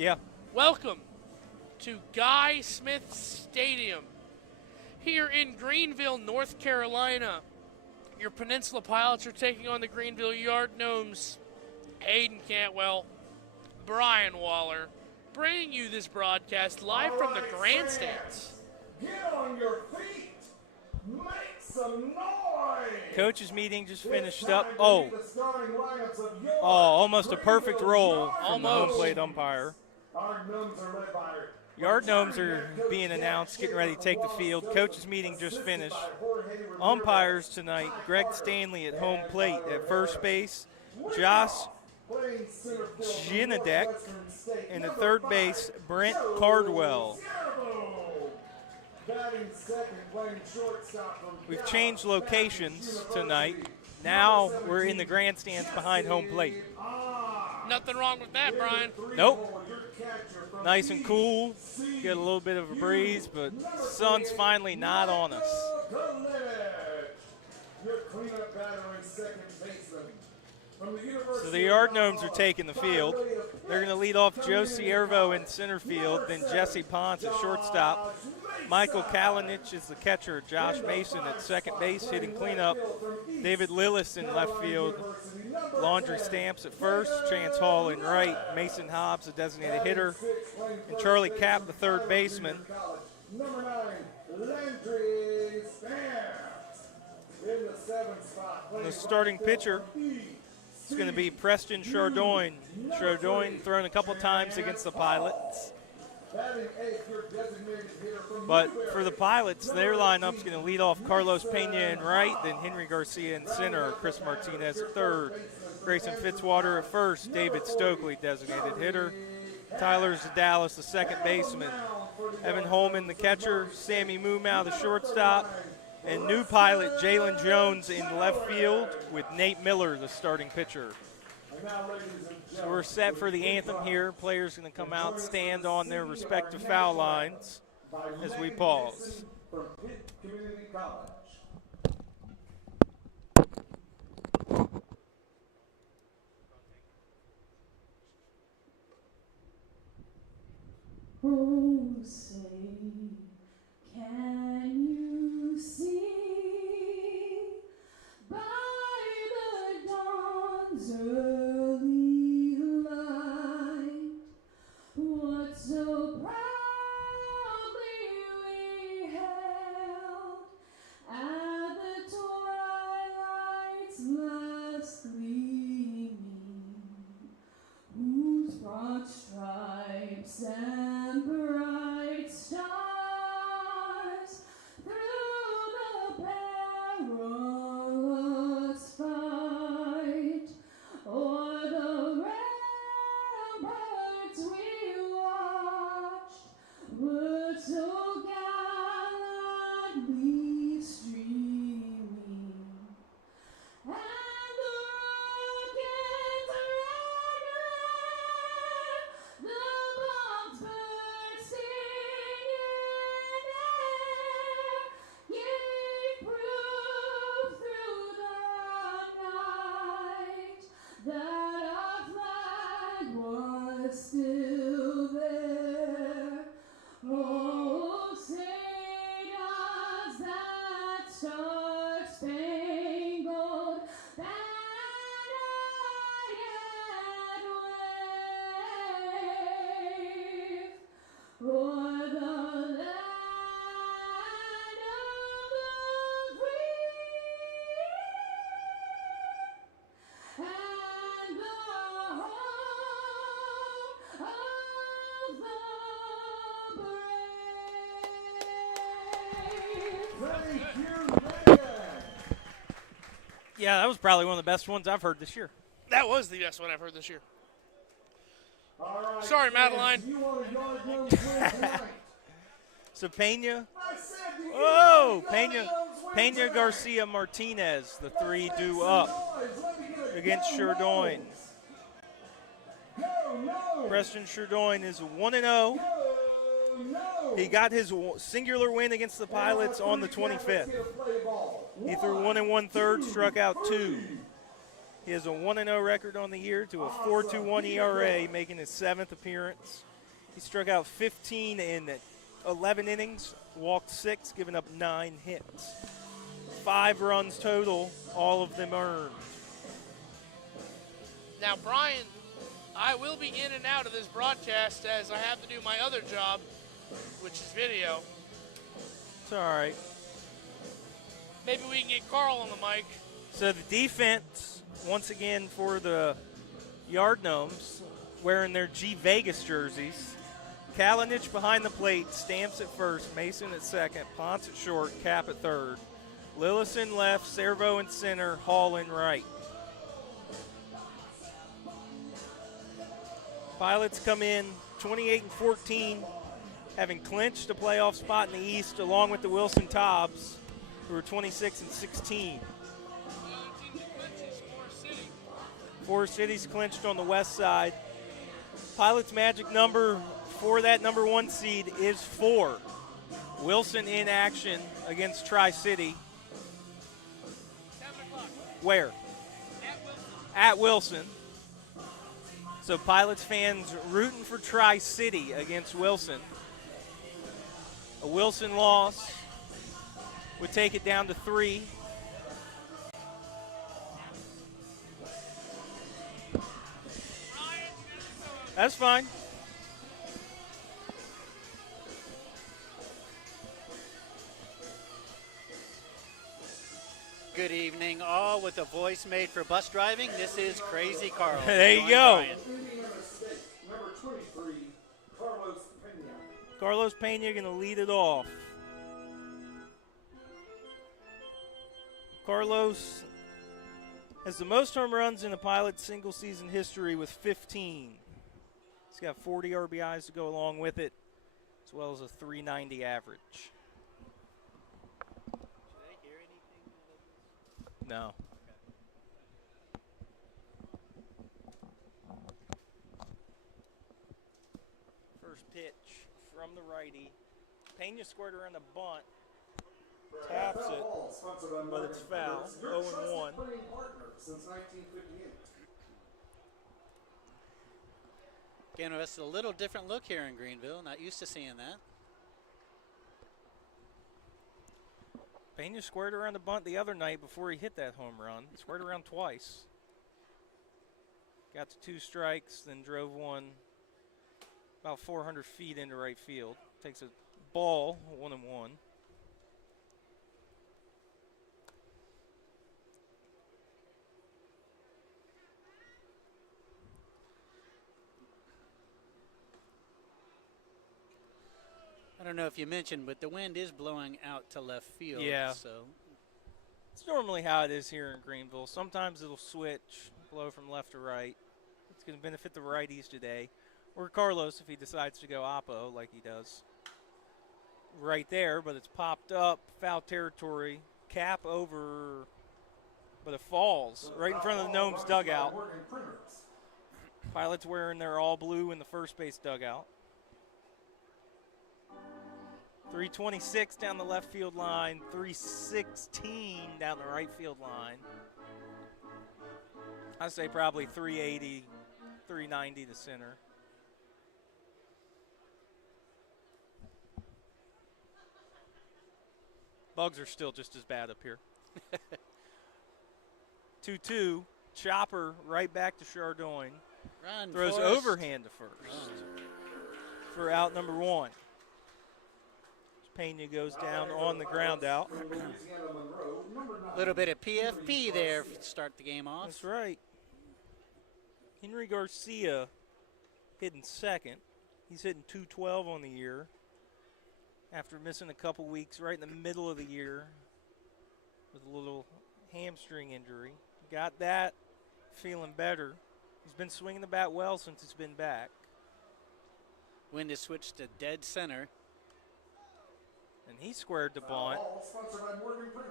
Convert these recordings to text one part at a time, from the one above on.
Yeah. Welcome to Guy Smith Stadium here in Greenville, North Carolina. Your Peninsula Pilots are taking on the Greenville Yard Gnomes. Hayden Cantwell, Brian Waller, bringing you this broadcast live from the grandstands. Get on your feet. Make some noise. Coaches meeting just finished up. Oh, Almost a perfect roll from the home Almost. plate umpire. Our Gnomes are led by Yard Gnomes are being announced, getting ready to take the field. Coaches meeting just finished. Umpires tonight, Greg Stanley at home plate. At first base, Josh Ginadek. And at third base, Brent Cardwell. We've changed locations tonight. Now we're in the grandstands behind home plate. Nothing wrong with that, Brian. Nope. Nice and cool. Get a little bit of a breeze, but the sun's finally not on us. So the Yard Gnomes are taking the field. They're going to lead off Joe Ciervo in center field, then Jesse Ponce at shortstop. Michael Kalinich is the catcher. Josh Mason at second base hitting cleanup. David Lillis in left field. Laundry Stamps at first. Chance Hall in right. Mason Hobbs, a designated hitter. And Charlie Capp, the third baseman. Number 9, Landry Stamps in the 7th spot. And the starting pitcher is going to be Preston Chardouin. Chardouin thrown a couple times against the Pilots. But for the Pilots, their lineup's going to lead off Carlos Pena in right, then Henry Garcia in center, Chris Martinez at third, Grayson Fitzwater at first, David Stokely, designated hitter, Tyler Zadalis, the second baseman, Evan Holman, the catcher, Sammy Mumau, the shortstop, and new pilot Jalen Jones in left field with Nate Miller, the starting pitcher. So we're set for the anthem here. Players going to come out, stand on their respective foul lines as we pause. Oh, say, can you see by the dawn's early light what so proudly we held at the twilight's last gleaming, whose broad stripes and bright stars through the perilous fight o'er the ramparts we watched were so gallantly streaming, and the rockets ran, the bombs bursting in air, gave proof through the night that our flag was still there. Oh, say does that star-spangled banner yet wave o'er the land of the free and the home of the brave. Thank you, Megan. Yeah, that was probably one of the best ones I've heard this year. That was the best one I've heard this year. All right, Sorry, friends, Madeline. you want a Yard Gnomes win tonight? So Pena, I said to you, whoa, Yard Pena, Gnomes win Pena tonight. Garcia Martinez, the 3 due Make up some noise. Let me get a against go, Chardouin. Gnomes. Go, Gnomes. Preston Chardouin is 1-0. Go, Gnomes. He got his singular win against the Pilots on the 25th. He threw 1 1/3, struck out 2. He has a 1-0 record on the year to a 4.21 ERA, making his 7th appearance. He struck out 15 in 11 innings, walked 6, giving up 9 hits. 5 runs total, all of them earned. Now, Brian, I will be in and out of this broadcast as I have to do my other job, which is video. It's all right. Maybe we can get Carl on the mic. So the defense, once again for the Yard Gnomes, wearing their G Vegas jerseys. Kalinich behind the plate, Stamps at first, Mason at second, Ponce at short, Cap at third. Lillison left, Servo in center, Hall in right. Pilots come in 28-14, having clinched a playoff spot in the East along with the Wilson Tobbs, who are 26-16. Forest City's clinched on the west side. Pilots' magic number for that number 1 seed is 4. Wilson in action against Tri-City. Where? At Wilson. So Pilots fans rooting for Tri-City against Wilson. A Wilson loss would take it down to 3. That's fine. Good evening, all. With a voice made for bus driving, this is Crazy Carl. There you Join go. Brian. Leading in a state, number 23, Carlos Pena. Carlos Pena going to lead it off. Carlos has the most home runs in a Pilot single season history with 15. He's got 40 RBIs to go along with it, as well as a 390 average. No. First pitch from the righty. Pena squared around the bunt. Taps it, but it's foul. 0-1. Playing partner since 1958. Again, it's a little different look here in Greenville. Not used to seeing that. Pena squared around the bunt the other night before he hit that home run. Squared around twice. Got to 2 strikes, then drove one about 400 feet into right field. Takes a ball, 1-1. I don't know if you mentioned, but the wind is blowing out to left field. Yeah. So It's normally how it is here in Greenville. Sometimes it'll switch, blow from left to right. It's going to benefit the righties today. Or Carlos if he decides to go oppo like he does. Right there, but it's popped up, foul territory, Cap over, but it falls right in front of the Gnomes dugout. Pilots wearing their all blue in the first base dugout. 326 down the left field line, 316 down the right field line. I'd say probably 380, 390 to center. Bugs are still just as bad up here. 2-2, chopper right back to Chardon. run. Throws Forrest. overhand to first for out number 1. Pena goes down on the ground out. A little bit of PFP there to start the game off. That's right. Henry Garcia hitting second. He's hitting 212 on the year after missing a couple weeks right in the middle of the year with a little hamstring injury. Got that, feeling better. He's been swinging the bat well since he's been back. Wind is switched to dead center. And he squared the bunt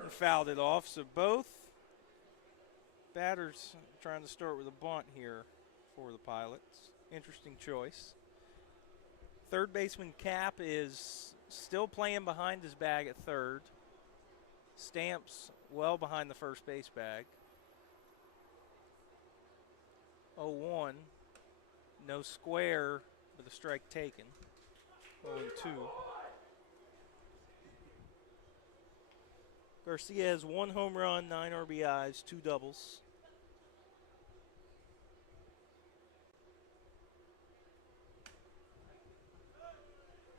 and fouled it off. So both batters trying to start with a bunt here for the Pilots. Interesting choice. Third baseman Cap is still playing behind his bag at third. Stamps well behind the first base bag. 0-1. No square with a strike taken. 0-2. Garcia has 1 home run, 9 RBIs, 2 doubles.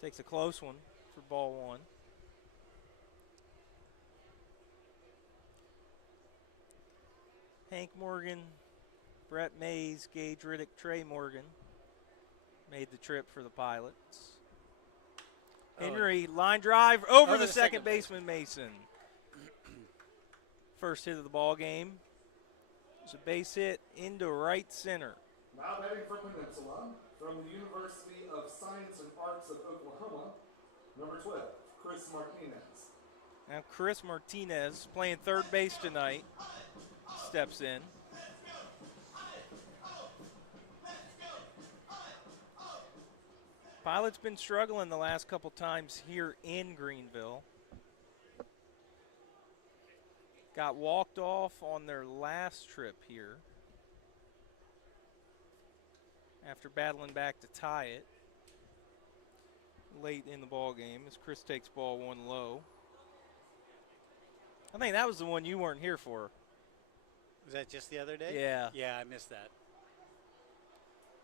Takes a close one for ball 1. Hank Morgan, Brett Mays, Gage Riddick, Trey Morgan made the trip for the Pilots. Henry, line drive over the second baseman, Mason. First hit of the ball game. It's a base hit into right center. Now batting for Peninsula, from the University of Science and Arts of Oklahoma, number 12, Chris Martinez. Now Chris Martinez, playing third base tonight, steps in. Pilot's been struggling the last couple times here in Greenville. Got walked off on their last trip here after battling back to tie it late in the ball game as Chris takes ball 1 low. I think that was the one you weren't here for. Was that just the other day? Yeah. Yeah, I missed that.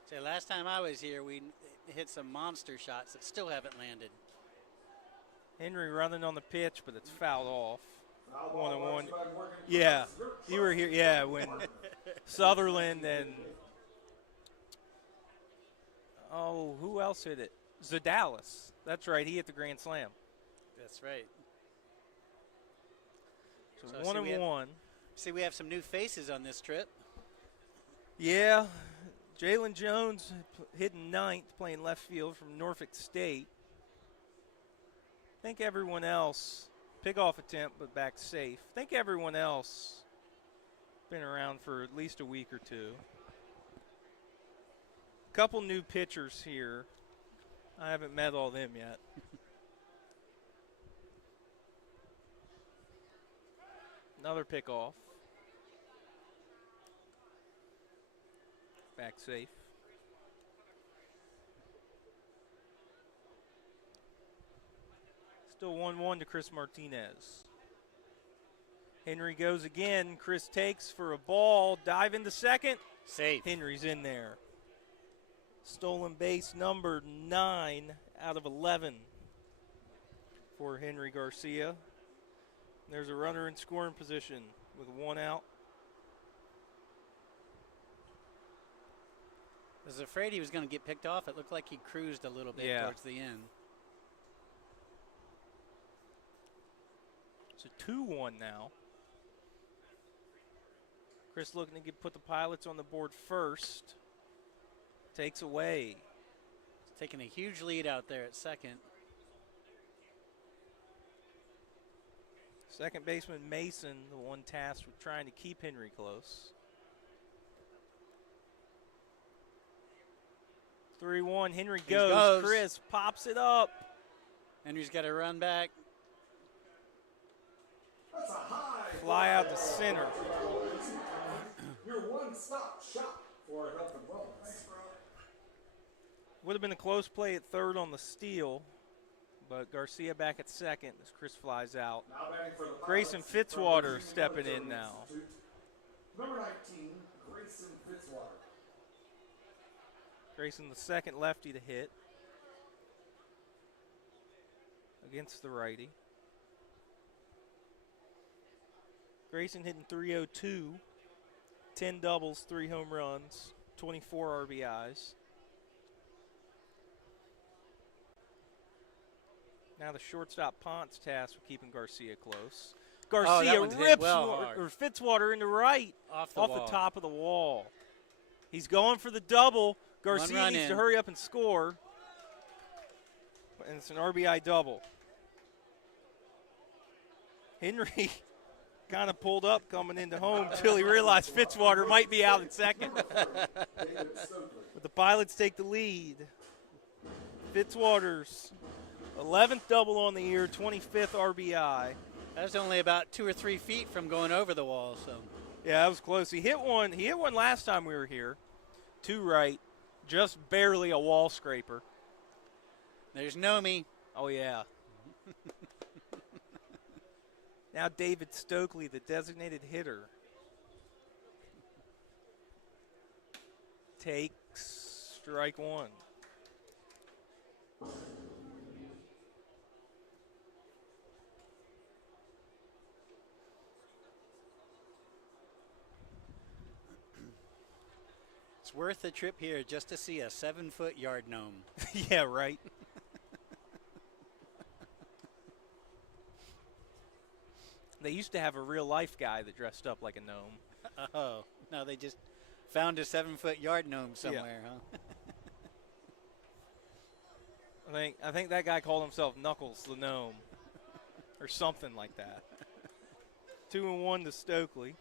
So last time I was here, we hit some monster shots that still haven't landed. Henry running on the pitch, but it's fouled off. Foul ball 1-1. marked by Morgan. Yeah, you were here. Yeah, when Sutherland and who else hit it? Zadalis. That's right. He hit the grand slam. That's right. So So I 1 see we and have- 1. See, we have some new faces on this trip. Yeah, Jalen Jones hitting 9th, playing left field from Norfolk State. I think everyone else, pick-off attempt, but back safe. I think everyone else been around for at least a week or two. Couple new pitchers here. I haven't met all them yet. Another pickoff. Back safe. Still 1-1 to Chris Martinez. Henry goes again. Chris takes for a ball. Dive into second. Safe. Henry's in there. Stolen base number 9 out of 11 for Henry Garcia. There's a runner in scoring position with 1 out. I was afraid he was going to get picked off. It looked like he cruised a little bit Yeah. towards the end. It's a 2-1 now. Chris looking to put the Pilots on the board first. Takes away. He's taking a huge lead out there at second. Second baseman Mason, the one tasked with trying to keep Henry close. 3-1, Henry goes. Chris pops it up. Henry's got to run back. That's a high Fly out to center. Your one-stop shop for health and wellness. Would have been a close play at third on the steal, but Garcia back at second as Chris flies out. Now batting for the Pilots Grayson from Fitzwater Virginia stepping Military in now. Institute, number 19, Grayson Fitzwater. Grayson, the second lefty to hit against the righty. Grayson hitting .302, 10 doubles, 3 home runs, 24 RBIs. Now the shortstop Ponce tasked with keeping Garcia close. Garcia one's hit rips well hard. or Fitzwater into right Off off wall. the top of the wall. He's going for the double. Garcia run needs to in. hurry up and score. And it's an RBI double. Henry kind of pulled up coming into home until he realized Fitzwater might be out at second. But the Pilots take the lead. Fitzwater's 11th double on the year, 25th RBI. That was only about 2 or 3 feet from going over the wall. So Yeah, that was close. He hit one last time we were here. To right, just barely a wall scraper. There's Nomi. Oh, yeah. Now David Stokely, the designated hitter, takes strike one. It's worth the trip here just to see a 7-foot yard gnome. Yeah, right. They used to have a real life guy that dressed up like a gnome. Oh, no, they just found a 7-foot yard gnome somewhere, huh? I think that guy called himself Knuckles the gnome, or something like that. 2-1 to Stokely.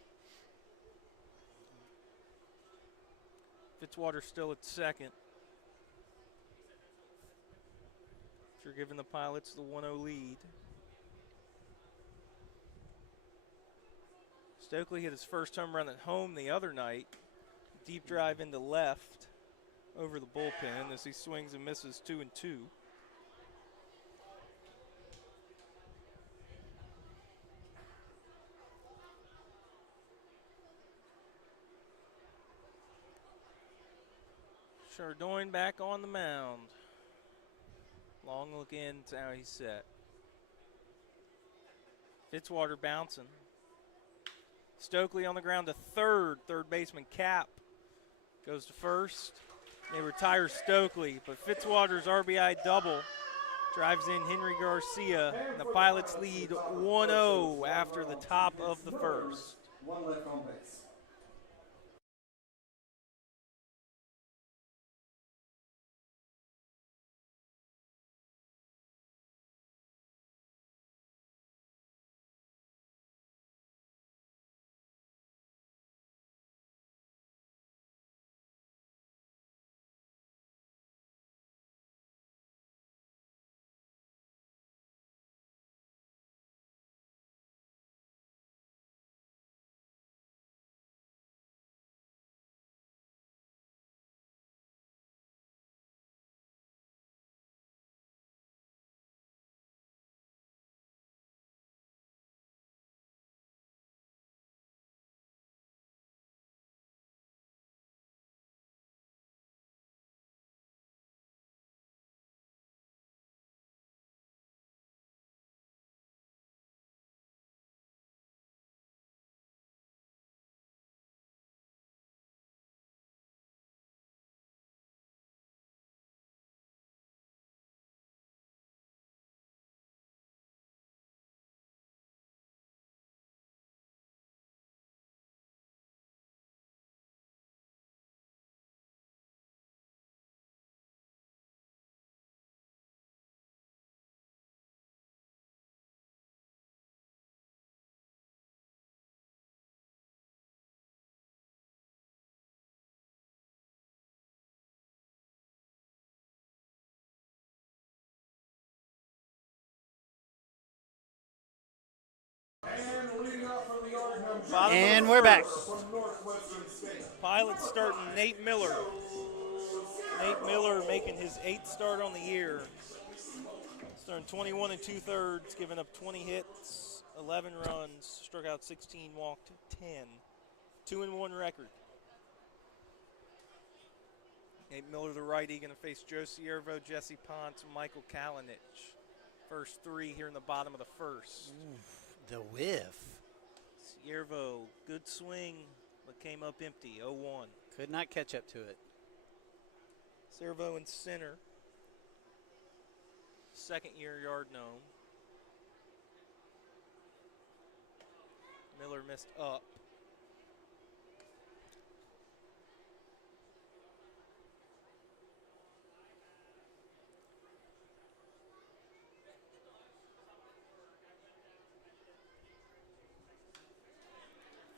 Fitzwater still at second. After giving the Pilots the 1-0 lead. Stokely hit his first home run at home the other night. Deep drive into left over the bullpen as he swings and misses 2-2. Chardonnay back on the mound. Long look in, that's how he's set. Fitzwater bouncing. Stokely on the ground to third. Third baseman Cap goes to first. They retire Stokely, but Fitzwater's RBI double drives in Henry Garcia. And the Pilots lead 1-0 after the top of the first. One left on base. And we're back. Pilots starting Nate Miller. Nate Miller making his 8th start on the year. Starting 21 2/3, giving up 20 hits, 11 runs, struck out 16, walked 10. 2-1 record. Nate Miller, the righty, going to face Joe Ciervo, Jesse Ponce, Michael Kalinich. First three here in the bottom of the first. The whiff. Ciervo, good swing, but came up empty, 0-1. Could not catch up to it. Ciervo in center. Second-year yard gnome. Miller missed up.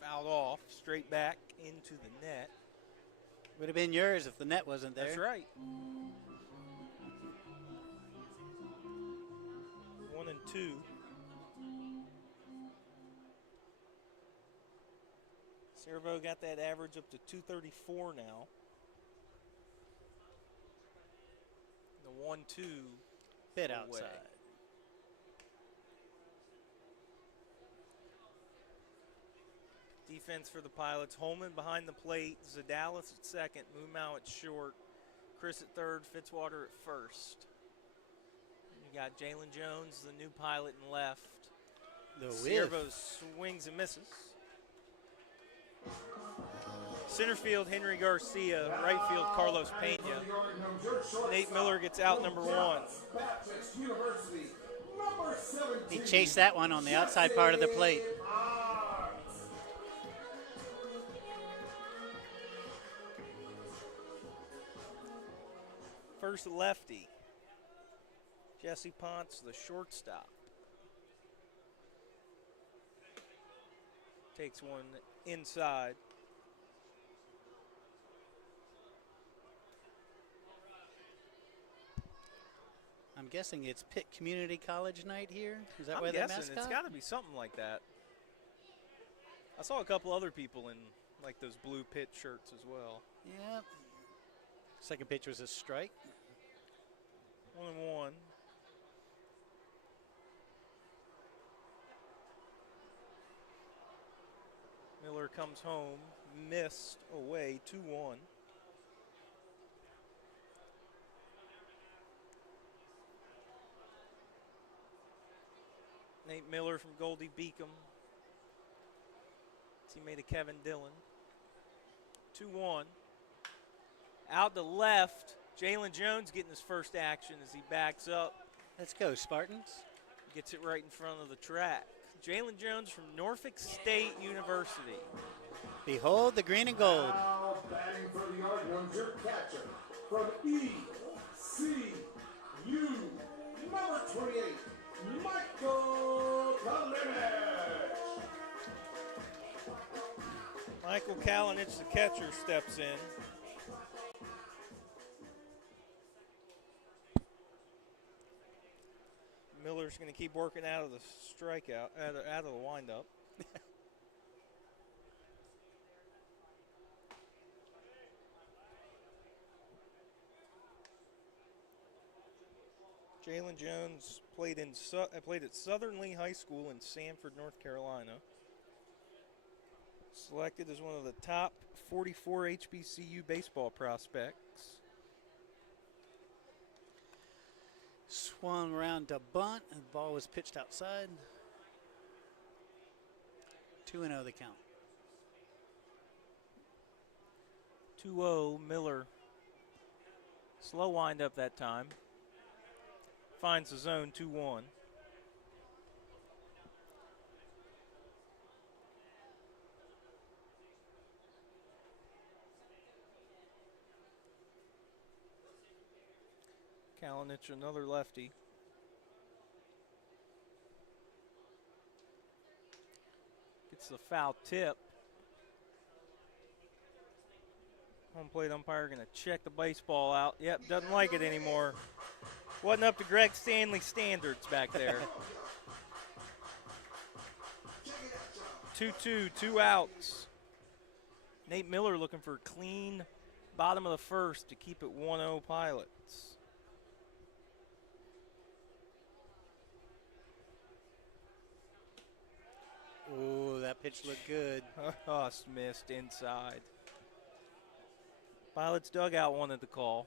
Fouled off, straight back into the net. Would have been yours if the net wasn't there. That's right. 1-2. Ciervo got that average up to 234 now. The 1-2. bit away. outside. Defense for the Pilots. Holman behind the plate. Zadalis at second. Mumau at short. Chris at third. Fitzwater at first. You got Jalen Jones, the new pilot, in left. The Ciervo whiff. swings and misses. Center field, Henry Garcia. Right field, Carlos Pena. Nate Miller gets out number one. Baptist University, number 17. He chased that one on the outside part of the plate. First lefty. Jesse Ponce, the shortstop. Takes one inside. I'm guessing it's Pitt Community College night here. Is that I'm why the guessing mascot? it's got to be something like that. I saw a couple other people in like those blue Pitt shirts as well. Yep. Second pitch was a strike. 1-1. Miller comes home, missed away, 2-1. Nate Miller from Goldie Beacom. Teammate of Kevin Dillon. 2-1. Out to left, Jalen Jones getting his first action as he backs up. Let's go, Spartans. Gets it right in front of the track. Jalen Jones from Norfolk State University. Behold the green and gold. Now batting for the Yard Gnomes, your catcher from ECU, number 28, Michael Kalinich. Michael Kalinich, the catcher, steps in. Miller's going to keep working out of the strikeout, out of the windup. Jalen Jones played at Southern Lee High School in Sanford, North Carolina. Selected as one of the top 44 HBCU baseball prospects. Swung around to bunt, and the ball was pitched outside. 2-0 the count. 2-0 Miller. Slow wind up that time. Finds the zone 2-1. Kalinich, another lefty. Gets the foul tip. Home plate umpire going to check the baseball out. Yep, doesn't like it anymore. Wasn't up to Greg Stanley standards back there. 2-2, 2 outs. Nate Miller looking for a clean bottom of the first to keep it 1-0 Pilots. Oh, that pitch looked good. Oh, missed inside. Pilots dugout wanted the call.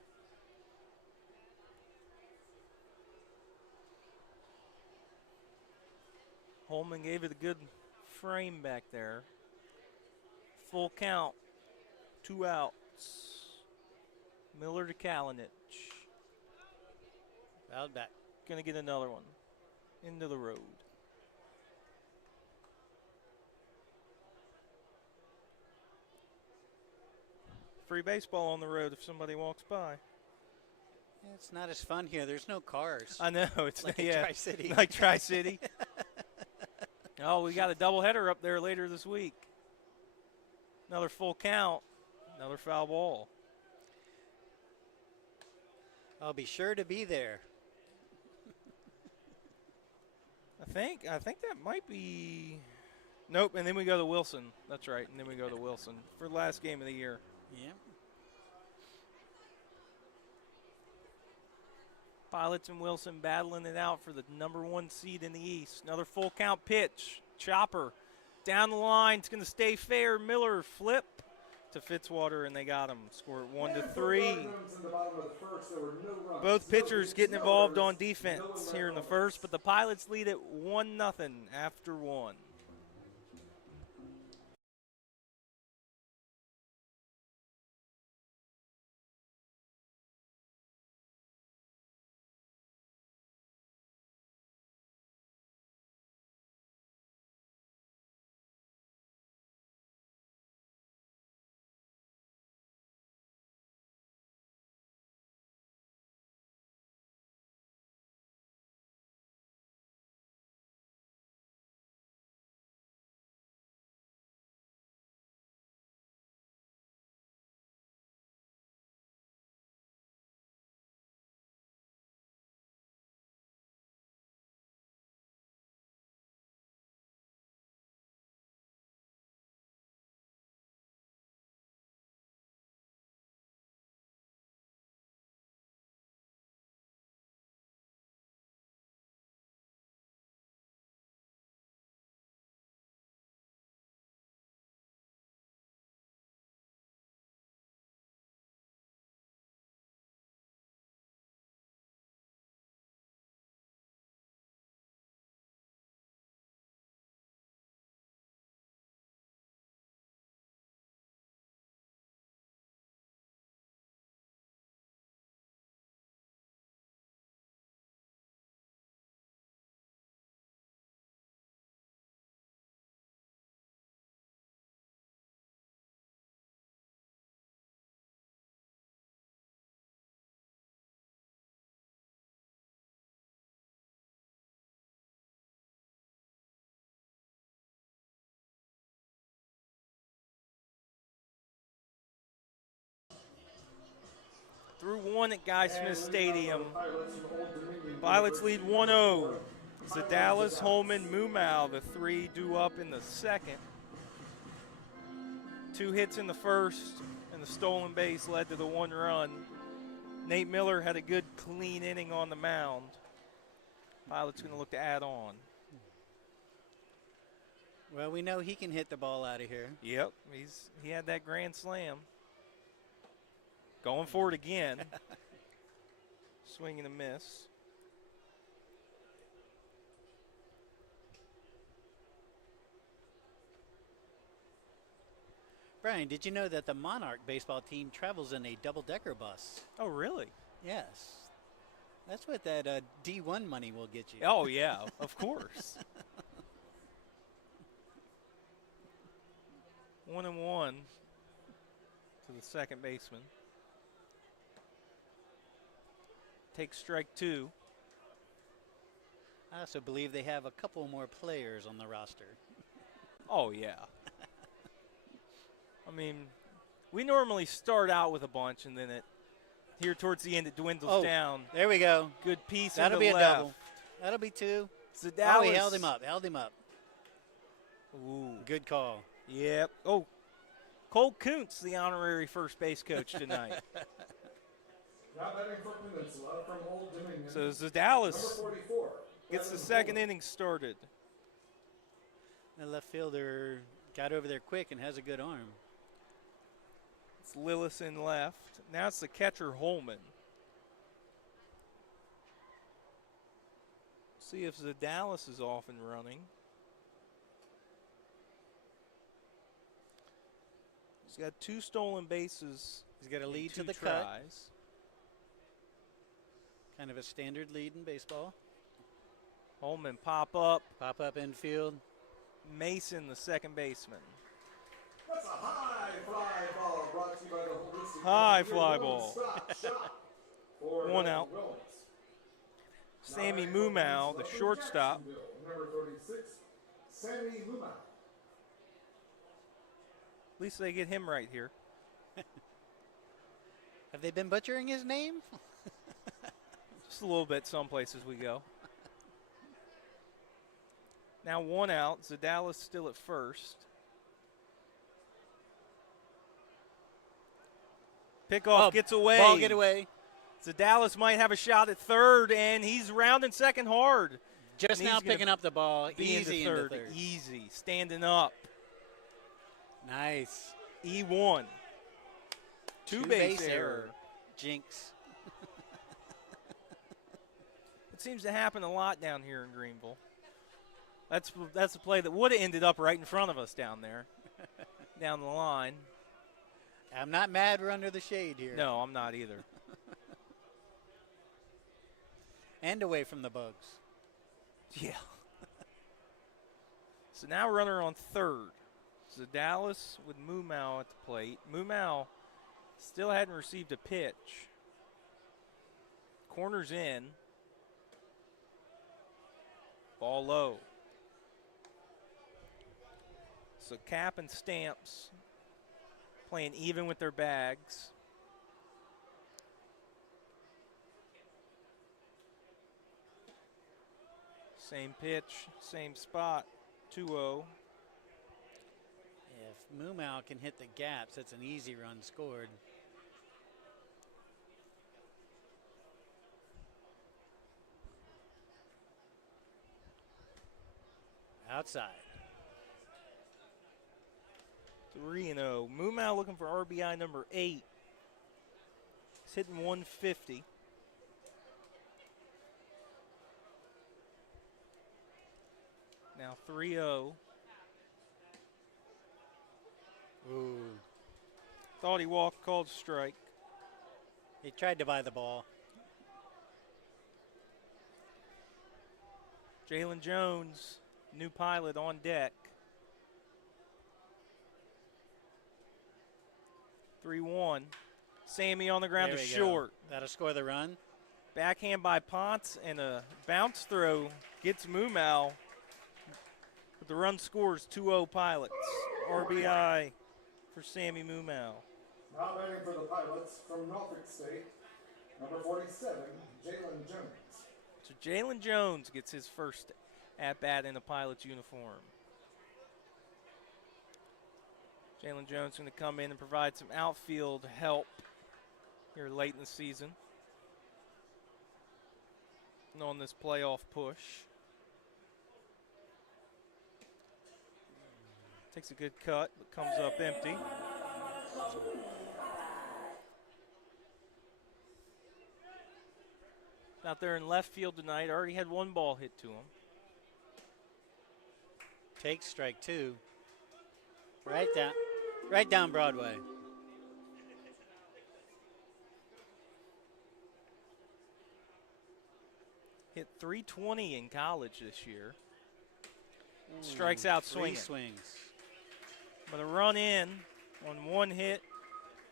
Holman gave it a good frame back there. Full count, 2 outs. Miller to Kalinich. Fouled back. Gonna get another one. Into the road. Free baseball on the road if somebody walks by. It's not as fun here. There's no cars. I know, it's Like in yeah, Tri-City. like Tri-City. Oh, we got a doubleheader up there later this week. Another full count, another foul ball. I'll be sure to be there. I think that might be. Nope, and then we go to Wilson. That's right, and then we go to Wilson for the last game of the year. Yeah. Pilots and Wilson battling it out for the #1 seed in the East. Another full count pitch. Chopper down the line. It's going to stay fair. Miller flip to Fitzwater, and they got him. Score it 1-3. Both pitchers getting involved on defense here in the first, but the Pilots lead it 1-0 after 1. Through 1 at Guy Smith Stadium. Pilots lead 1-0. Zadalis, Holman, Mumau, the 3 due up in the second. 2 hits in the first, and the stolen base led to the 1 run. Nate Miller had a good, clean inning on the mound. Pilots going to look to add on. Well, we know he can hit the ball out of here. Yep, he had that grand slam. Going for it again. Swing and a miss. Brian, did you know that the Monarch baseball team travels in a double-decker bus? Oh, really? Yes. That's what that D1 money will get you. Oh, yeah, of course. 1-1 to the second baseman. Takes strike 2. I also believe they have a couple more players on the roster. Oh, yeah. I mean, we normally start out with a bunch, and then here towards the end it dwindles down. There we go. Good piece. That'll in the be a left. double. That'll be 2. Zadalis. Oh, he held him up. Held him up. Ooh. Good call. Yep. Oh, Cole Kuntz, the honorary first base coach tonight. Now batting for Peninsula from Old Dominion. So Zadalis Number 44. gets the second inning started. The left fielder got over there quick and has a good arm. It's Lillis in left. Now it's the catcher Holman. See if Zadalis is off and running. He's got 2 stolen bases. He's got a lead to 2 the tries. cut. Kind of a standard lead in baseball. Holman pop up. Pop up infield. Mason, the second baseman. That's a high fly ball brought to you by the holistic. High fly ball. Stop shot for 1 out. Williams. Sammy Mumau, the shortstop. Number 36, Sammy Mumau. At least they get him right here. Have they been butchering his name? Just a little bit some places we go. Now 1 out. Zadalis still at first. Pickoff gets away. Ball get away. So Dallas might have a shot at third, and he's rounding second hard. Just And now he's gonna picking up the ball, Be easy into third. Easy. Standing up. Nice. E1. Two-base error. Jinx. It seems to happen a lot down here in Greenville. That's a play that would have ended up right in front of us down there, down the line. I'm not mad we're under the shade here. No, I'm not either. And away from the bugs. Yeah. So now runner on third. So Dallas with Mumau at the plate. Mumau still hadn't received a pitch. Corners in. Ball low. So Cap and Stamps playing even with their bags. Same pitch, same spot, 2-0. If Mumau can hit the gaps, that's an easy run scored. Outside. 3-0. Mumau looking for RBI number 8. He's hitting 150. Now 3-0. Ooh. Thought he walked, called strike. He tried to buy the ball. Jalen Jones, new pilot on deck. 3-1. Sammy on the ground There to we go. short. That'll score the run. Backhand by Ponce and a bounce throw gets Mumau. But the run scores 2-0 Pilots. RBI for Sammy Mumau. Now batting for the Pilots from Norfolk State, number 47, Jalen Jones. So Jalen Jones gets his first at-bat in a Pilot's uniform. Jalen Jones going to come in and provide some outfield help here late in the season. And on this playoff push. Takes a good cut, but comes up empty. Out there in left field tonight, already had one ball hit to him. Take strike two. Right down Broadway. Hit 320 in college this year. Strikes out swinging. 3 swings. But a run in on one hit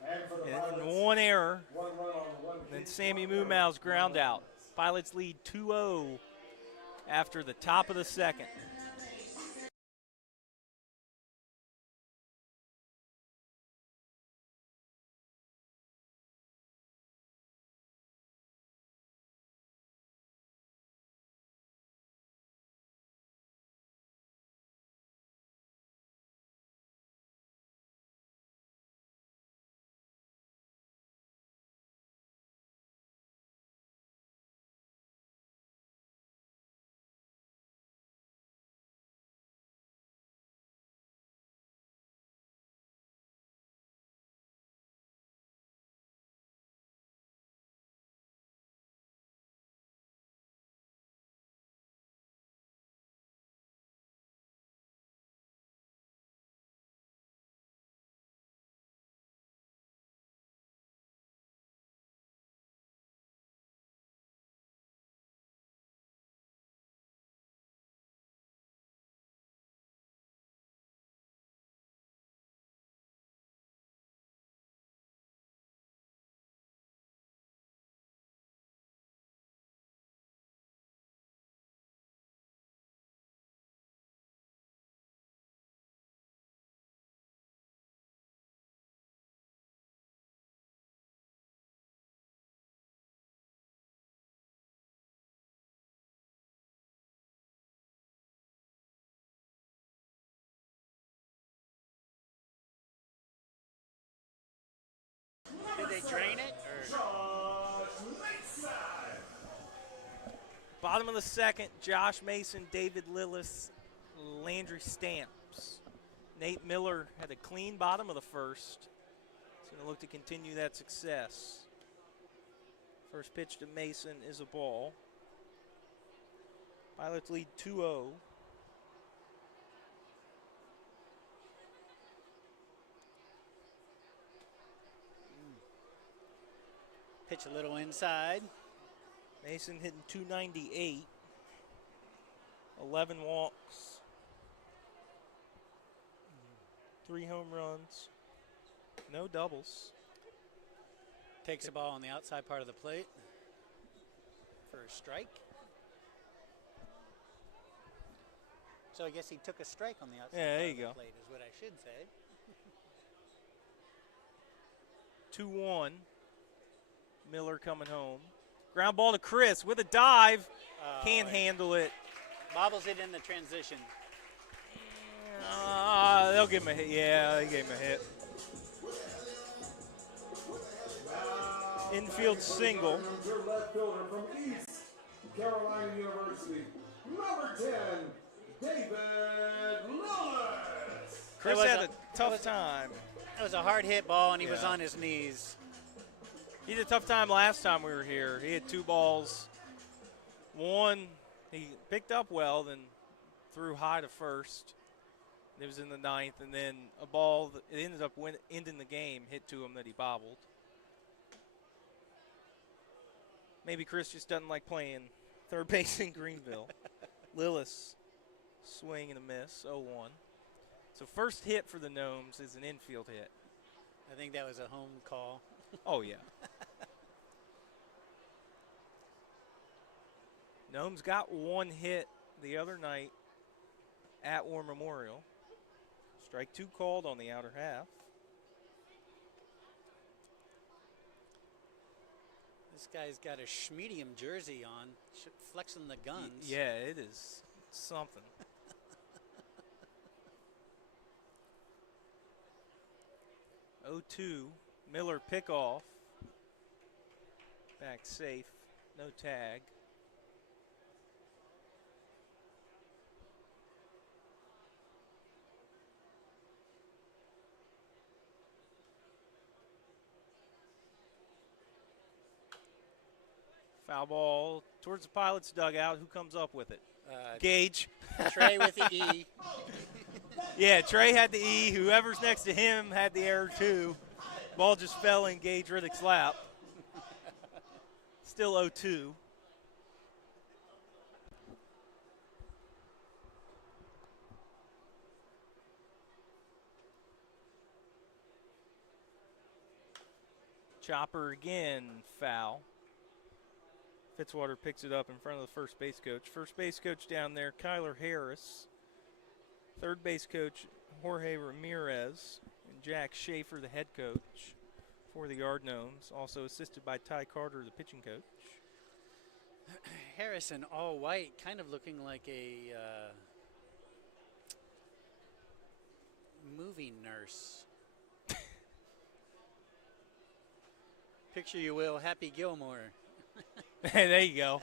And for the and Pilots, one error. one run on one And then pitch, Sammy one error, Mumau's ground no out. runs. Pilots lead 2-0 after the top of the second. Did they drain it? Or? Bottom of the second, Josh Mason, David Lillis, Landry Stamps. Nate Miller had a clean bottom of the first. He's going to look to continue that success. First pitch to Mason is a ball. Pilots lead 2-0. Pitch a little inside. Mason hitting 298. 11 walks. 3 home runs. No doubles. Takes the ball on the outside part of the plate for a strike. So I guess he took a strike on the outside Yeah, there part you of the go. plate is what I should say. 2-1. Miller coming home. Ground ball to Chris with a dive. Can't handle it. Bobbles it in the transition. They'll give him a hit. Yeah, they gave him a hit. Infield single. Your left fielder from East Carolina University, number 10, David Lillis. Chris was had a- a tough time. That was a hard hit ball, and he was Yeah. on his knees. He had a tough time last time we were here. He had 2 balls. One, he picked up well, then threw high to first. It was in the 9th, and then a ball that it ended up ending the game hit to him that he bobbled. Maybe Chris just doesn't like playing third base in Greenville. Lillis, swing and a miss, 0-1. So first hit for the Gnomes is an infield hit. I think that was a home call. Oh, yeah. Gnomes got 1 hit the other night at War Memorial. Strike 2 called on the outer half. This guy's got a Schmedium jersey on, flexing the guns. Yeah, it is something. Oh, 2. Miller pickoff. Back safe. No tag. Foul ball towards the Pilots' dugout. Who comes up with it? Gage. Trey with the E. Yeah, Trey had the E. Whoever's next to him had the error too. Ball just fell in Gage Riddick's lap. Still 0-2. Chopper again, foul. Fitzwater picks it up in front of the first base coach. First base coach down there, Kyler Harris. Third base coach, Jorge Ramirez. And Jack Schaefer, the head coach for the Yard Gnomes. Also assisted by Ty Carter, the pitching coach. Harrison, all white, kind of looking like a movie nurse. Picture you will, Happy Gilmore. There you go.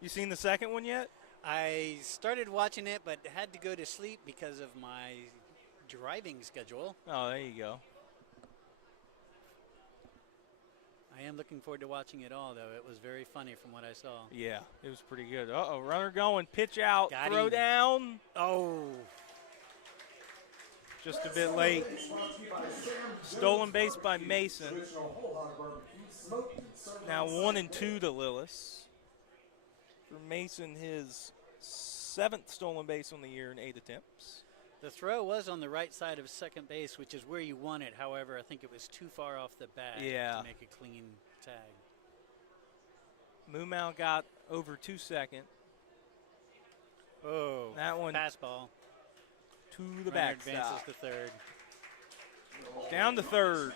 You seen the second one yet? I started watching it, but had to go to sleep because of my driving schedule. Oh, there you go. I am looking forward to watching it all, though. It was very funny from what I saw. Yeah, it was pretty good. Uh-oh, runner going, pitch out, Got throw him. down. Oh, Just a bit late. Stolen base by Mason. Now 1-2 to Lillis. For Mason, his 7th stolen base on the year in 8 attempts. the throw was on the right side of second base, which is where you want it. However, I think it was too far off the bat Yeah. to make a clean tag. Mumau got over 2 second. Oh, That one fastball. to the Runner advances backstop. to third. Down to third.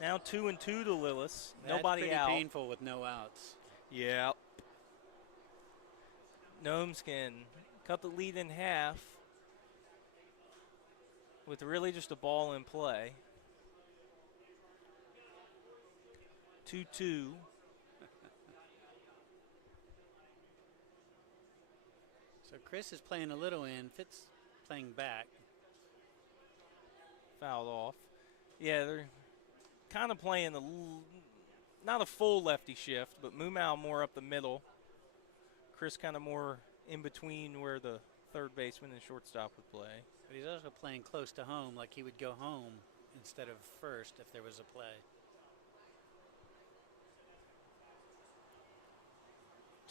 Now 2-2 to Lillis. That's Nobody pretty out. painful with no outs. Yep. Gnomes can cut the lead in half. with really just a ball in play. 2-2. So Chris is playing a little in, Fitz playing back. Fouled off. Yeah, they're kind of playing not a full lefty shift, but Mumau more up the middle. Chris kind of more in between where the third baseman and shortstop would play. But he's also playing close to home, like he would go home instead of first if there was a play.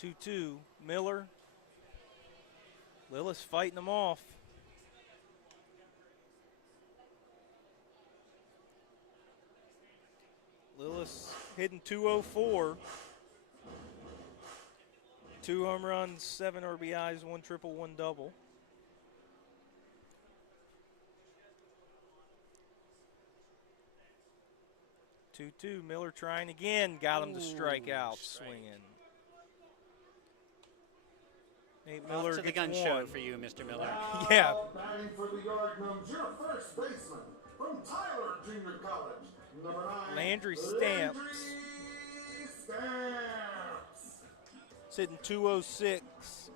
2-2. Miller. Lillis fighting them off. Lillis hitting 204. 2 home runs, 7 RBIs, 1 triple, 1 double. Two. Miller trying again. Got him to strike out, swinging. Nate Miller Off to the gets gun one. show for you, Mr. Miller. Yeah. Now batting for the Yard Gnomes, your first baseman from Tyler Junior College, number 9, Landry Stamps. Landry Stamps. Sitting 206.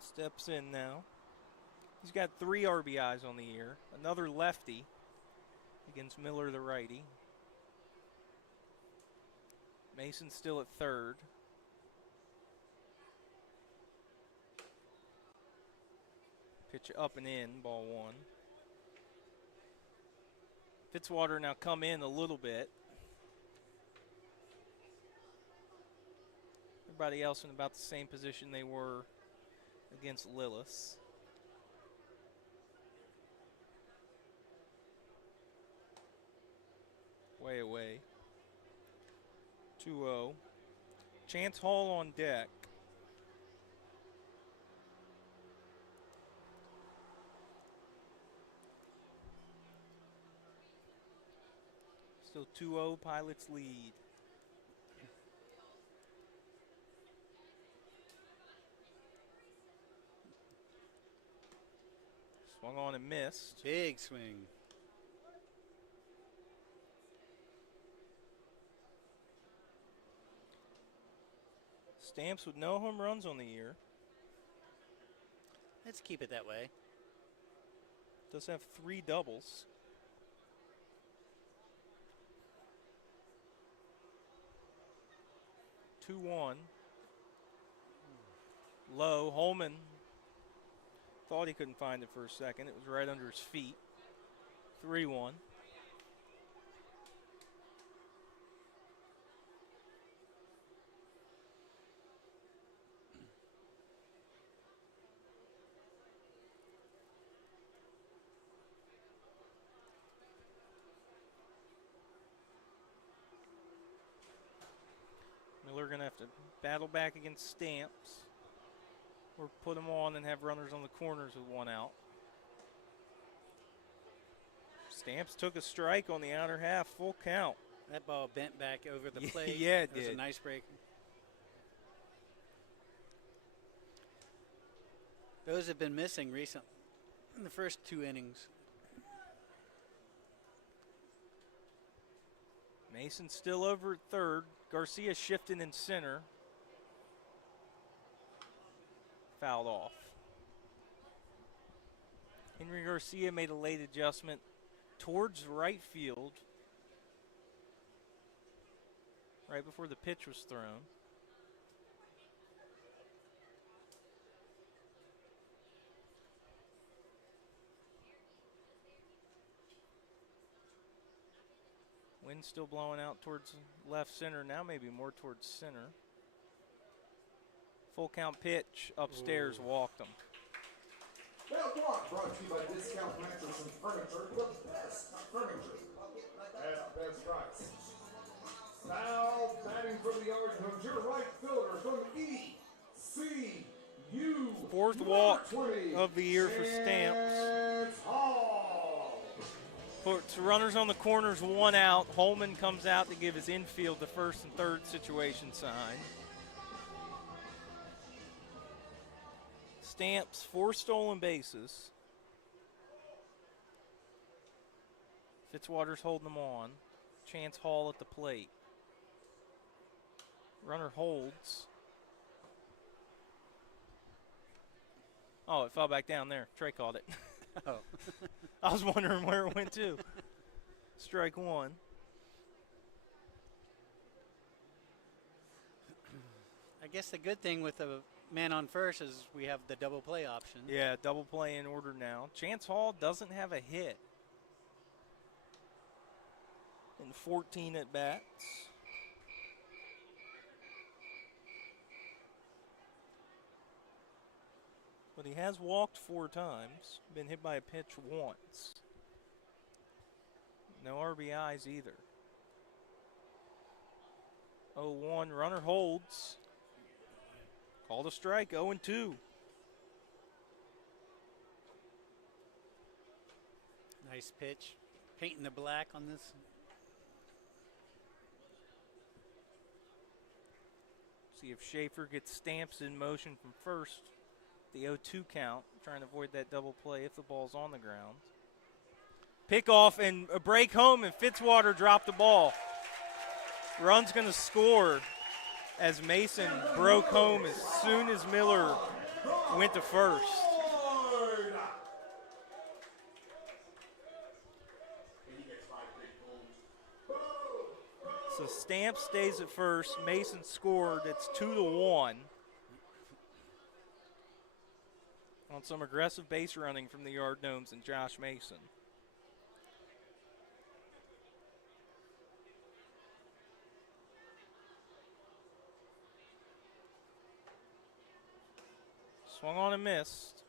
Steps in now. He's got 3 RBIs on the year. Another lefty against Miller, the righty. Mason still at third. Pitch up and in, ball 1. Fitzwater now come in a little bit. Everybody else in about the same position they were against Lillis. Way away. 2-0. Chance Hall on deck. Still 2-0, Pilots lead. Swung on and missed. Big swing. Stamps with no home runs on the year. Let's keep it that way. Does have 3 doubles. Two one. Low. Holman thought he couldn't find it for a second. It was right under his feet. 3-1. Miller going to have to battle back against Stamps or put him on and have runners on the corners with 1 out. Stamps took a strike on the outer half, full count. That ball bent back over the plate. Yeah, it That was did. a nice break. Those have been missing recently in the first 2 innings. Mason still over at third. Garcia shifting in center. Fouled off. Henry Garcia made a late adjustment towards right field right before the pitch was thrown. Wind still blowing out towards left center, now maybe more towards center. Full count pitch, upstairs, walked him. Bell Block brought to you by Discount Mattress and Furniture, the best furniture at best price. Now batting for the Yard Gnomes, your right fielder from ECU. 4th walk of the year for Stamps. Chance Hall. Puts runners on the corners, 1 out. Holman comes out to give his infield the first and third situation sign. Stamps 4 stolen bases. Fitzwater's holding them on. Chance Hall at the plate. Runner holds. Oh, it fell back down there. Trey caught it. Oh. I was wondering where it went to. Strike one. I guess the good thing with a man on first is we have the double play option. Yeah, double play in order now. Chance Hall doesn't have a hit in 14 at bats. But he has walked 4 times, been hit by a pitch once. No RBIs either. 0-1, runner holds. Called a strike, 0-2. Nice pitch. Painting the black on this. See if Schaefer gets Stamps in motion from first. The 0-2 count, trying to avoid that double play if the ball's on the ground. Pick off and a break home, and Fitzwater dropped the ball. Run's going to score as Mason broke home as soon as Miller went to first. So Stamp stays at first. Mason scored. It's 2-1. On some aggressive base running from the Yard Gnomes and Josh Mason. Swung on and missed.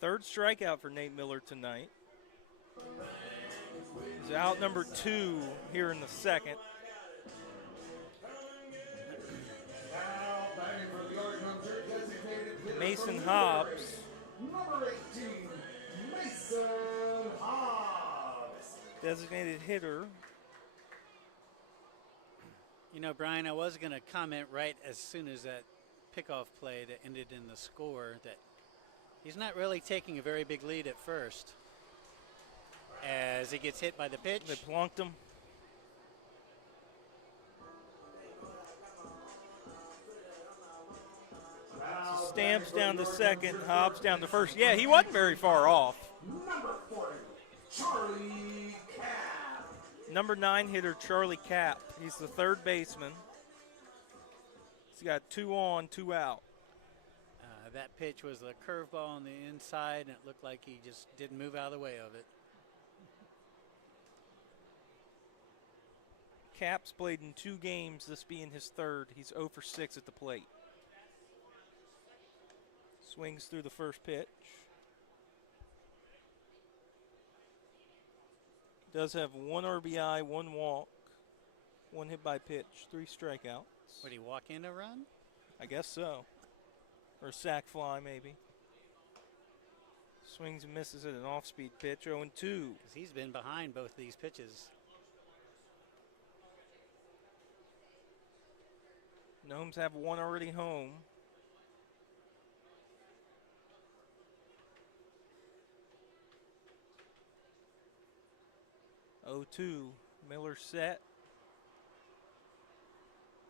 Third strikeout for Nate Miller tonight. He's out number 2 here in the second. Mason Hobbs. Number 18, Mason Hobbs. Designated hitter. You know, Brian, I was going to comment right as soon as that pickoff play that ended in the score that he's not really taking a very big lead at first as he gets hit by the pitch. They plunked him. Stamps down to second, Hobbs down to first. Yeah, he wasn't very far off. Number 40, Charlie Cap. Number 9 hitter, Charlie Cap. He's the third baseman. He's got 2 on, 2 out. That pitch was a curveball on the inside, and it looked like he just didn't move out of the way of it. Cap's played in 2 games, this being his third. He's 0 for 6 at the plate. Swings through the first pitch. Does have 1 RBI, 1 walk, 1 hit by pitch, 3 strikeouts. Would he walk in a run? I guess so. Or a sac fly, maybe. Swings and misses at an off-speed pitch, 0-2. Because he's been behind both these pitches. Gnomes have 1 already home. Miller set.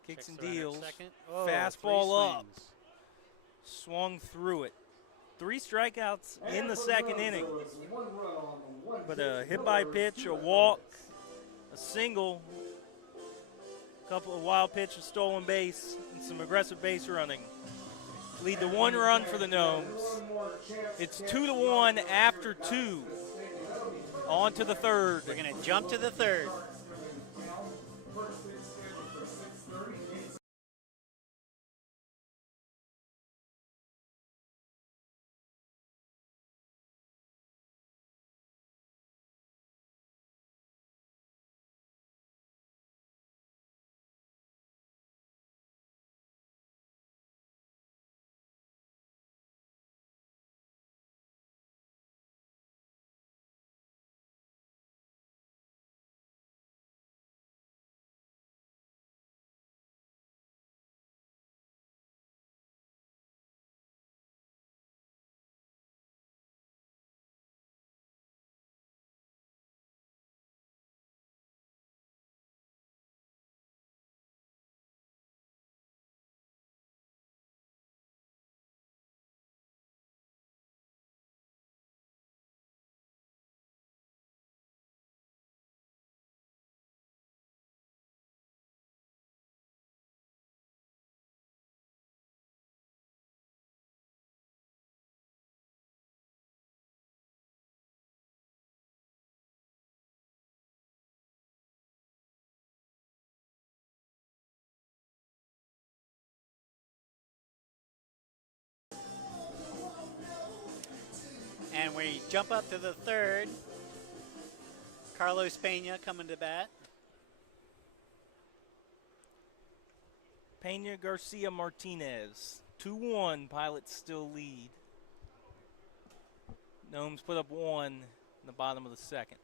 Kicks Checks and the runner at deals. second. Oh, Fastball 3 up. swings. Swung through it. 3 strikeouts in the second inning. But a hit by pitch, a walk, a single, a couple of wild pitch, a stolen base, and some aggressive base running lead to 1 run for the Gnomes. It's 2-1 after 2. On to the third. We're going to jump to the third. We jump up to the third. Carlos Pena coming to bat. Pena Garcia Martinez. 2-1. Pilots still lead. Gnomes put up 1 in the bottom of the second.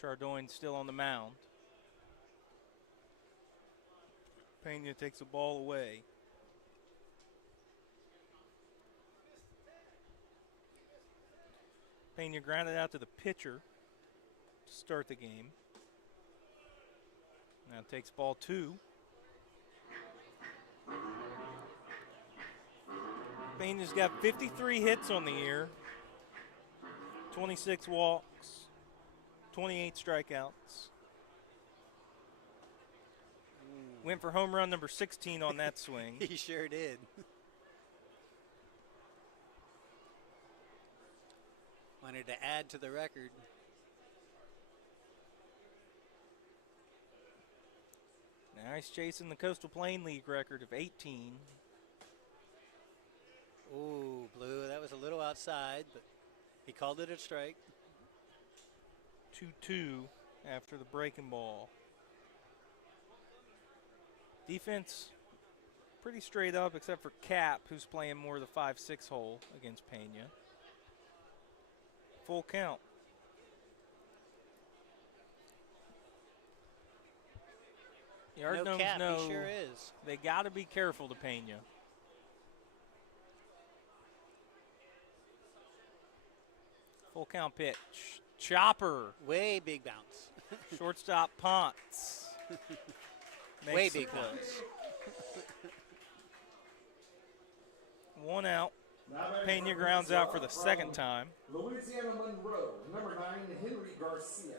Chardon still on the mound. Pena takes the ball away. Pena grounded out to the pitcher to start the game. Now takes ball 2. Pena's got 53 hits on the year, 26 walks, 28 strikeouts. Went for home run number 16 on that swing. He sure did. Wanted to add to the record. Now he's chasing the Coastal Plain League record of 18. Ooh, Blue, that was a little outside, but he called it a strike. 2-2 after the breaking ball. Defense pretty straight up except for Cap, who's playing more of the 5-6 hole against Pena. Full count. Yard No Gnomes Cap, know he sure is. they got to be careful to Pena. Full count pitch. Chopper. Way big bounce. Shortstop Ponce. Way Makes the big play. bounce. 1 out. Now batting Pena for grounds out for the from second time. Louisiana Monroe, number 9, Henry Garcia.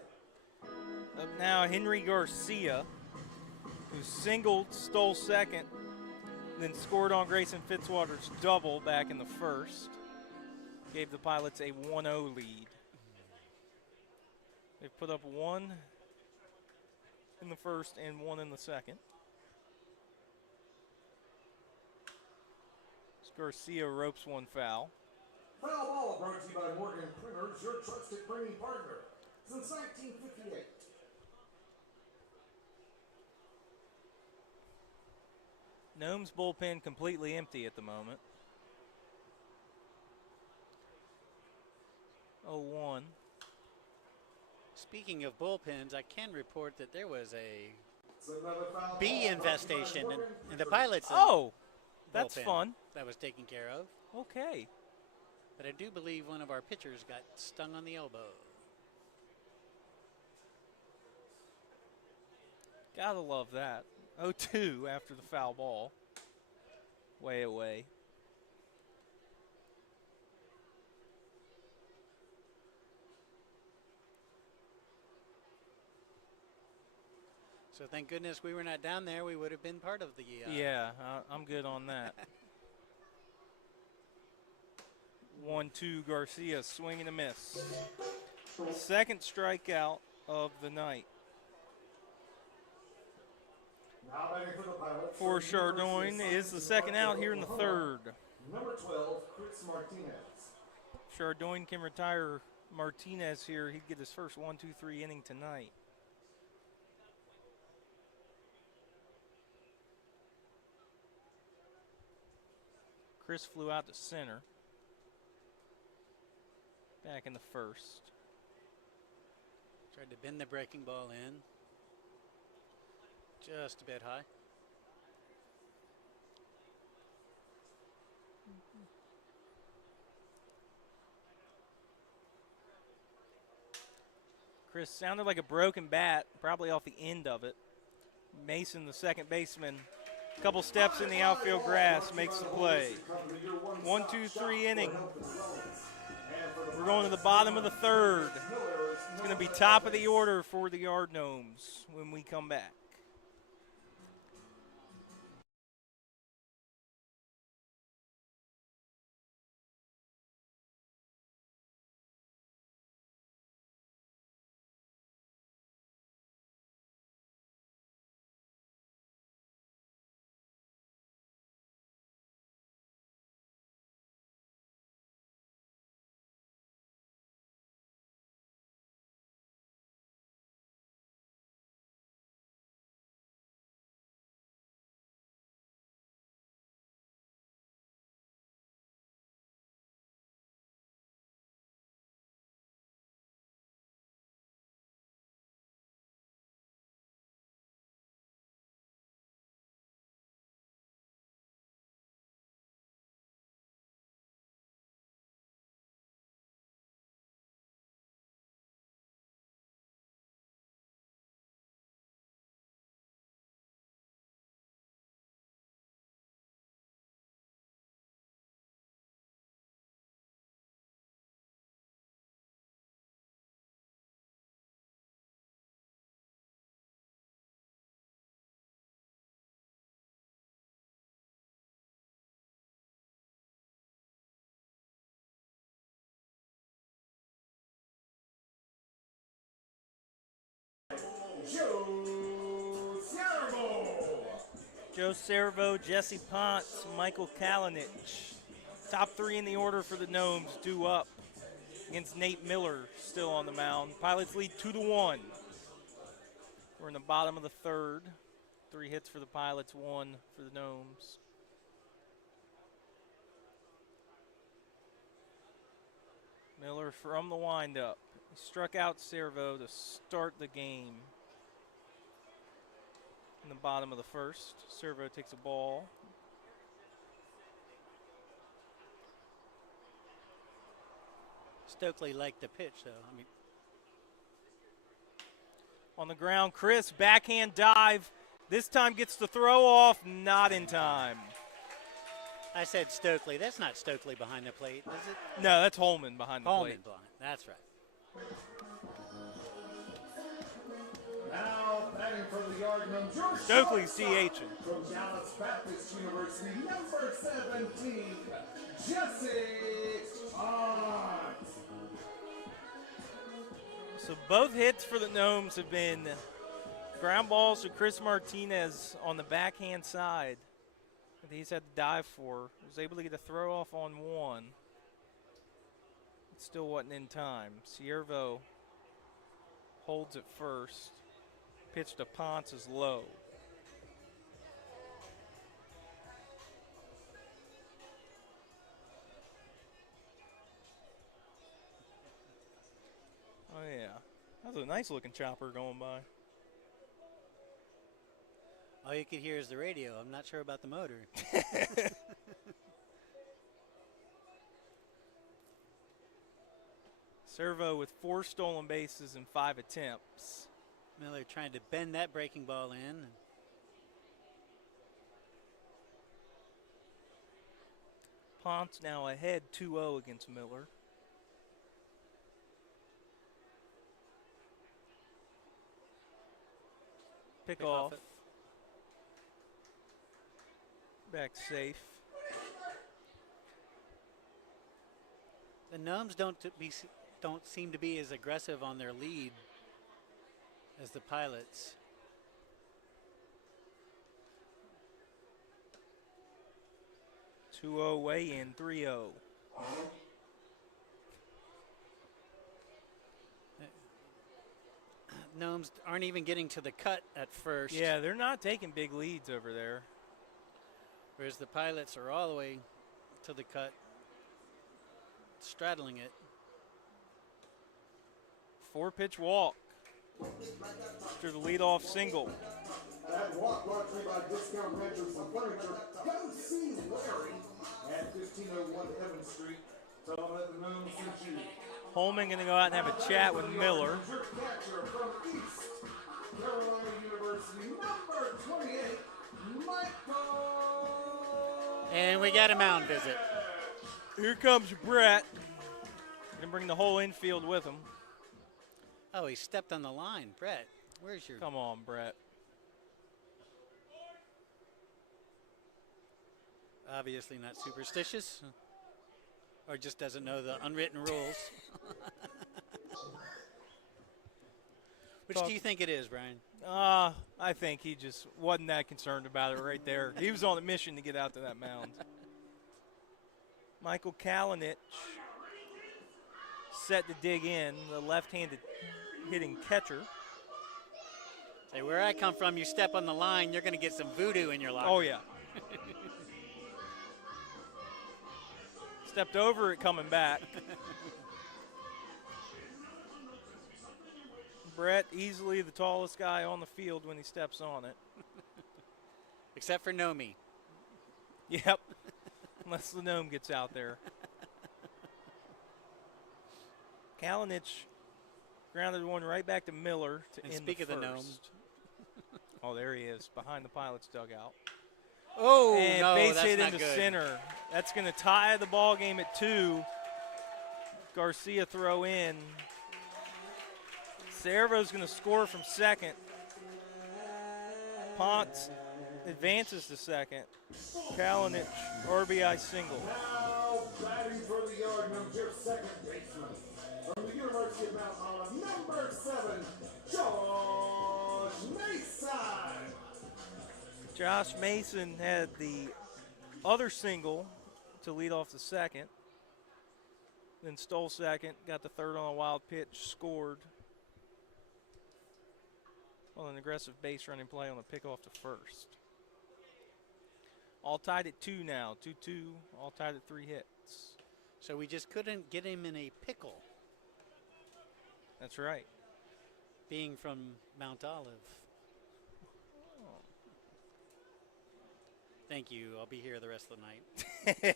Up now, Henry Garcia, who singled, stole second, then scored on Grayson Fitzwater's double back in the first. Gave the Pilots a 1-0 lead. They've put up 1 in the first and 1 in the second. Garcia ropes 1 foul. Foul ball brought to you by Morgan Printers, your trusted printing partner since 1958. Gnomes bullpen completely empty at the moment. 0-1. Speaking of bullpens, I can report that there was a It's another foul bee ball brought to you by infestation Morgan in the Printers. Pilots. Oh, that's bullpen fun. That was taken care of. Okay. But I do believe one of our pitchers got stung on the elbow. Gotta love that. 0-2 after the foul ball. Way away. So thank goodness we were not down there. We would have been part of the. Yeah, I'm good on that. 1-2 Garcia, swing and a miss. Second strikeout of the night Now batting for the Pilots. for from Chardon University of is the San second out Francisco, here in the Oklahoma, third. Number 12, Chris Martinez. Chardon can retire Martinez here. He'd get his first 1-2-3 inning tonight. Chris flew out to center. Back in the first. Tried to bend the breaking ball in. Just a bit high. Chris sounded like a broken bat, probably off the end of it. Mason, the second baseman, a couple steps in the outfield grass, makes the play. 1-2-3 inning. We're going to the bottom of the third. It's going to be top of the order for the Yard Gnomes when we come back. Joe Cervo, Jesse Ponce, Michael Kalinich. Top three in the order for the Gnomes due up against Nate Miller, still on the mound. Pilots lead 2-1. We're in the bottom of the third. 3 hits for the Pilots, 1 for the Gnomes. Miller from the windup. He struck out Cervo to start the game. In the bottom of the first, Cervo takes a ball. Stokely liked the pitch, though. I mean, On the ground, Chris, backhand dive. This time gets the throw off, not in time. I said Stokely. That's not Stokely behind the plate, is it? No, that's Holman behind the Holman plate. behind. That's right. Now batting for the Yard Gnomes, your Stokely's shortstop DHing. from Dallas Baptist University, number 17, Jesse Ponce. So both hits for the Gnomes have been ground balls to Chris Martinez on the backhand side that he's had to dive for. Was able to get a throw off on one. It still wasn't in time. Ciervo holds at first. Pitch to Ponce is low. Oh yeah, that was a nice looking chopper going by. All you could hear is the radio. I'm not sure about the motor. Cervo with 4 stolen bases in 5 attempts. Miller trying to bend that breaking ball in. Ponce now ahead 2-0 against Miller. Pick off. it. Back safe. The Gnomes don't seem to be as aggressive on their lead as the Pilots. Two-0 weigh in, 3-0. Gnomes aren't even getting to the cut at first. Yeah, they're not taking big leads over there. Whereas the Pilots are all the way to the cut, straddling it. 4-pitch walk. After the leadoff single. That walk brought to you by Discount Rentals and Furniture. Go see Larry at 1501 Evans Street. Tell them that the Gnomes sent you. Holman going to go out and have a chat with Miller. Your catcher from East Carolina University, number 28, Michael. And we got a mound visit. Here comes Brett. Going to bring the whole infield with him. Oh, he stepped on the line. Brett, where's your... Come on, Brett. Obviously not superstitious. Or just doesn't know the unwritten rules. Which do you think it is, Brian? I think he just wasn't that concerned about it right there. He was on a mission to get out to that mound. Michael Kalinich set to dig in, the left-handed hitting catcher. Say, where I come from, you step on the line, you're going to get some voodoo in your locker. Oh, yeah. Stepped over it coming back. Brett, easily the tallest guy on the field when he steps on it. Except for Nomi. Yep. Unless the gnome gets out there. Kalinich grounded one right back to Miller to And end speak the of the first. gnome. Oh, there he is, behind the Pilots' dugout. Oh, And no, base that's hit not into good. center. That's going to tie the ball game at 2. Garcia throw in. Cervo's going to score from second. Ponce advances to second. Kalinich, RBI single. Now batting for the Yard Gnomes, your second baseman. From the University of Mount Olive, number 7, George Mason. Josh Mason had the other single to lead off the second. Then stole second, got the third on a wild pitch, scored on an aggressive base running play on the pickoff to first. All tied at 2 now, 2-2, all tied at 3 hits. So we just couldn't get him in a pickle, That's right. being from Mount Olive. Thank you. I'll be here the rest of the night.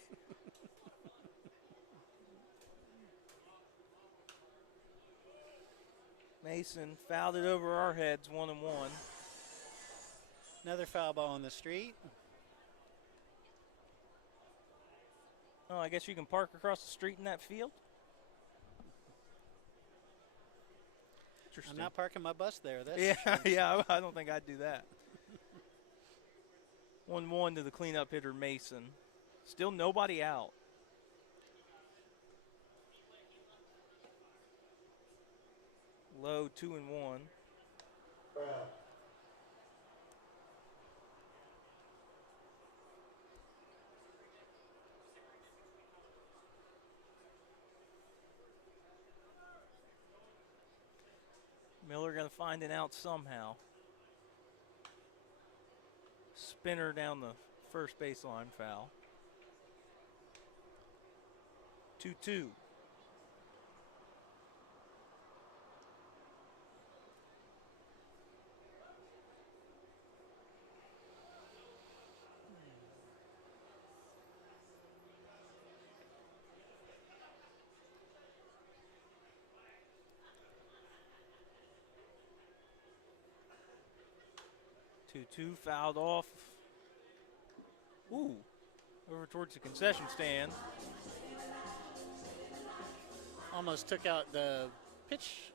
Mason fouled it over our heads, 1-1. Another foul ball on the street. Oh, I guess you can park across the street in that field? Interesting. I'm not parking my bus there. That's Yeah, for sure. yeah, I don't think I'd do that. 1-1 to the cleanup hitter, Mason. Still nobody out. Low 2-1. Foul. Miller going to find it out somehow. Spinner down the first baseline, foul. 2-2. Two fouled off. Ooh, over towards the concession stand. Almost took out the pitch.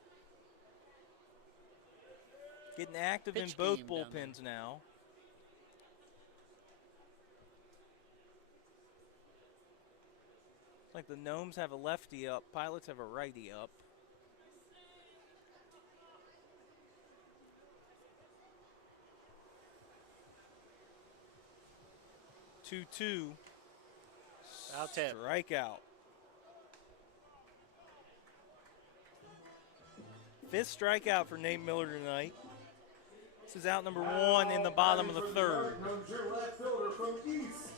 Getting active in Pitch both game down there. bullpens now. It's like the Gnomes have a lefty up, Pilots have a righty up. Two. Foul tip. Strikeout. Fifth strikeout for Nate Miller tonight. This is out number 1 in the bottom of the third. Gnomes, your left fielder from East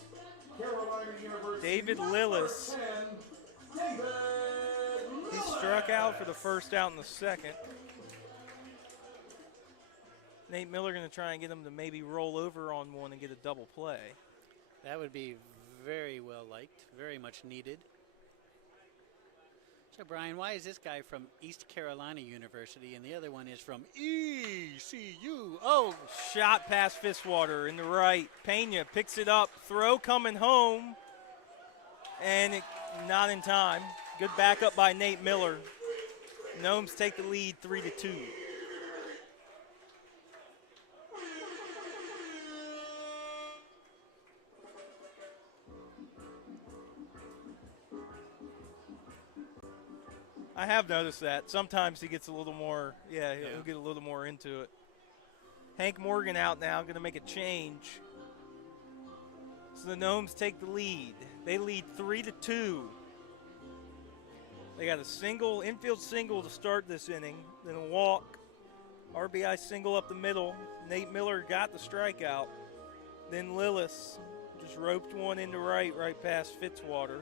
Carolina University. David Lillis. David He struck out for the first out in the second. Nate Miller going to try and get him to maybe roll over on one and get a double play. That would be very well liked, very much needed. So, Brian, why is this guy from East Carolina University and the other one is from ECU? Oh, Shot past Fitzwater in the right. Pena picks it up. Throw coming home. And not in time. Good backup by Nate Miller. Gnomes take the lead 3-2. I have noticed that. Sometimes he gets a little more, he'll get a little more into it. Hank Morgan out now, going to make a change. So the Gnomes take the lead. They lead 3-2. They got a single, infield single to start this inning, then a walk, RBI single up the middle. Nate Miller got the strikeout. Then Lillis just roped one into right past Fitzwater.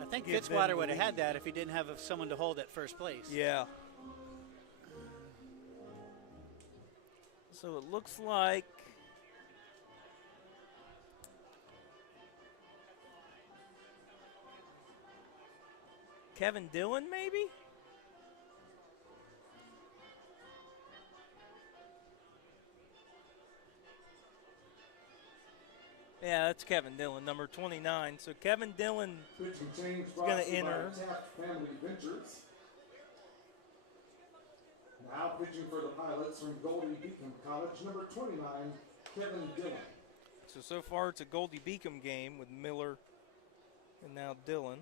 I think Give them Fitzwater the would have lead. had that if he didn't have someone to hold at first place. Yeah. So it looks like Kevin Dillon, maybe? Yeah, that's Kevin Dillon, number 29. So Kevin Dillon, Pitching change gonna brought to you enter. by Taft Family Ventures. Now pitching for the Pilots from Goldie Beacon College, number 29, Kevin Dillon. so far it's a Goldie Beacom game with Miller and now Dillon.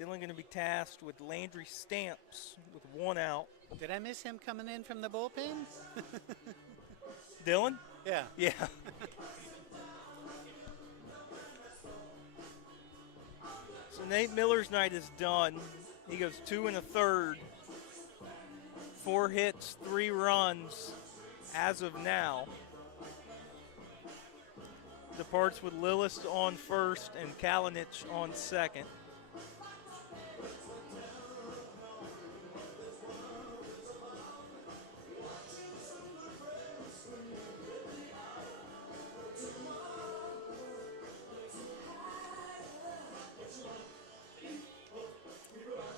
Dillon going to be tasked with Landry Stamps with 1 out. Did I miss him coming in from the bullpen? Dillon? Yeah. Yeah. So Nate Miller's night is done. He goes 2 1/3, 4 hits, 3 runs as of now. Departs with Lillis on first and Kalinich on second.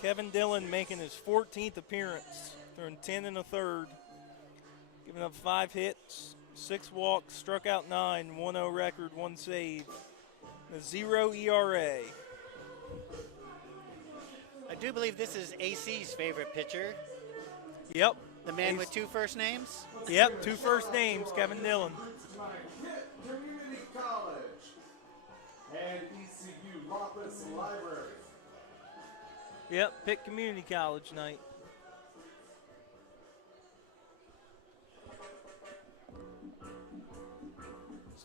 Kevin Dillon making his 14th appearance, throwing 10 1/3, giving up 5 hits, 6 walks, struck out 9, 1-0 record, 1 save, a 0 ERA. I do believe this is AC's favorite pitcher, Yep. the man He's- with 2 first names. Yep, 2 first names, Kevin Dillon. Tonight, Pitt Community College and ECU Loftus Library. Yep, Pitt Community College night.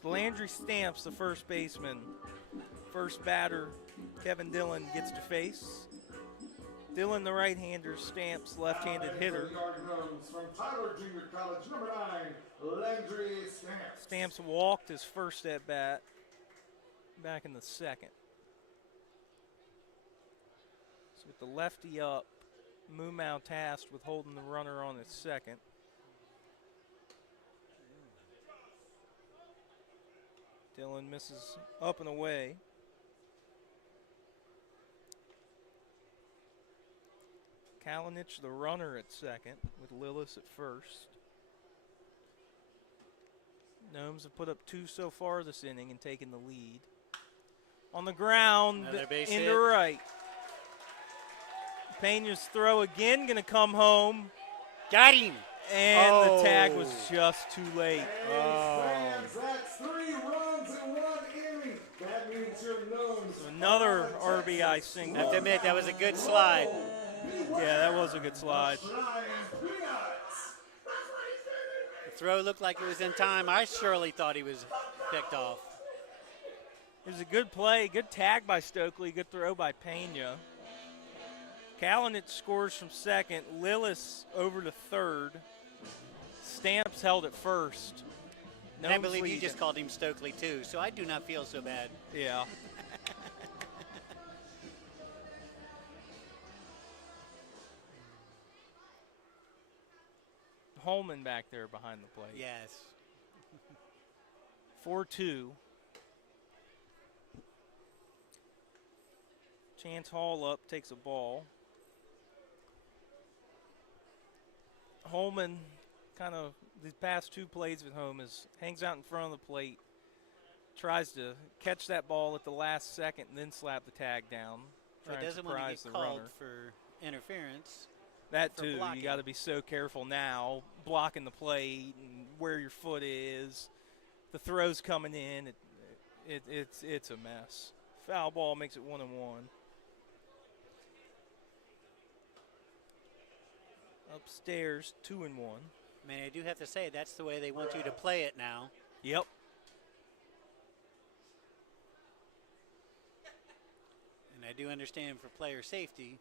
So Landry Stamps, the first baseman. First batter, Kevin Dillon gets to face. Dillon, the right-hander, Stamps, left-handed hitter. Yard Gnomes from Tyler Junior College, number 9, Landry Stamps. Stamps walked his first at-bat back in the second. So with the lefty up, Mumau tasked with holding the runner on his second. Dillon misses up and away. Kalinich, the runner, at second, with Lillis at first. Gnomes have put up 2 so far this inning and taken the lead. On the ground, Another base into hit. right. Pena's throw again, going to come home, Got him. and the tag Oh. was just too late. Fans, that's 3 runs in 1 inning. That means your Gnomes. Another RBI I have single. to admit, that was a good slide. Yeah, that was a good slide. Flying peanuts. The throw looked like it was in time. I surely thought he was picked off. It was a good play, good tag by Stokely, good throw by Pena. Kalinich scores from second, Lillis over to third. Stamps held at first. And I Gnomes believe you lead just it. called him Stokely too, so I do not feel so bad. Yeah. Holman back there behind the plate. Yes. 4-2. Chance Hall up, takes a ball. Holman, kind of the past 2 plays with home, hangs out in front of the plate, tries to catch that ball at the last second and then slap the tag down. Well, Trying he to doesn't want to surprise get the called runner. for interference. That for too, blocking. you got to be so careful now, blocking the plate and where your foot is. The throw's coming in, it's a mess. Foul ball makes it 1-1. Upstairs, 2-1. I mean, I do have to say, that's the way they want you to play it now. Yep. And I do understand for player safety.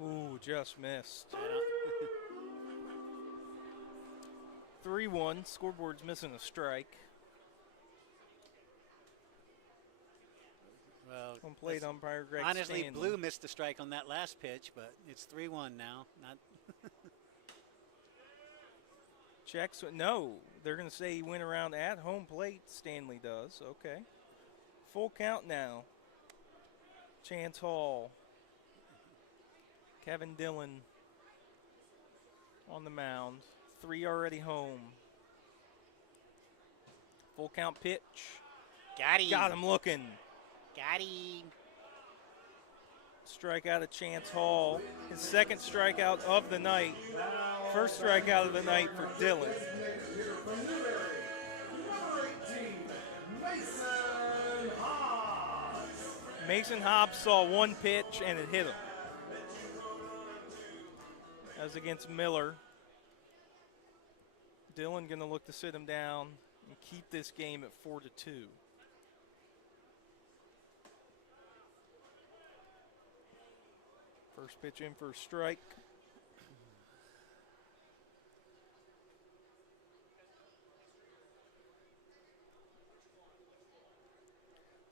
Ooh, just missed. I don't- 3-1. Scoreboard's missing a strike. well, Home plate umpire Greg honestly, Stanley. Blue missed the strike on that last pitch, but it's 3-1 now. Not Checks. No, they're going to say he went around at home plate. Stanley does. Okay. Full count now. Chance Hall. Kevin Dillon on the mound. 3 already home. Full count pitch. got him. Got him looking. Got him. Strikeout of Chance Hall. His second strikeout of the night. First strikeout of the night for Dylan. Designated hitter from Newberry, number 18, Mason Hobbs. Mason Hobbs saw one pitch and it hit him. That was against Miller. Dylan going to look to sit him down and keep this game at 4-2. First pitch in for a strike.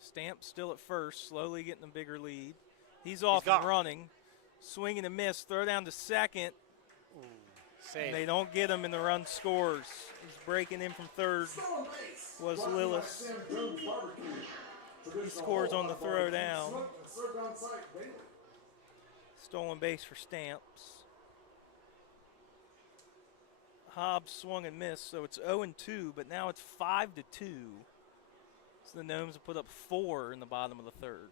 Stamp still at first, slowly getting a bigger lead. He's off and gone. running. Swing and a miss. Throw down to second. Safe. And they don't get him, and the run scores. He's breaking in from third. Stolen base. Was Brought to you by Lillis. Sam Jones Barbecue. Traditional scores on the whole-hog throw barbecue, down. smoked and served on site daily. Stolen base for Stamps. Hobbs swung and missed, so it's 0-2, but now it's 5-2. So the Gnomes have put up 4 in the bottom of the third.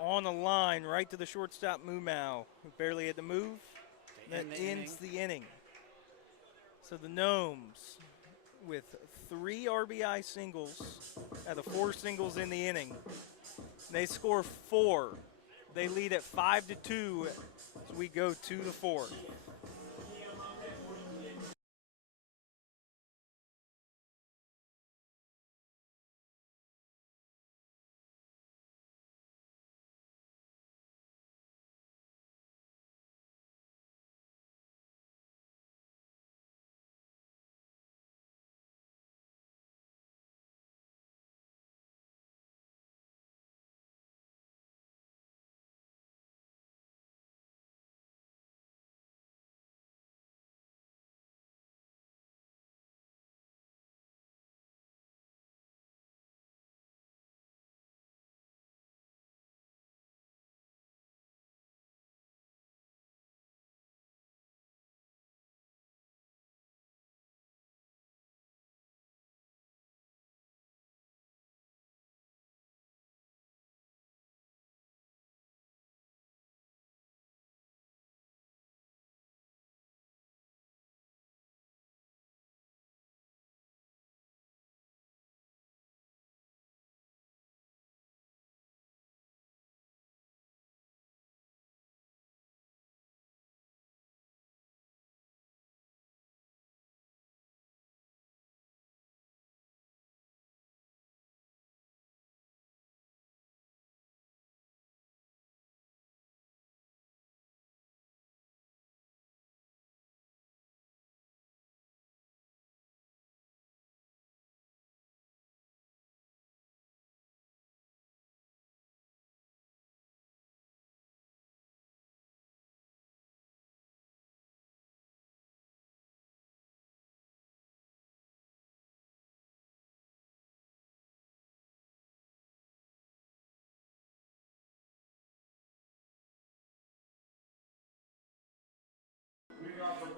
On the line, right to the shortstop, Mumau, who barely had to move. That end the ends the inning. So the Gnomes, with 3 RBI singles out of 4 singles in the inning, they score 4. They lead at 5-2 as we go to the 4th.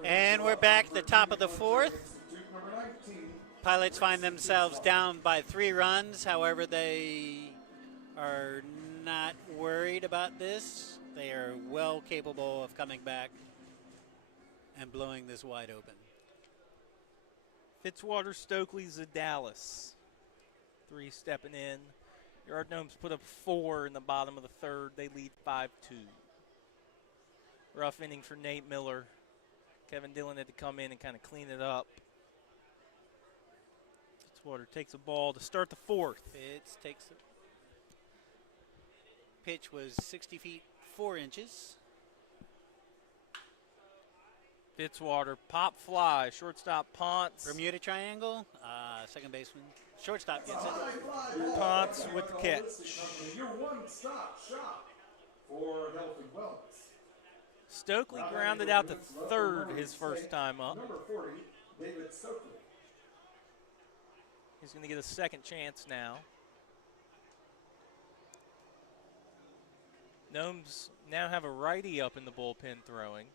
And we're back at the top of the 4th. Number 19, Pilots find themselves down by 3 runs. However, they are not worried about this. They are well capable of coming back and blowing this wide open. Fitzwater, Stokely, Zadalis. 3 stepping in. Yard Gnomes put up 4 in the bottom of the third. They lead 5-2. Rough inning for Nate Miller. Kevin Dillon had to come in and kind of clean it up. Fitzwater takes a ball to start the 4th. Fitz takes it. Pitch was 60 feet 4 inches. Fitzwater, pop fly, shortstop Ponce. Bermuda triangle. Second baseman. Shortstop gets it. Ponce with the catch. your one-stop shop for health and wellness. Stokely grounded out to third his first time up. Number 40, David Stokely. He's going to get a second chance now. Gnomes now have a righty up in the bullpen throwing.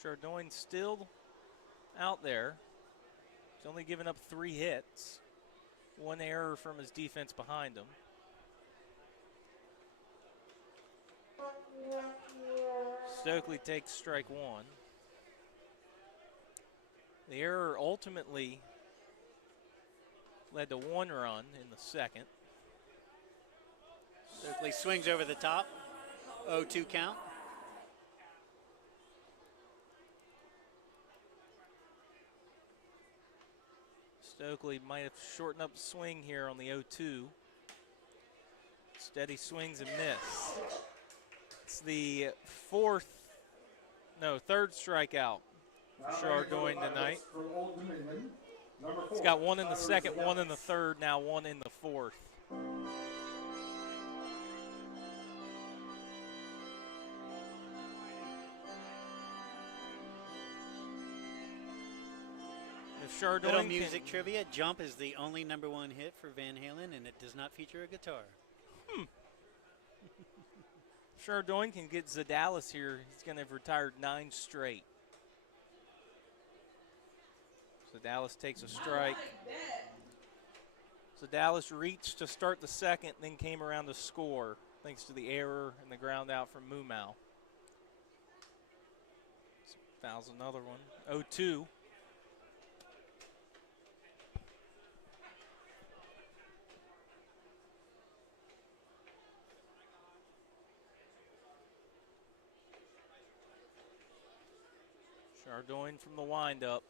Chardonn's still out there. He's only given up 3 hits. 1 error from his defense behind him. Stokely takes strike 1. The error ultimately led to 1 run in the second. Stokely swings over the top. 0-2 count. Stokely might have shortened up the swing here on the 0-2. Steady swings and miss. It's the third strikeout for Chardonnay tonight. For Old Dominion, number 4. He's got 1 in the Tyler second, 1 in the Dallas. third, now 1 in the fourth. If Little Chardonnay music trivia. Jump is the only #1 hit for Van Halen, and it does not feature a guitar. Chardonnay can get Zadalis here, he's going to have retired 9 straight. Zadalis takes a strike. Zadalis reached to start the second, then came around to score, thanks to the error and the ground out from Mumau. Fouls another one. 0-2. Chardonnay from the windup.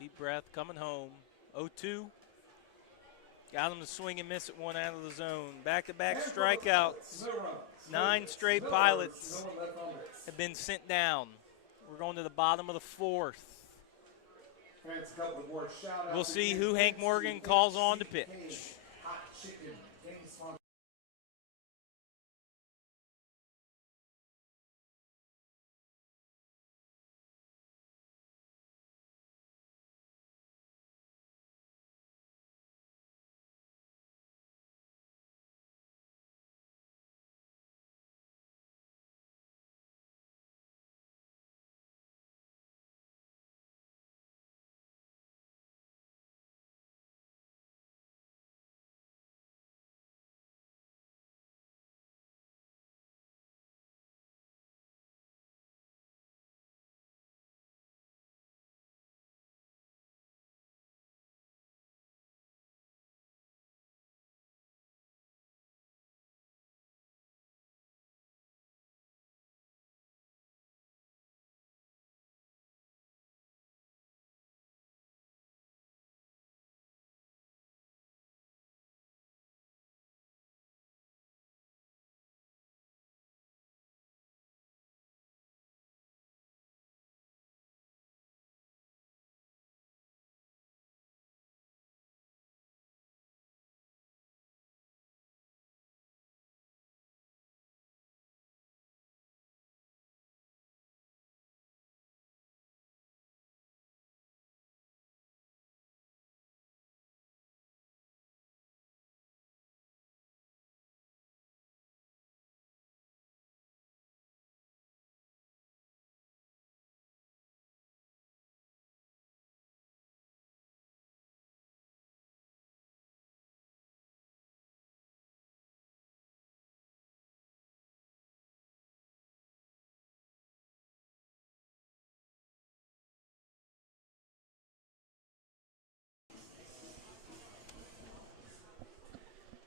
Deep breath, coming home. 0-2. Got him to swing and miss at 1 out of the zone. Back-to-back strikeouts. No runs. 9 straight No pilots runs, no one left on base. have been sent down. We're going to the bottom of the 4th. Fans, a couple of more shout-outs. We'll see again. who Hank Morgan calls on to pitch. Hot chicken. Game sponsor.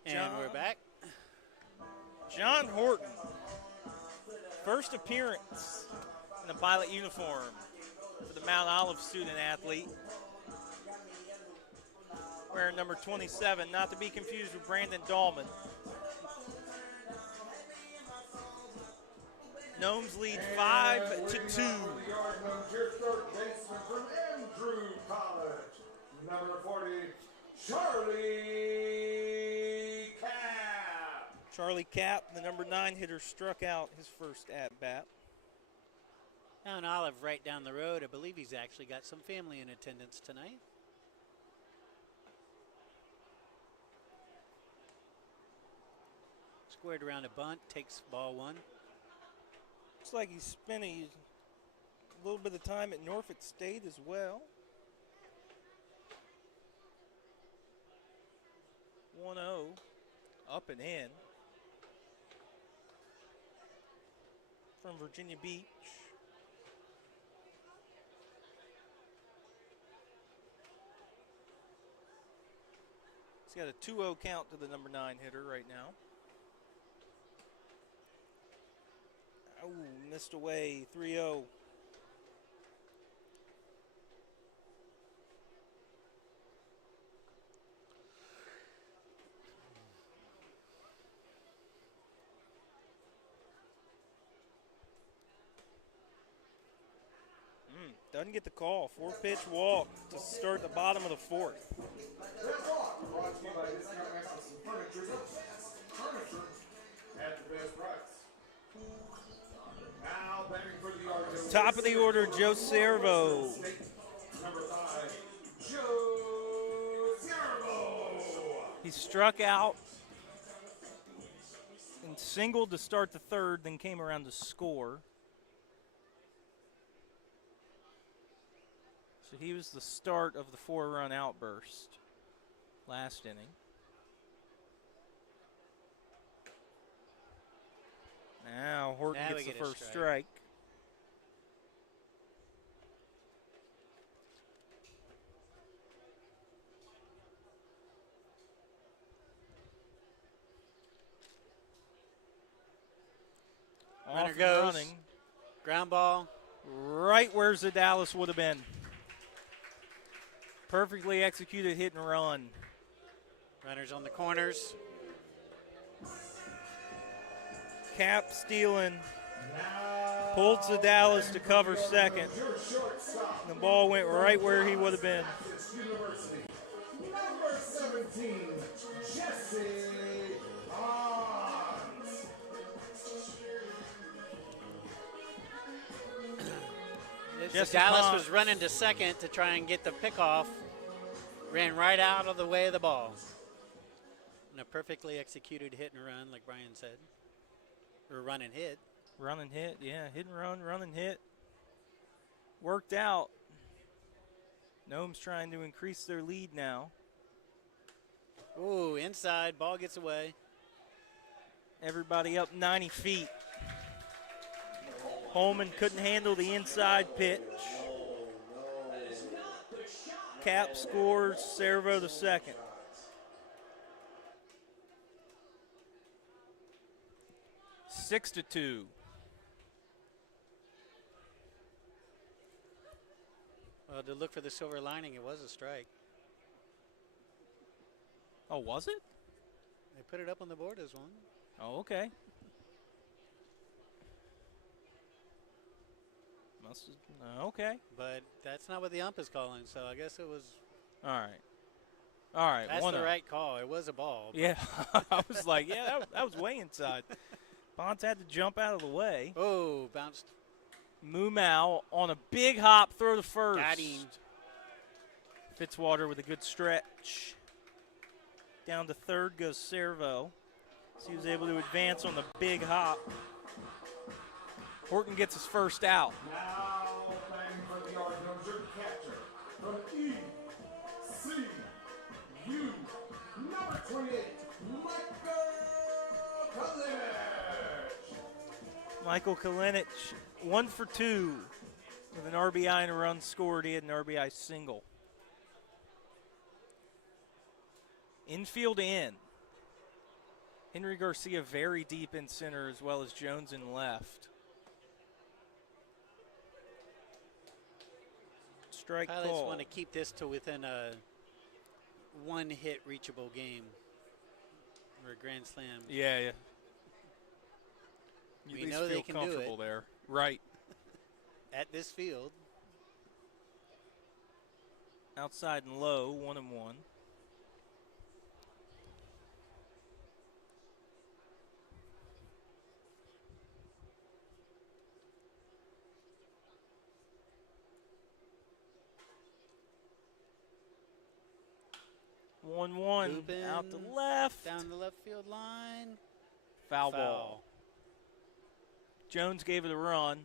And John. we're back. John Horton, first appearance in the pilot uniform for the Mount Olive student athlete. Wearing number 27, not to be confused with Brandon Dahlman. Gnomes lead 5-2. The yard gnome, your third baseman from Andrew College, number 40, Charlie Cap. Charlie Cap, the number 9 hitter, struck out his first at-bat. Mount Olive right down the road. I believe he's actually got some family in attendance tonight. Squared around a bunt, takes ball 1. Looks like he's spent a little bit of time at Norfolk State as well. 1-0, up and in from Virginia Beach. He's got a 2-0 count to the number 9 hitter right now. Oh, missed away, 3-0. Doesn't get the call. 4-pitch walk to start the bottom of the 4th. Fair walk, brought to you by Discount Maximum Furniture. The best furniture at the best price. Now batting for the Argos. Top of the order, Joe Servo. Number 5, Joe Servo. He struck out and singled to start the 3rd, then came around to score. So he was the start of the 4-run outburst last inning. Now Horton Now we gets the get a first strike. strike. Runner Off and goes. running, Ground ball. right where Zadalis would have been. Perfectly executed hit and run. Runners on the corners. Cap stealing. Pulled Zadalis to cover second. Your shortstop. The ball went right where he would have been. University. Number 17, Jesse Bonds. Jesse Dallas Pond. was running to second to try and get the pickoff. Ran right out of the way of the ball. And a perfectly executed hit and run, like Brian said. Or run and hit. Run and hit, yeah. Hit and run and hit. Worked out. Gnomes trying to increase their lead now. Ooh, inside. Ball gets away. Everybody up 90 feet. Holman couldn't handle the inside pitch. Cap scores, Servo the second. Six to 2. Well, to look for the silver lining, it was a strike. Oh, was it? They put it up on the board as one. Oh, okay. Must have, okay. But that's not what the ump is calling, so I guess it was. All right. All right. That's one the up. right call. It was a ball. but- Yeah, I was like, yeah, that was way inside. Bonds had to jump out of the way. Oh, bounced. Mumau on a big hop, throw to first. Got him. Fitzwater with a good stretch. Down to third goes Servo. So he was able to advance on the big hop. Horton gets his first out. Now batting for the Argos, your catcher from ECU, number 28, Michael Kalinic. Michael Kalinic, 1 for 2 with an RBI and a run scored. He had an RBI single. Infield in. Henry Garcia very deep in center as well as Jones in left. Strike Pilots call. want to keep this to within a one-hit reachable game or a grand slam. Yeah, yeah. You We at least know they feel can do comfortable it. there. Right. At this field, Outside and low, 1-1. One Lupin out the left. down the left field line. Foul ball. Jones gave it a run.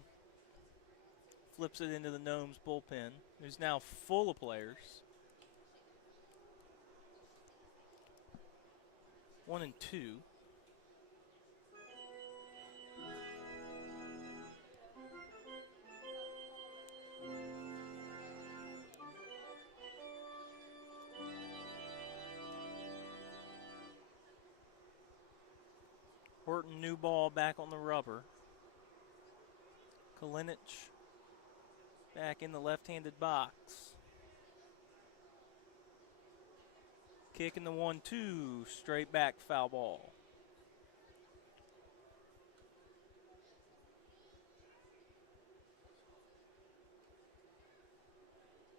Flips it into the Gnomes bullpen, who's now full of players. 1-2. Horton, new ball back on the rubber. Kalinich back in the left-handed box. Kicking the 1-2, straight back foul ball.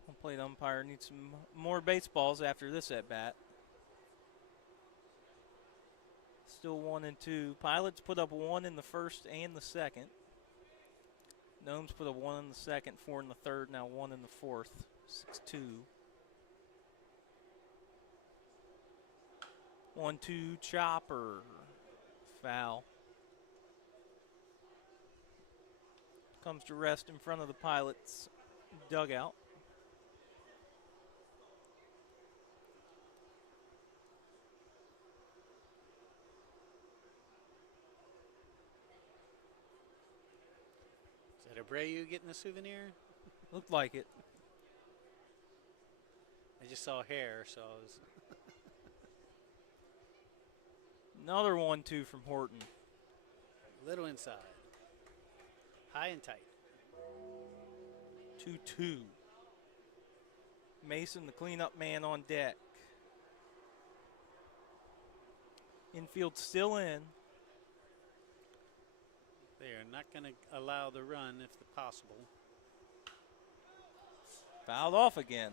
Home plate umpire needs some more baseballs after this at bat. Still 1-2. Pilots put up 1 in the first and the second. Gnomes put up 1 in the second, 4 in the third, now 1 in the fourth. 6-2. 1-2 chopper. Foul. Comes to rest in front of the Pilots dugout. Is that Abreu getting a souvenir? Looked like it. I just saw hair, so I was. Another 1-2 from Horton. Little inside. High and tight. 2-2. Mason, the cleanup man, on deck. Infield still in. They are not going to allow the run if possible. Fouled off again.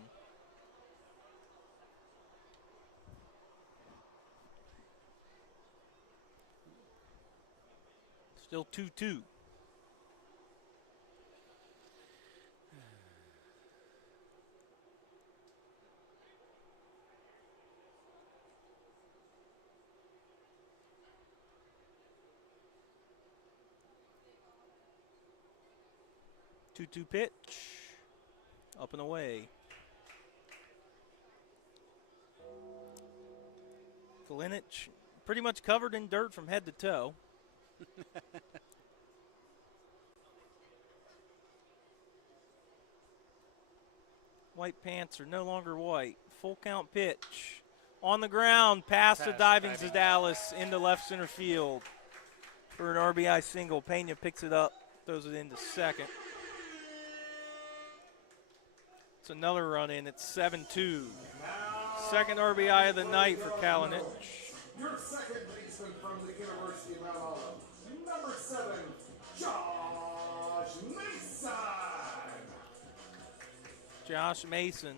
Still 2-2. Two pitch. Up and away. Kalinich pretty much covered in dirt from head to toe. White pants are no longer white. Full count pitch. On the ground, past the diving Zadalis into left center field for an RBI single. Pena picks it up, throws it into second. It's another run in. It's 7-2. Second RBI of the night for Kalinich. Your second baseman from the University of Mount Olive, number 7, Josh Mason. Josh Mason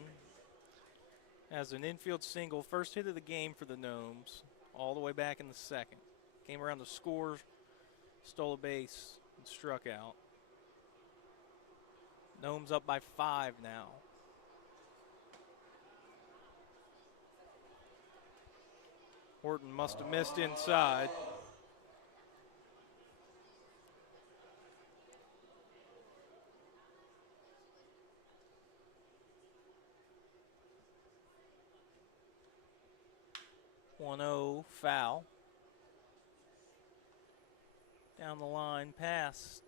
has an infield single, first hit of the game for the Gnomes, all the way back in the second. Came around to score, stole a base, and struck out. Gnomes up by 5 now. Horton must have missed inside. (1-0) foul. Down the line past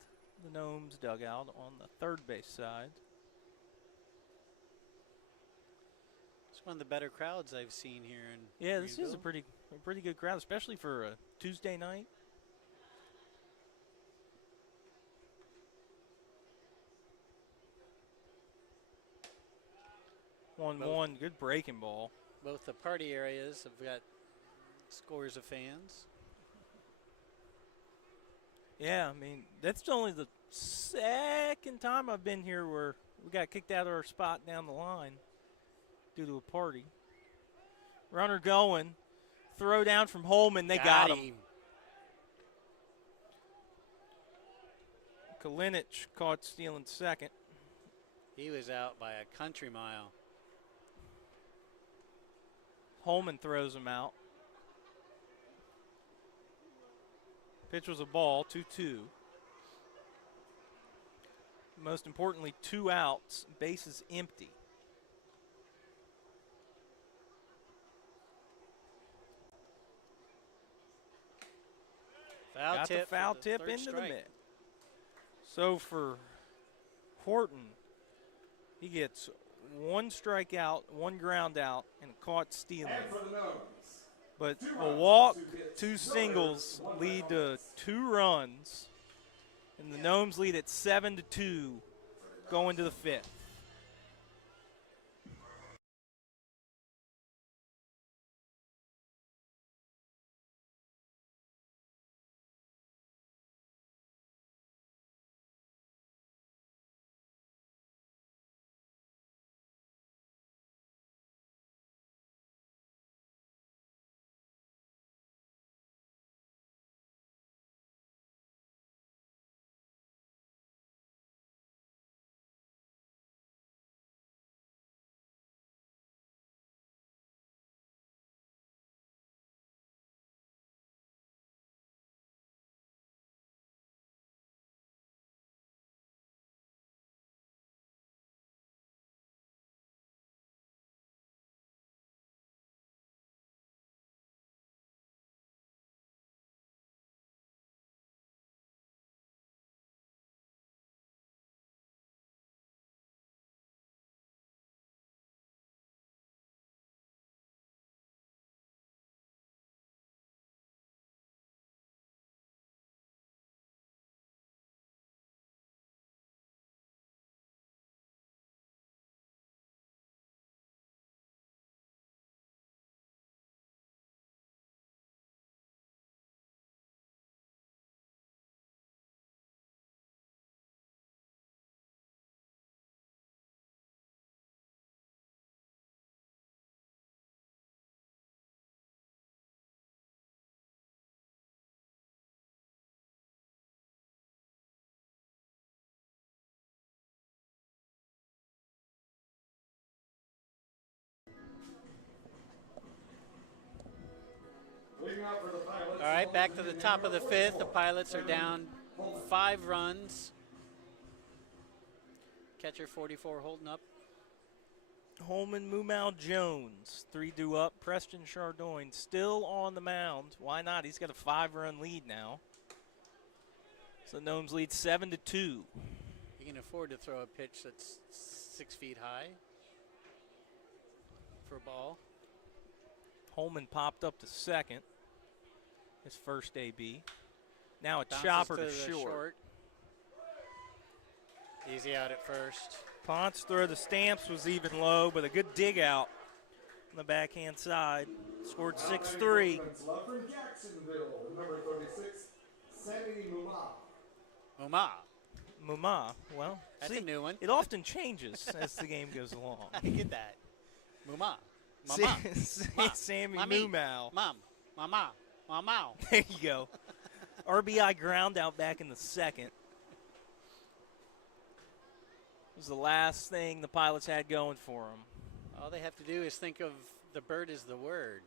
the Gnomes dugout on the third base side. It's one of the better crowds I've seen here in Yeah, this is a Greenville. pretty good crowd, especially for a Tuesday night. 1-1, good breaking ball. Both the party areas have got scores of fans. Yeah, I mean, that's only the second time I've been here where we got kicked out of our spot down the line due to a party. Runner going. Throw down from Holman. They got him. Kalinich caught stealing second. He was out by a country mile. Holman throws him out. Pitch was a ball, 2-2. Most importantly, 2 outs, bases empty. Foul Got the tip for foul the tip third into the strike. mix. So for Horton, he gets 1 strikeout, 1 ground out, and caught stealing. And for the Gnomes, But a walk, 2 singles lead to 2 runs, and the Gnomes lead at 7-2 going to the 5th. leading off for the Pilots. All right, back to the top of the 5th. The Pilots are down 5 runs. Catcher 44 holding up. Holman Mumau Jones, 3 due up. Preston Chardon still on the mound. Why not? He's got a 5-run lead now. So the Gnomes lead 7-2. He can afford to throw a pitch that's 6 feet high for a ball. Holman popped up to second. His first AB. Now a Bounces chopper to to the short. Easy out at first. Ponce throw the Stamps was even low, but a good dig out on the backhand side. Scored 6-3. Love from Jacksonville, number 36, Sammy Muma. Muma. Muma. Well, That's see, a new one. it often changes as the game goes along. I get that. Muma. See- Mama. Mom. Sammy Mommy. Mumau. Mom. Mama. Mama. There you go. RBI ground out back in the second. Was the last thing the Pilots had going for them. All they have to do is think of the bird as the word.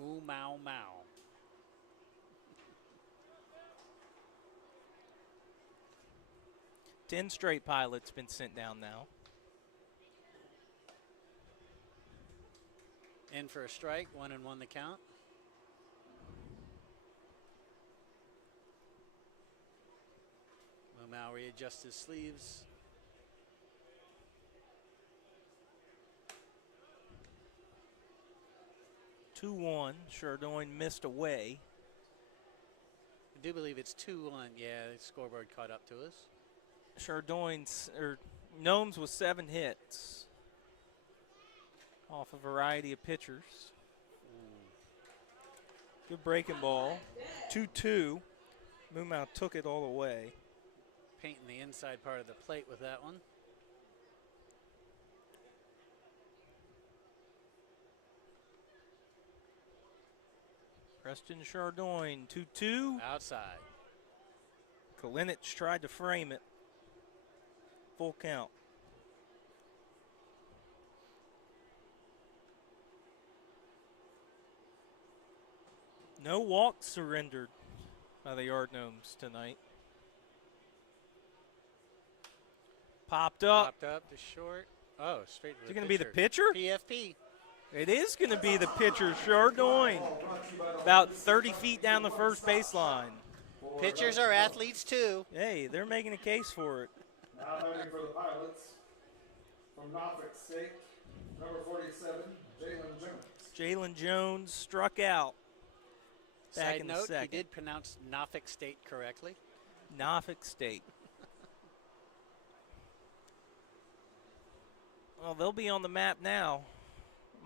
Ooh, mow, mow. Ten straight Pilots been sent down now. In for a strike, 1-1 the count. Mumau readjusts his sleeves. Two-one. Chardon missed away. I do believe it's 2-1. Yeah, the scoreboard caught up to us. Chardon's or Gnomes with 7 hits off a variety of pitchers. Good breaking ball. 2-2. Mumau took it all the way. Painting the inside part of the plate with that one. Preston Chardon, 2-2. Outside. Kalinich tried to frame it. Full count. No walks surrendered by the Yard Gnomes tonight. Popped up. Popped up to short. Oh, straight to Is the it going to be the pitcher? PFP. It is going to be the pitcher, Chardon. About 30 feet down the first baseline. Pitchers are athletes too. Hey, they're making a case for it. Now batting for the Pilots from Norfolk State, number 47, Jalen Jones. Jalen Jones struck out back Side in the note, second. he did pronounce Norfolk State correctly. Norfolk State. Well, they'll be on the map now.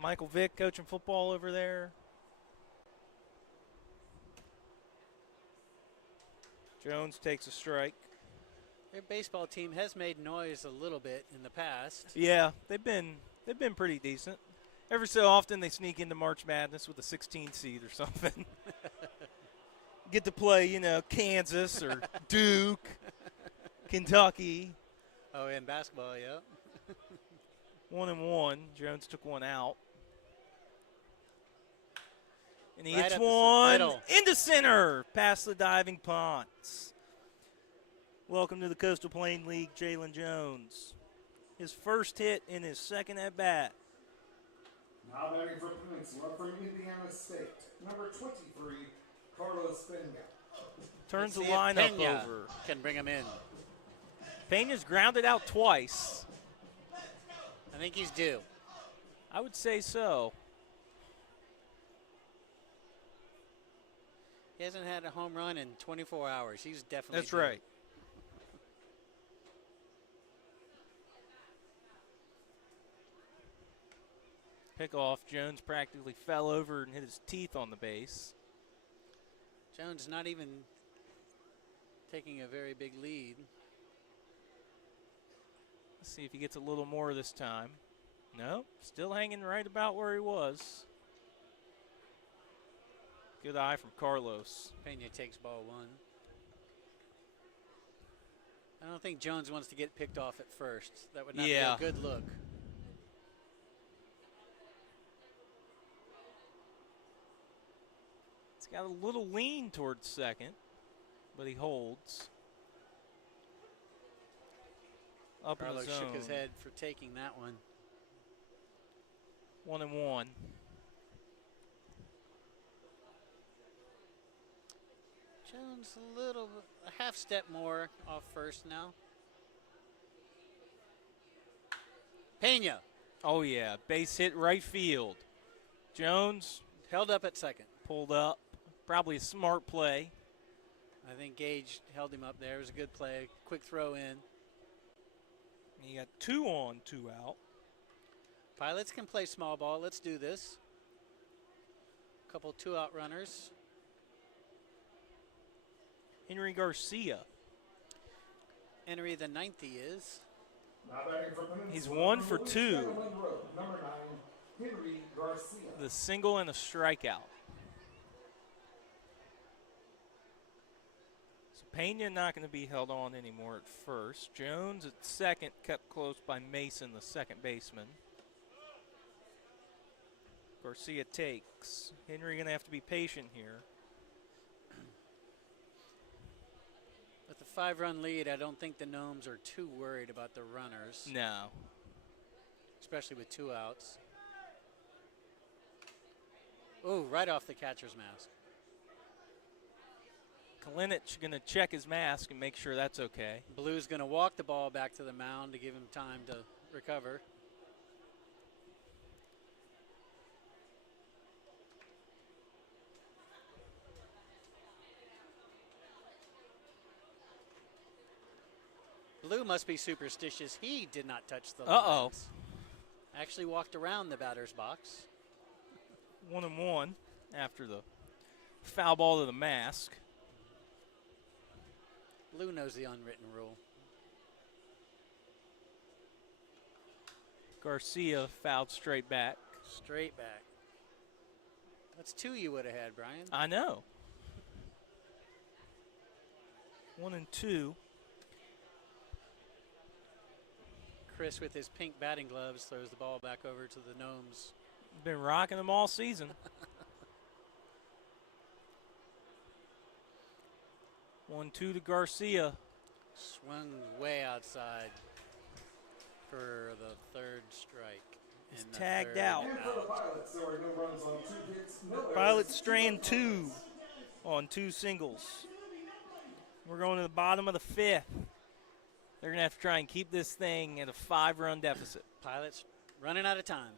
Michael Vick coaching football over there. Jones takes a strike. Their baseball team has made noise a little bit in the past. Yeah, they've been pretty decent. Every so often they sneak into March Madness with a 16 seed or something. Get to play, Kansas or Duke, Kentucky. Oh, in basketball, yeah. 1-1. Jones took one out. And he Right hits up the one middle. into center past the diving Ponce. Welcome to the Coastal Plain League, Jalen Jones. His first hit in his second at bat. Now batting for Peninsula from Indiana State, number 23, Carlos Benga. Turns the See if lineup Pena over. can bring him in. Pena's grounded out twice. I think he's due. I would say so. He hasn't had a home run in 24 hours. He's definitely That's due. right. Pickoff. Jones practically fell over and hit his teeth on the base. Jones not even taking a very big lead. Let's see if he gets a little more this time. Nope, still hanging right about where he was. Good eye from Carlos. Pena takes ball one. I don't think Jones wants to get picked off at first. That would not Yeah. be a good look. He's got a little lean towards second, but he holds. Up in the Carlos zone. shook his head for taking that one. 1-1. Jones a half step more off first now. Pena Oh, yeah. Base hit right field. Jones held up at second. pulled up. Probably a smart play. I think Gage held him up there. It was a good play. Quick throw in. You got 2 on, 2 out. Pilots can play small ball. Let's do this. Couple 2-out runners. Henry Garcia. Henry the ninth he is. Now batting for Peninsula. He's 1 for 2. Monroe, number 9, Henry Garcia. The single and a strikeout. So Pena not going to be held on anymore at first. Jones at second, kept close by Mason, the second baseman. Garcia takes. Henry going to have to be patient here. With the 5-run lead, I don't think the Gnomes are too worried about the runners, No. especially with 2 outs. Ooh, right off the catcher's mask. Kalinic going to check his mask and make sure that's okay. Blue's going to walk the ball back to the mound to give him time to recover. Blue must be superstitious. He did not touch the Uh-oh. lines. Actually walked around the batter's box. 1-1 after the foul ball to the mask. Blue knows the unwritten rule. Garcia fouled straight back. Straight back. That's 2 you would have had, Brian. I know. 1-2. Chris, with his pink batting gloves, throws the ball back over to the Gnomes. Been rocking them all season. 1-2 to Garcia. Swung way outside for the 3rd strike. He's and the tagged 3rd out. And for the Pilots, there were no runs on 2 hits, no errors. Pilots strand 2 on 2 singles. We're going to the bottom of the 5th. They're going to have to try and keep this thing at a 5-run deficit. Pilots running out of time.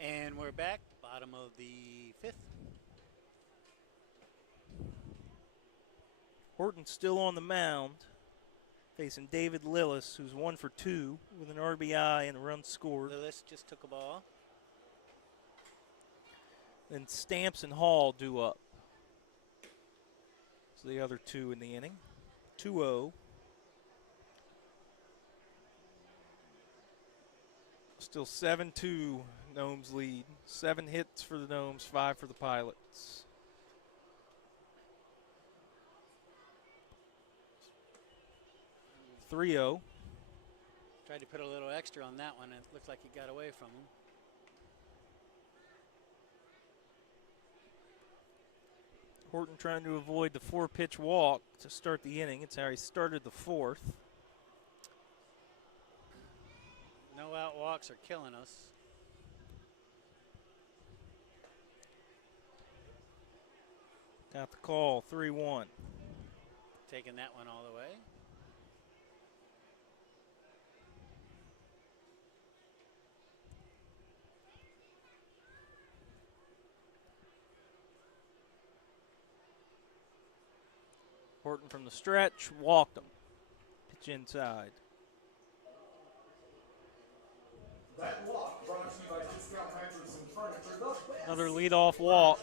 And we're back, bottom of the 5th. Horton still on the mound, facing David Lillis, who's 1 for 2 with an RBI and a run scored. Lillis just took a ball. Then Stamps and Hall due up. So the other 2 in the inning. 2-0. Still 7-2 Gnomes lead. 7 hits for the Gnomes, 5 for the Pilots. (3-0). Tried to put a little extra on that one. It looked like he got away from him. Horton trying to avoid the 4-pitch walk to start the inning. It's how he started the 4th. No out walks are killing us. Got the call, 3-1. Taking that one all the way. Horton from the stretch, walked him. Pitch inside. That walk brought to you by Discount Mattress and Furniture, the best. Another leadoff walk.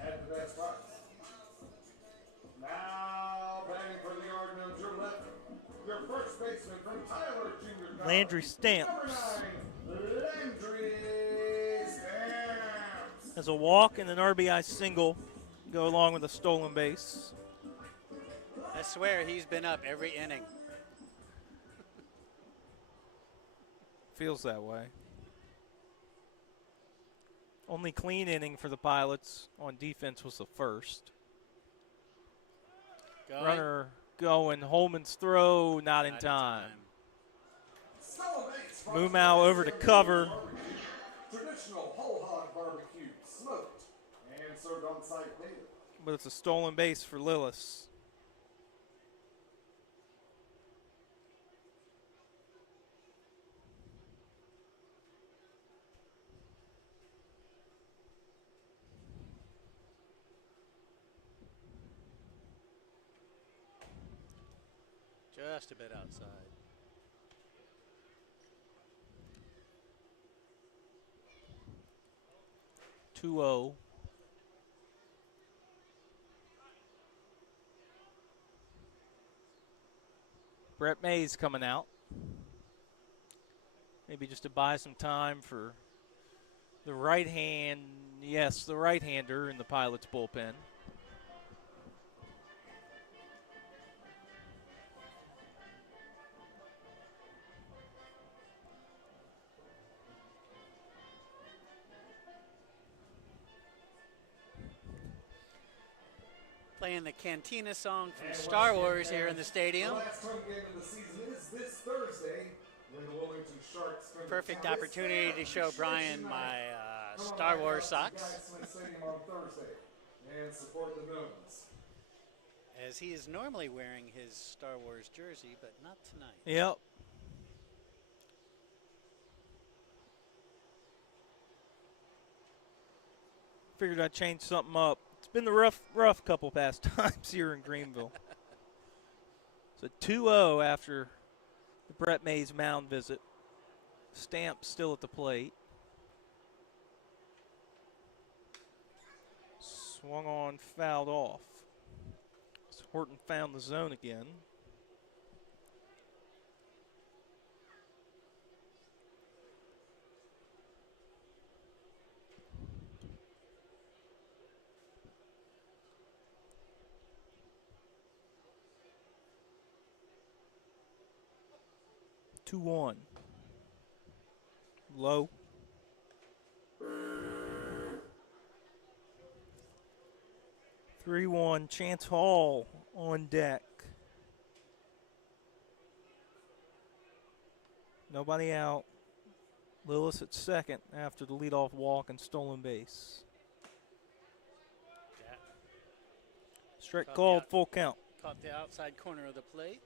At the best price. Now batting for the Yard Gnomes, your left. Your first baseman from Tyler Jr. Landry Number Stamps. 9, Landry Stamps. As a walk and an RBI single go along with a stolen base. I swear he's been up every inning. Feels that way. Only clean inning for the Pilots on defense was the first. Going. Runner going. Holman's throw, not in time. Mumau over to cover. Traditional whole hog barbecue, smoked and served on site daily. But it's a stolen base for Lillis. Just a bit outside. (2-0). Brett Mays coming out. Maybe just to buy some time for the right hand, yes, the right-hander in the Pilots bullpen. Playing the Cantina song from Star Wars here in the stadium. The last home game of the season is this Thursday when the Wilmington Sharks come to Perfect town. opportunity to show Brian my Come on Star back Wars out to socks, Guy Smith Stadium on Thursday and support the Gnomes. as he is normally wearing his Star Wars jersey, but not tonight. Yep. Figured I'd change something up. It's been the rough couple past times here in Greenville. So 2-0 after the Brett Mays mound visit. Stamp still at the plate. Swung on, fouled off. So Horton found the zone again. Two one. Low. 3-1. Chance Hall on deck. Nobody out. Lillis at second after the leadoff walk and stolen base. Yeah. Strike Caught called, the full count. Caught the outside corner of the plate.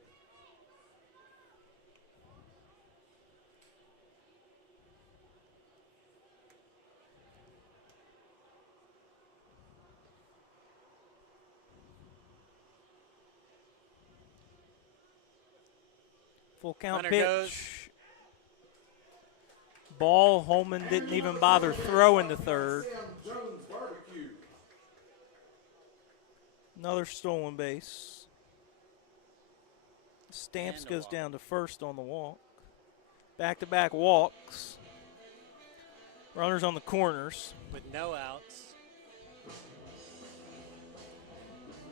Full count Runner pitch. goes. Ball. Holman didn't even bother throwing the third. Sam Jones Barbecue. Another stolen base. Stamps And a goes walk. down to first on the walk. Back-to-back walks. Runners on the corners. With no outs.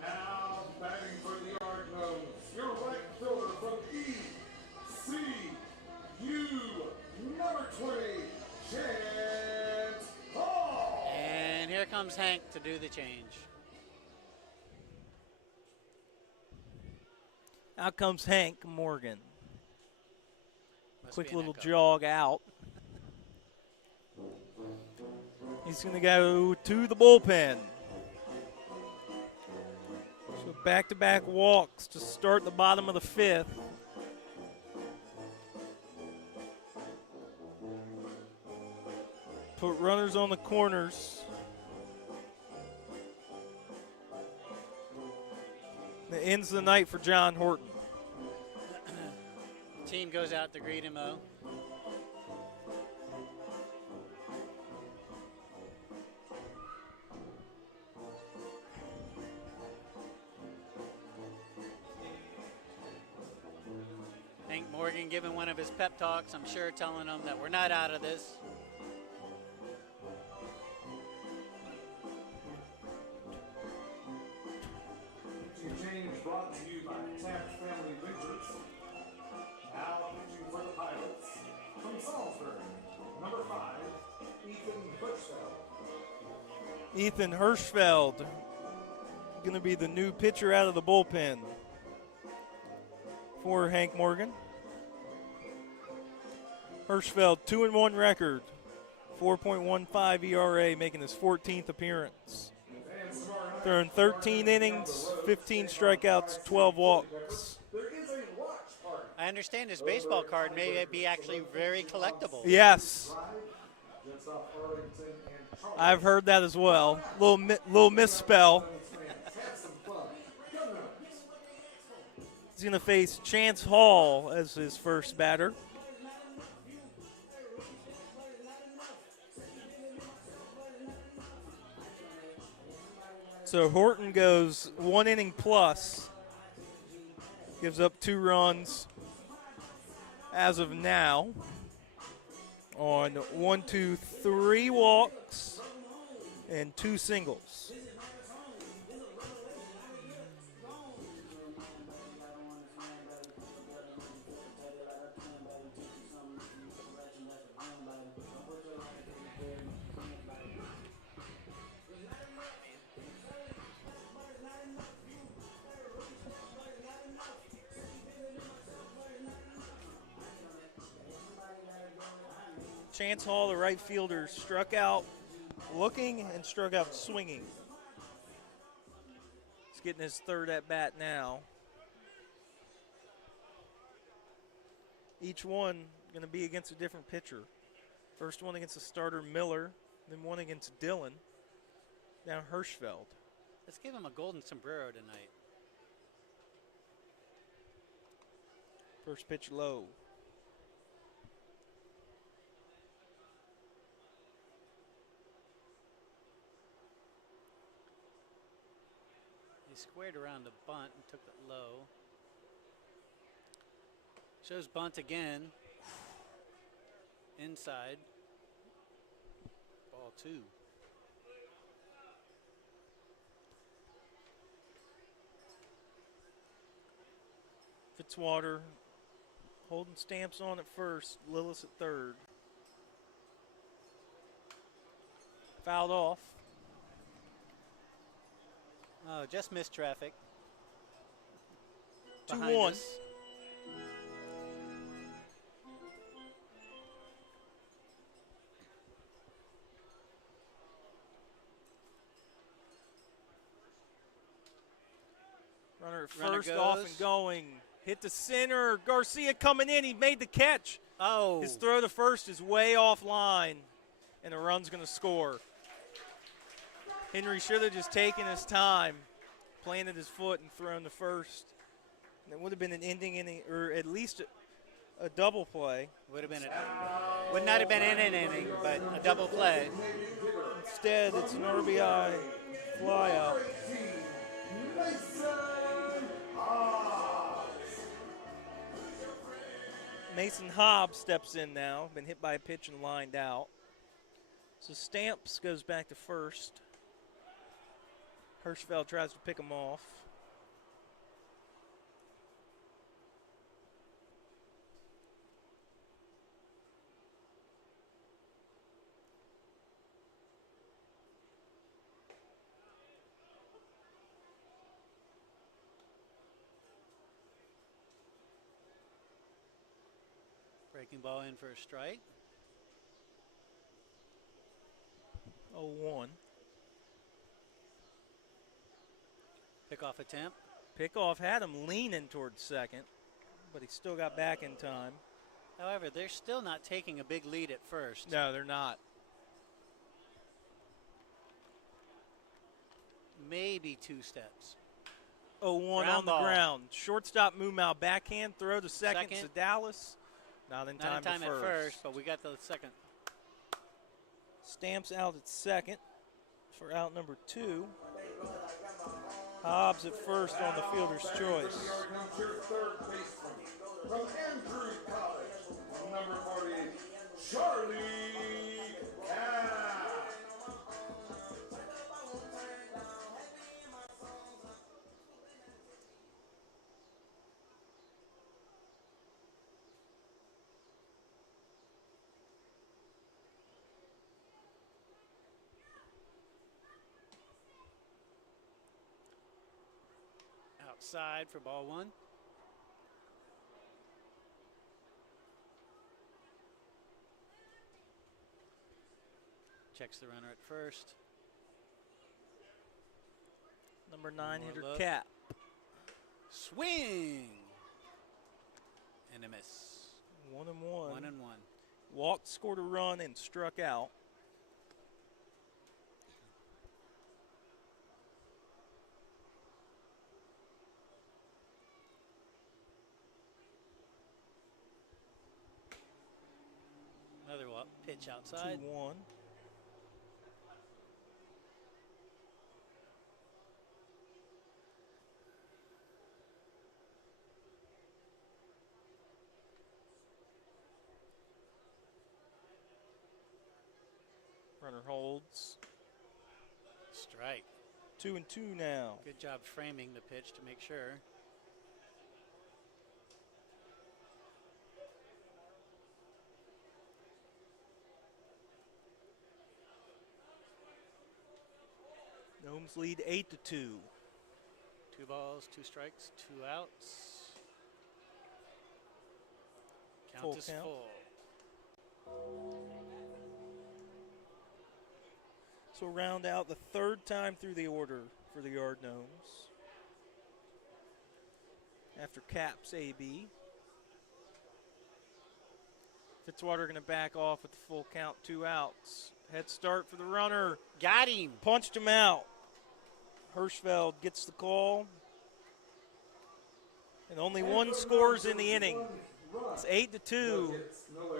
Now batting for the Yard Gnomes, your right fielder from ECU, number 20, Chance Hall. And here comes Hank to do the change. Out comes Hank Morgan. Must Quick be an little echo. jog out. He's going to go to the bullpen. So back-to-back walks to start the bottom of the fifth. Put runners on the corners. That ends the night for John Horton. Team goes out to greet him, though. Hank Morgan giving one of his pep talks, I'm sure telling them that we're not out of this. Pitching change brought to you by Taft Family Ventures. Now pitching for the Pilots from Salisbury, number 5, Ethan Butchfeld. Ethan Hirschfeld going to be the new pitcher out of the bullpen for Hank Morgan. Hirschfeld, 2-1 record, 4.15 ERA, making his 14th appearance. Thrown 13 innings, 15 strikeouts, 12 walks. There is a watch party. I understand his baseball card may be actually very collectible. Yes, Just off Arlington and Charles. I've heard that as well. Little misspell. Have some fun. Go Gnomes. He's going to face Chance Hall as his first batter. So Horton goes 1 inning plus, gives up 2 runs as of now on 3 walks and 2 singles. Chance Hall, the right fielder, struck out looking and struck out swinging. He's getting his third at bat now. Each one going to be against a different pitcher. First one against the starter Miller, then one against Dillon. Now Hirschfeld. Let's give him a golden sombrero tonight. First pitch low. He squared around the bunt and took it low. Shows bunt again. Inside. Ball 2. Fitzwater holding Stamps on at first, Lillis at third. Fouled off. Oh, just missed traffic. 2-1. Behind us. Runner at Runner first, off goes. and going. Hit the center. Garcia coming in. He made the catch. Oh. His throw to first is way offline, and the run's going to score. Henry should have just taken his time, planted his foot, and thrown to first. And it would have been an ending inning, or at least a double play. Would not have been in an inning, but a double play. Instead, it's an RBI flyout. Mason Hobbs steps in now. Been hit by a pitch and lined out. So Stamps goes back to first. Hirschfeld tries to pick him off. Breaking ball in for a strike. 0-1. Pickoff attempt. Pickoff had him leaning towards second, but he still got back in time. However, they're still not taking a big lead at first. No, they're not. Maybe 2 steps. 0-1 Ground on the ball. ground. Shortstop Mumau backhand throw to second. Second. Dallas. Not in time, Not in time to at first. first, but we got the second. Stamps out at second for out number 2. Hobbs at first on the fielder's choice. Comes your third baseman from Andrews College, number 48, Charlie Cass. Outside for ball 1. Checks the runner at first. Number 9 More hitter look. Cap. Swing! And a miss. 1-1. 1-1. Walked, scored a run, and struck out. Another pitch outside. 2-1. Runner holds. Strike. 2-2 now. Good job framing the pitch to make sure. Gnomes lead 8-2. 2 balls, 2 strikes, 2 outs. Count Full is count. full. So round out the third time through the order for the Yard Gnomes. After Caps AB. Fitzwater going to back off with the full count, 2 outs. Head start for the runner. Got him. Punched him out. Hirschfeld gets the call. And only one scores in the inning. It's 8-2.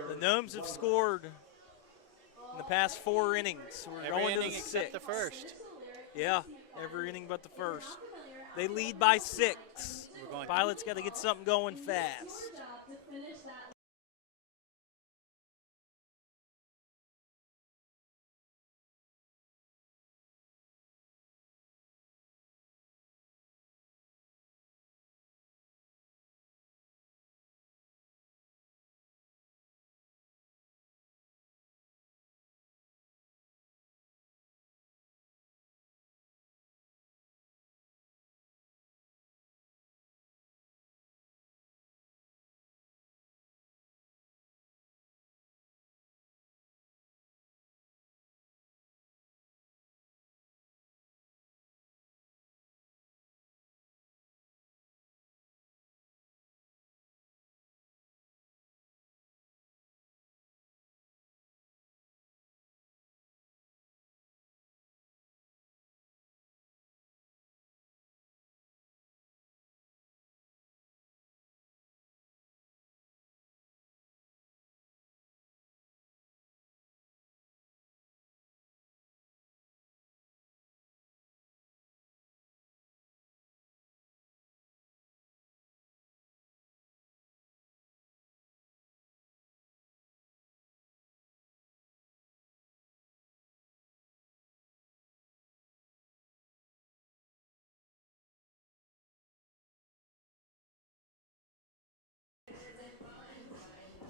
The Gnomes have scored in the past 4 innings. We're Every going to inning the except 6th. the first. Yeah, every inning but the first. They lead by 6. We're going. Pilots got to get something going fast.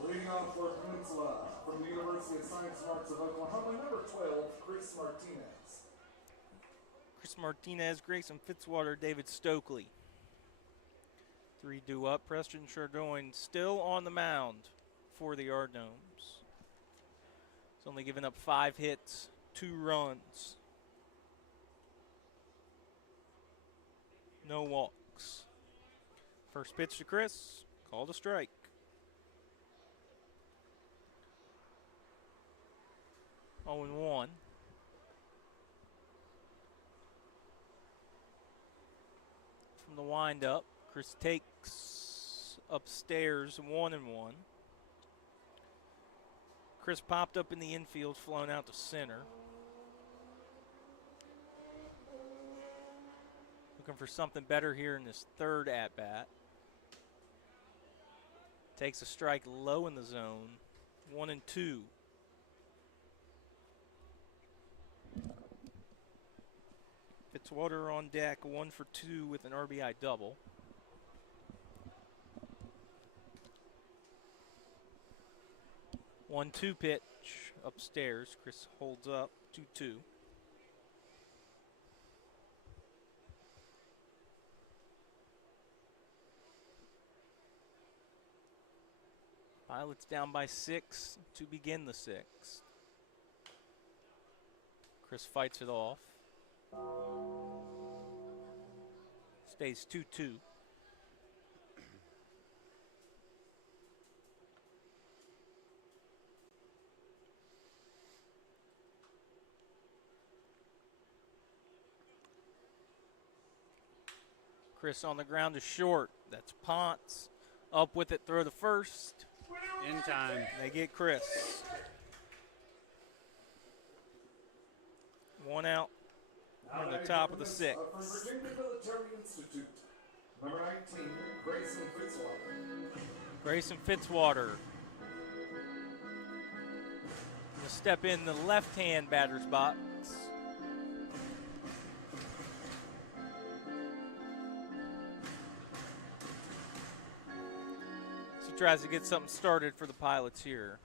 Leading off for Peninsula from the University of Science and Arts of Oklahoma, number 12, Chris Martinez. Chris Martinez, Grayson Fitzwater, David Stokely. 3 due up. Preston Chardon still on the mound for the Yard Gnomes. He's only given up 5 hits, 2 runs. No walks. First pitch to Chris, called a strike. Oh and 1. From the windup, Chris takes upstairs 1 and 1. Chris popped up in the infield, flown out to center. Looking for something better here in this third at-bat. Takes a strike low in the zone, 1 and 2. Fitzwater on deck, 1 for 2 with an RBI double. One-two pitch upstairs. Chris holds up 2-2. Pilots down by 6 to begin the 6th. Chris fights it off. Stays 2-2. Chris on the ground is short. That's Ponce. Up with it, throw to first. In time. They get Chris. 1 out. We're in the top of the 6th. From Virginia Military Institute, number 19, Grayson Fitzwater. Grayson Fitzwater. Gonna step in the left-hand batter's box. So tries to get something started for the Pilots here.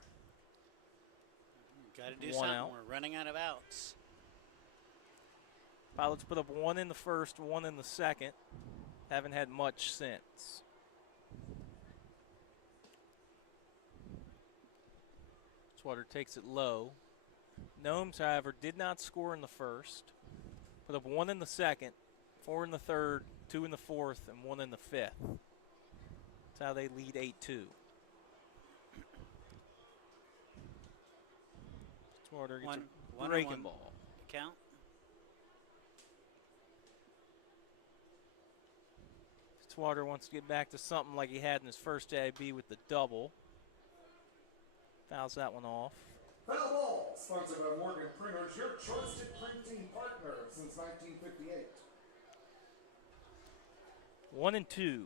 Got to do 1 something. out. We're running out of outs. Pilots put up 1 in the first, 1 in the second. Haven't had much since. Fitzwater takes it low. Gnomes, however, did not score in the first. Put up 1 in the second, 4 in the third, 2 in the fourth, and 1 in the fifth. That's how they lead 8-2. Fitzwater gets a breaking ball. Count. Fitzwater wants to get back to something like he had in his first AB with the double. Fouls that one off. Foul ball, sponsored by Morgan Printers, your trusted printing partner since 1958. 1-2.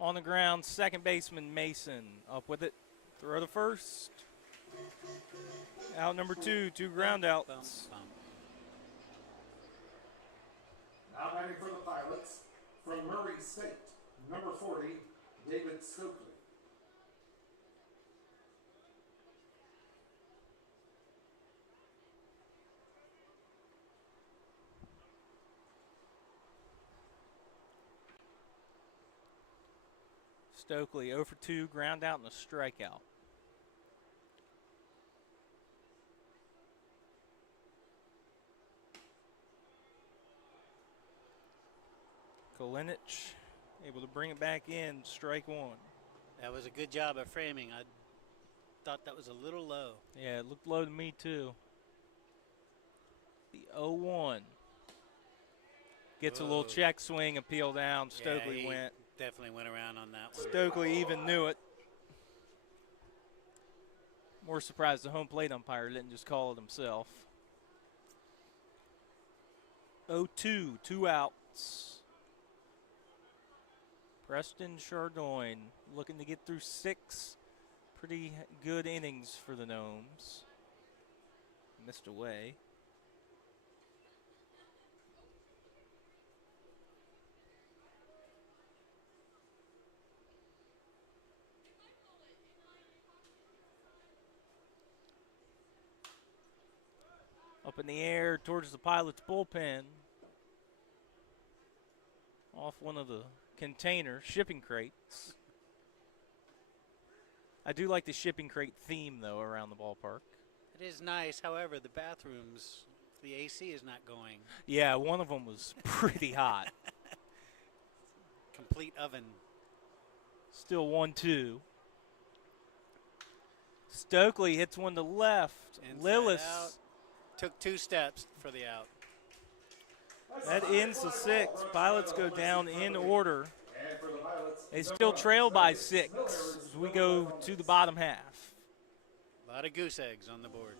On the ground, second baseman Mason up with it. Throw to first. Out number 2, 2 ground outs. Bump. Now batting for the Pilots, from Murray State, number 40, David Stokely. Stokely 0 for 2, ground out and a strikeout. Kolinich able to bring it back in, strike 1. That was a good job of framing. I thought that was a little low. Yeah, it looked low to me too. The 0-1. Gets a little check swing, appeal down. Stokely he went. Definitely went around on that one. Stokely even knew it. More surprised the home plate umpire didn't just call it himself. 0-2, 2 outs. Preston Chardon looking to get through 6 pretty good innings for the Gnomes. Missed away. Up in the air towards the Pilots bullpen. Off one of the container shipping crates. I do like the shipping crate theme, though, around the ballpark. It is nice. However, the bathrooms, the AC is not going. Yeah, one of them was pretty hot. Complete oven. Still 1-2. Stokely hits one to left. Inside Lillis. out. Took 2 steps for the out. That ends the 6. Pilots go down in order. And for the Pilots, They still trail by 6 as we go to the bottom half. A lot of goose eggs on the board.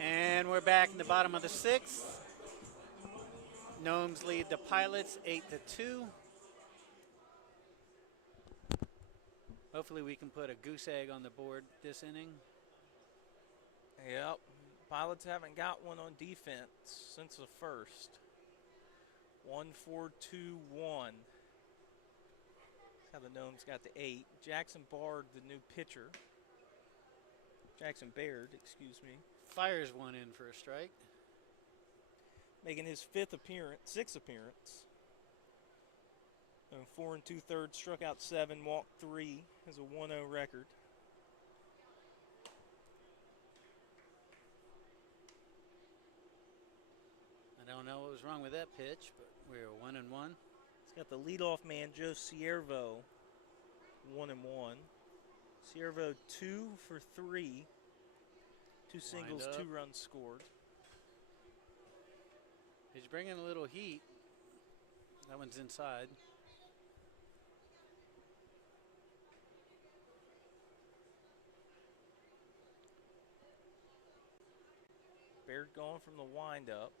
And we're back in the bottom of the sixth. Gnomes lead the Pilots 8-2. Hopefully we can put a goose egg on the board this inning. Yep. Pilots haven't got one on defense since the first. 1-4-2-1. That's how the Gnomes got to 8. Jackson Bard, the new pitcher. Jackson Baird, excuse me. Fires one in for a strike. Making his sixth appearance. And 4 2/3, struck out 7, walked 3, has a 1-0 record. I don't know what was wrong with that pitch, but we were 1-1. He's got the leadoff man, Joe Ciervo, 1-1. Ciervo 2 for 3. 2 singles, Wind up. 2 runs scored. He's bringing a little heat. That one's inside. Baird going from the windup.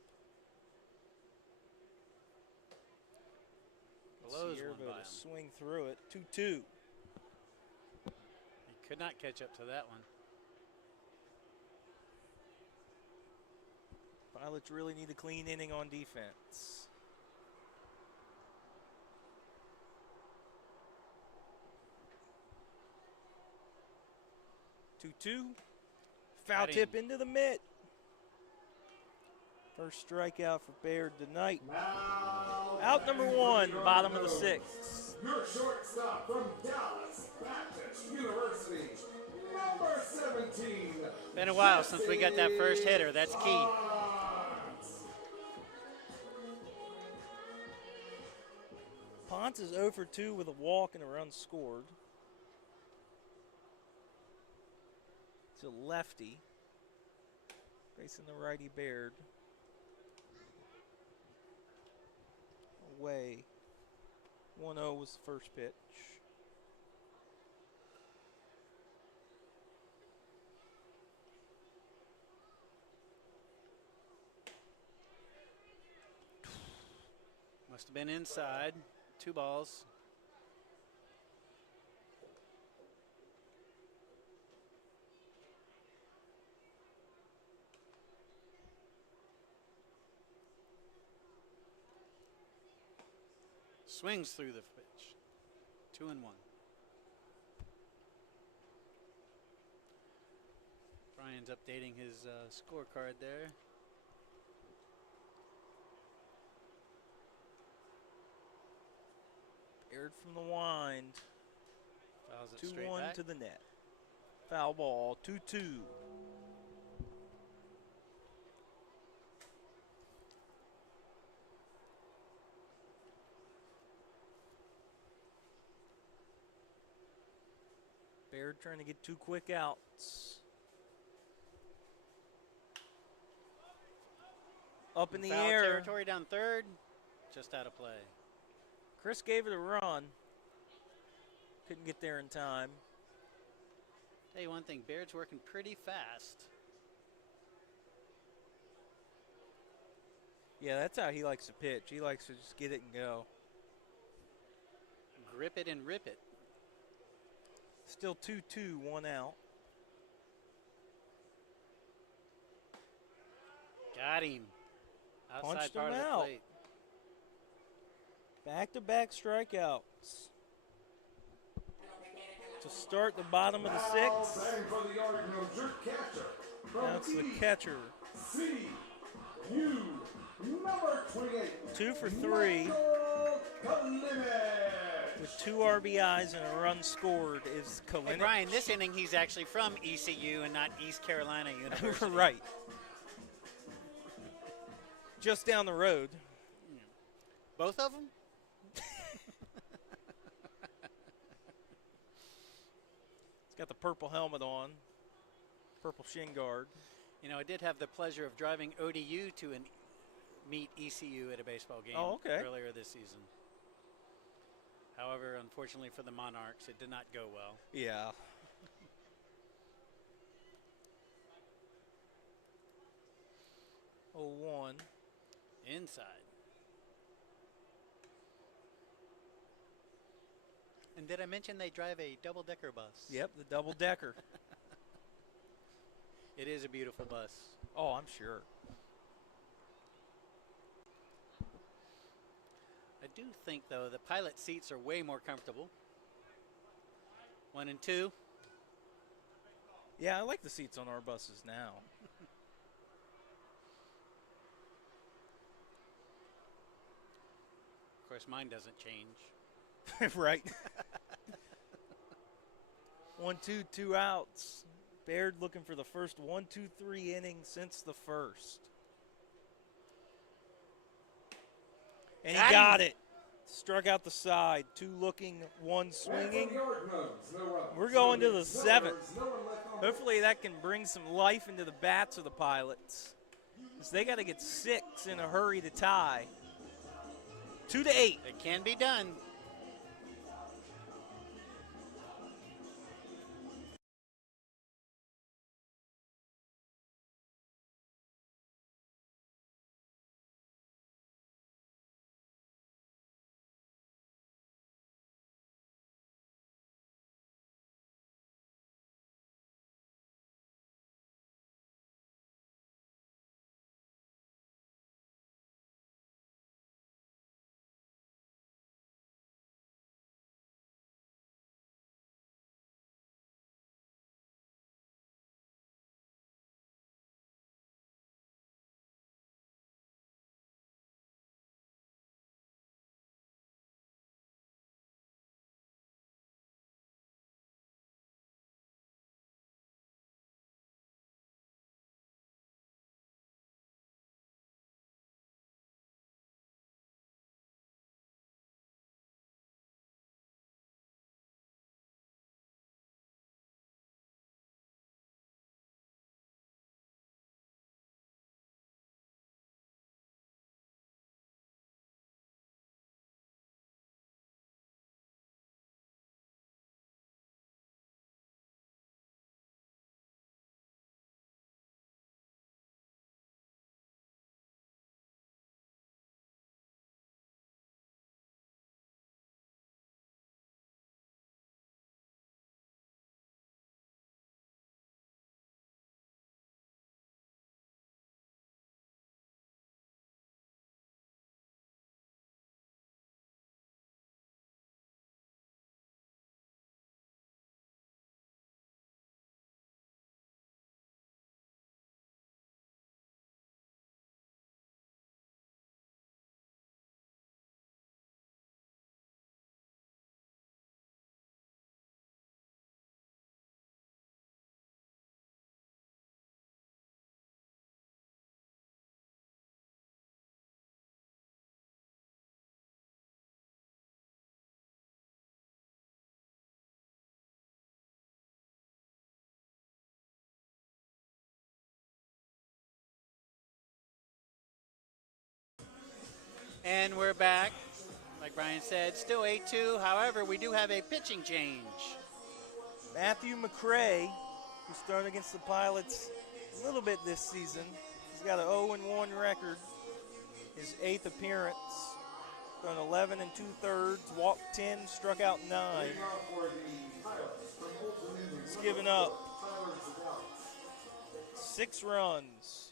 Blows one Ciervo by to him. swing through it. 2-2. He could not catch up to that one. Pilots really need a clean inning on defense. Two. Foul Got tip him. into the mitt. First strikeout for Baird tonight. Now, Out number batting 1, for the bottom of the Gnomes, 6th. Your shortstop from Dallas Baptist University, number 17. Been a while since we got that first hitter. That's key. Ponce is 0 for 2 with a walk and a run scored. It's a lefty. Facing the righty Baird. Away. 1-0 was the first pitch. Must have been inside. 2 balls. Swings through the pitch. 2-1. Brian's updating his scorecard there. Baird from the wind. Fouls it straight 2-1 back. to the net. Foul ball. 2-2. Baird trying to get 2 quick outs. Up in the Foul air. territory down third. Just out of play. Chris gave it a run. Couldn't get there in time. Tell you one thing, Baird's working pretty fast. Yeah, that's how he likes to pitch. He likes to just get it and go. Grip it and rip it. Still 2-2, 1 out. Got him. Outside Punched part him of the out. plate. Back-to-back strikeouts. To start the bottom of the 6th. Batting for the Yard Gnomes, your catcher from That's the catcher. ECU, number 28. 2 for 3 Michael Kalinic. with 2 RBIs and a run scored is Hey, Kalinic. Brian, this inning he's actually from ECU and not East Carolina University. Right. Just down the road. Both of them? He's got the purple helmet on. Purple shin guard. You know, I did have the pleasure of driving ODU to meet ECU at a baseball game Oh, okay. earlier this season. However, unfortunately for the Monarchs, it did not go well. Yeah. 0-1. Inside. And did I mention they drive a double-decker bus? Yep, the double decker. It is a beautiful bus. Oh, I'm sure. I do think, though, the pilot seats are way more comfortable. 1 and 2. Yeah, I like the seats on our buses now. Of course, mine doesn't change. Right. 1-2, 2 outs. Baird looking for the first 1-2-3 inning since the first. And he got it. Struck out the side. 2 looking, 1 swinging. We're going to the 7th. Hopefully that can bring some life into the bats of the Pilots, because they got to get 6 in a hurry to tie. 2-8. It can be done. And we're back. Like Brian said, still 8-2. However, we do have a pitching change. Matthew McCray, who's thrown against the Pilots a little bit this season. He's got an 0-1 record. His 8th appearance. Thrown 11 2/3, walked 10, struck out 9. He's given up 6 runs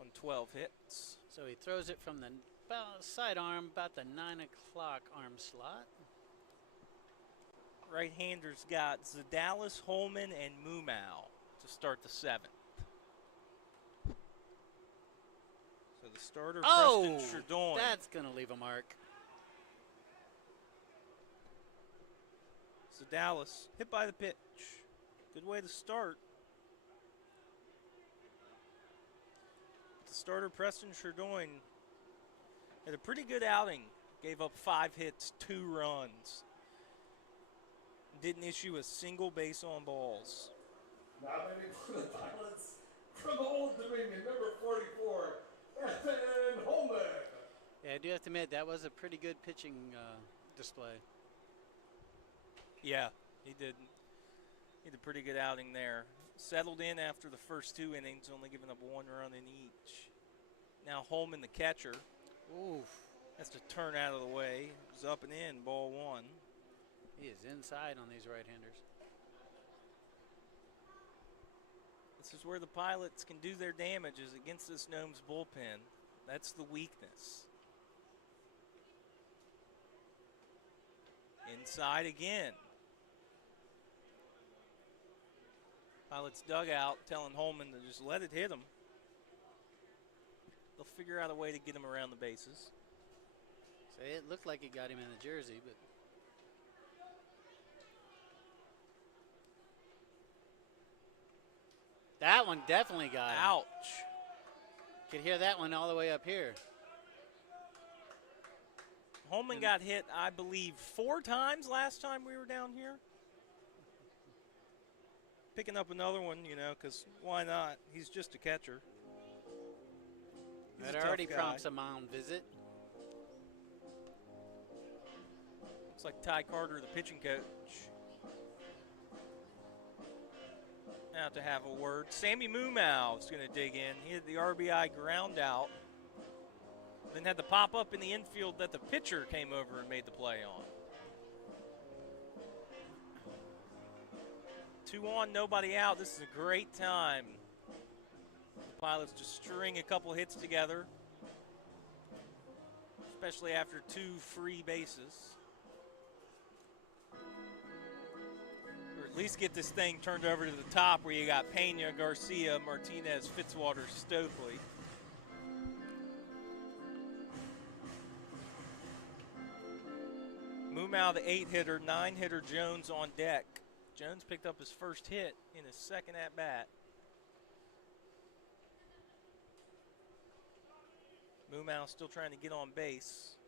on 12 hits. So he throws it from the sidearm, about the 9 o'clock arm slot. Right-handers got Zadalis, Holman, and Mumau to start the 7th. So the starter, Preston Cherdoin. That's going to leave a mark. Zadalis hit by the pitch. Good way to start. The starter, Preston Cherdoin, had a pretty good outing. Gave up 5 hits, 2 runs. Didn't issue a single base on balls. Now batting for the Pilots from Old Dominion, number 44, Ethan Holman. Yeah, I do have to admit, that was a pretty good pitching display. Yeah, he did. He had a pretty good outing there. settled in after the first 2 innings, only giving up 1 run in each. Now Holman, the catcher, Oof. has to turn out of the way. It was up and in, ball 1. He is inside on these right-handers. This is where the Pilots can do their damage, is against this Gnomes bullpen. That's the weakness. Inside again. Pilots dugout telling Holman to just let it hit him. They'll figure out a way to get him around the bases. So it looked like he got him in the jersey, but that one definitely got him. Ouch. Could hear that one all the way up here. Holman got hit, I believe, 4 times last time we were down here. Picking up another one, you know, because why not? He's just a catcher. He's a That tough already guy. prompts a mound visit. Looks like Ty Carter, the pitching coach, out to have a word. Sammy Mumau is going to dig in. He had the RBI ground out. Then had the pop up in the infield that the pitcher came over and made the play on. 2 on, nobody out. This is a great time. The Pilots just string a couple hits together, especially after 2 free bases. Or at least get this thing turned over to the top where you got Pena, Garcia, Martinez, Fitzwater, Stokely. Mumau, the 8-hitter, 9-hitter Jones on deck. Jones picked up his first hit in his second at-bat. Mumau still trying to get on base.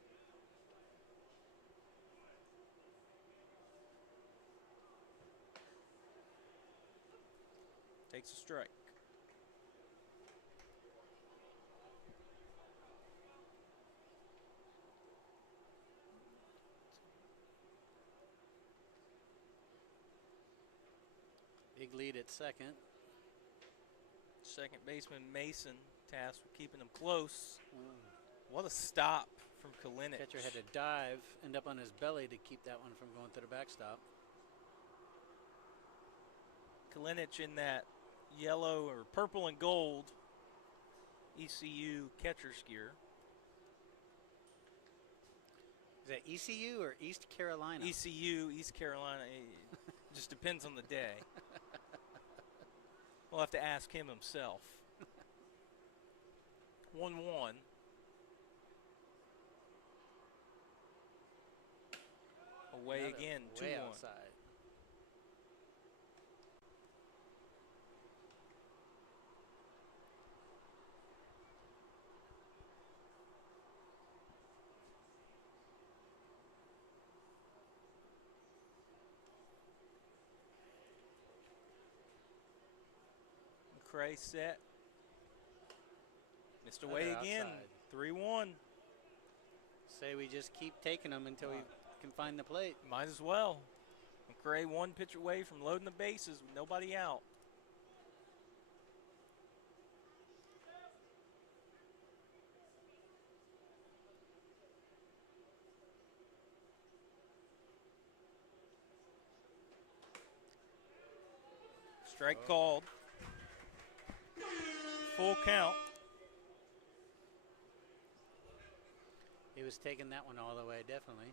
Takes a strike. Big lead at second. Second baseman Mason tasked with keeping him close. What a stop from Kalinic. Catcher had to dive, end up on his belly to keep that one from going to the backstop. Kalinic in that yellow or purple and gold ECU catcher's gear. Is that ECU or East Carolina? ECU, East Carolina. It just depends on the day. We'll have to ask him himself. 1-1. Away Another again, 2-1. way outside. McCray set. Missed away Another again. outside. 3-1. Say we just keep taking them until we can find the plate. Might as well. McCray 1 pitch away from loading the bases with nobody out. Strike called. Full count. He was taking that one all the way, definitely.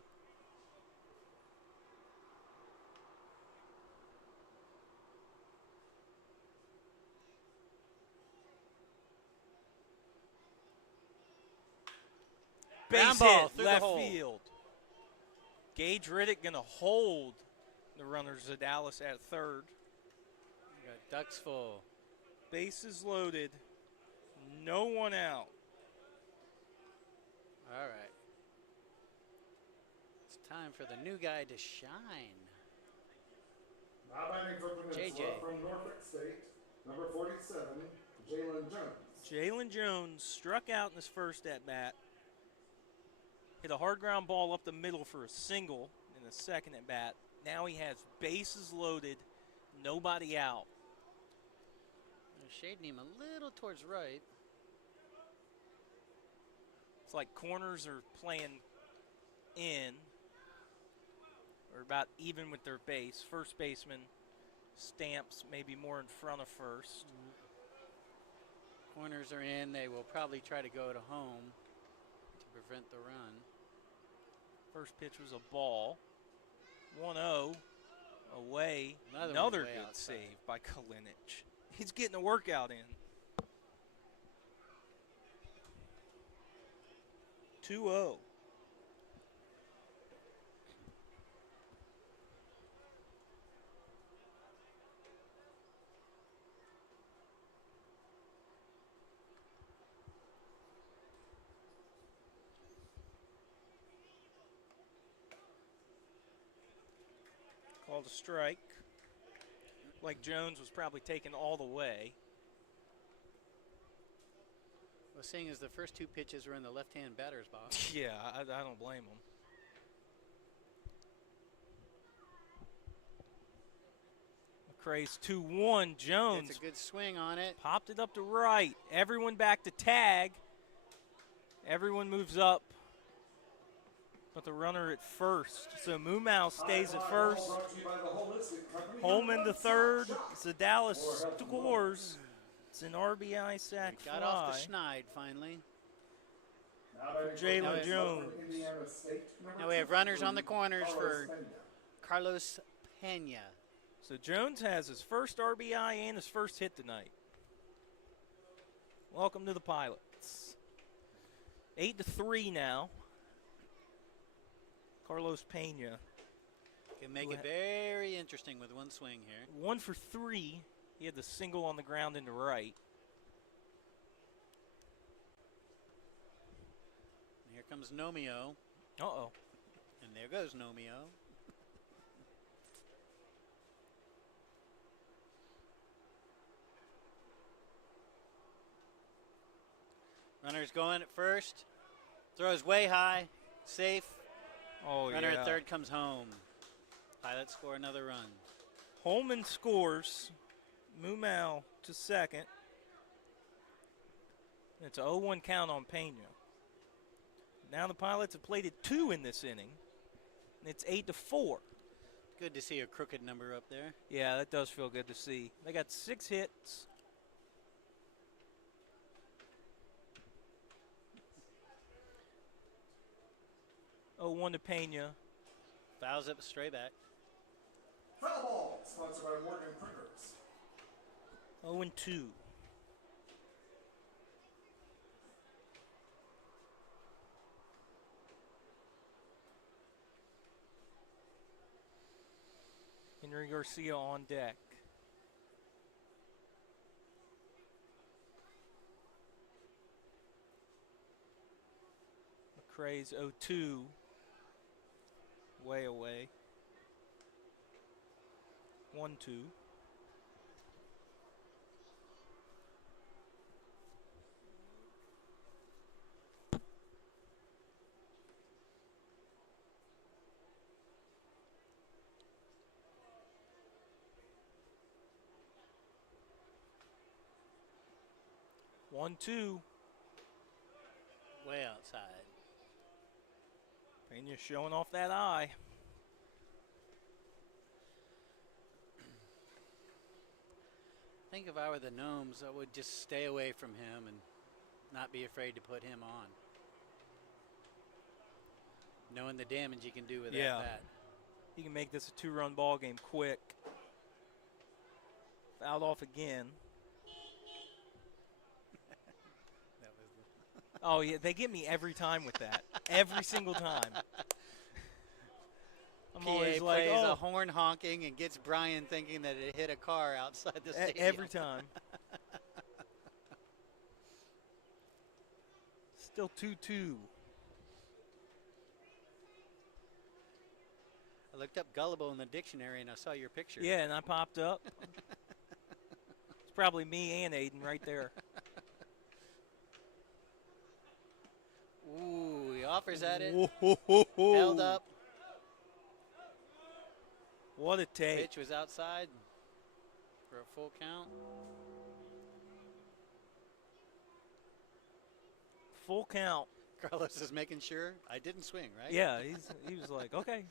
Base Ground ball hit, through the left hole. field. Gage Riddick going to hold the runners of Dallas at third. We got ducks full. Bases loaded. No one out. All right. It's time for the new guy to shine. Now batting for Peninsula JJ. from Norfolk State, number 47, Jalen Jones. Jalen Jones struck out in his first at-bat. Hit a hard ground ball up the middle for a single in the second at-bat. Now he has bases loaded, nobody out. Shading him a little towards right. It's like corners are playing in, or about even with their base. First baseman stamps maybe more in front of first. Corners are in. They will probably try to go to home to prevent the run. First pitch was a ball. 1-0 away. Another Another one way good outside. save by Kalinich. He's getting a workout in. 2-0. Called a strike. Like Jones was probably taken all the way. Well, seeing as the first two pitches were in the left-hand batter's box. Yeah, I don't blame him. McCrae's 2-1. Jones Gets a good swing on it. popped it up to right. Everyone back to tag. Everyone moves up. But the runner at first. So Mumau stays at first. Holman to third. Zadalis scores. It's an RBI sac Got fly. off the schneid finally. Jalen Jones. Now we have runners on the corners for Carlos Pena. So Jones has his first RBI and his first hit tonight. Welcome to the Pilots. 8-3 now. Carlos Pena. Can make it very interesting with one swing here. 1 for 3. He had the single on the ground into right. And here comes Nomio. Uh-oh. And there goes Nomio. Runner's going at first. Throws way high. Safe. Oh, Runner yeah. at third comes home. Pilots score another run. Holman scores. Mumau to second. It's a 0-1 count on Pena. Now the Pilots have played at 2 in this inning. And it's 8-4. Good to see a crooked number up there. Yeah, that does feel good to see. They got 6 hits. Oh, 1 to Pena. Fouls up straight back. Foul ball, sponsored by Morgan Crickers. 0-2. Henry Garcia on deck. McCrae's 0-2. Way away. 1-2. One, two. Way outside. Pena showing off that eye. I think if I were the Gnomes, I would just stay away from him and not be afraid to put him on. Knowing the damage you can do with Yeah. that bat. He can make this a 2-run ball game quick. Fouled off again. That was the Oh, yeah, they get me every time with that. Every single time. I'm PA always like, plays a oh, horn honking and gets Brian thinking that it hit a car outside the stadium. every time. Still 2-2. I looked up gullible in the dictionary and I saw your picture. Yeah, and I popped up. It's probably me and Aiden right there. Ooh, he offers at it. Whoa. Held up. What a take. Pitch was outside for a full count. full count. Carlos is making sure I didn't swing, right? Yeah, he was like, okay.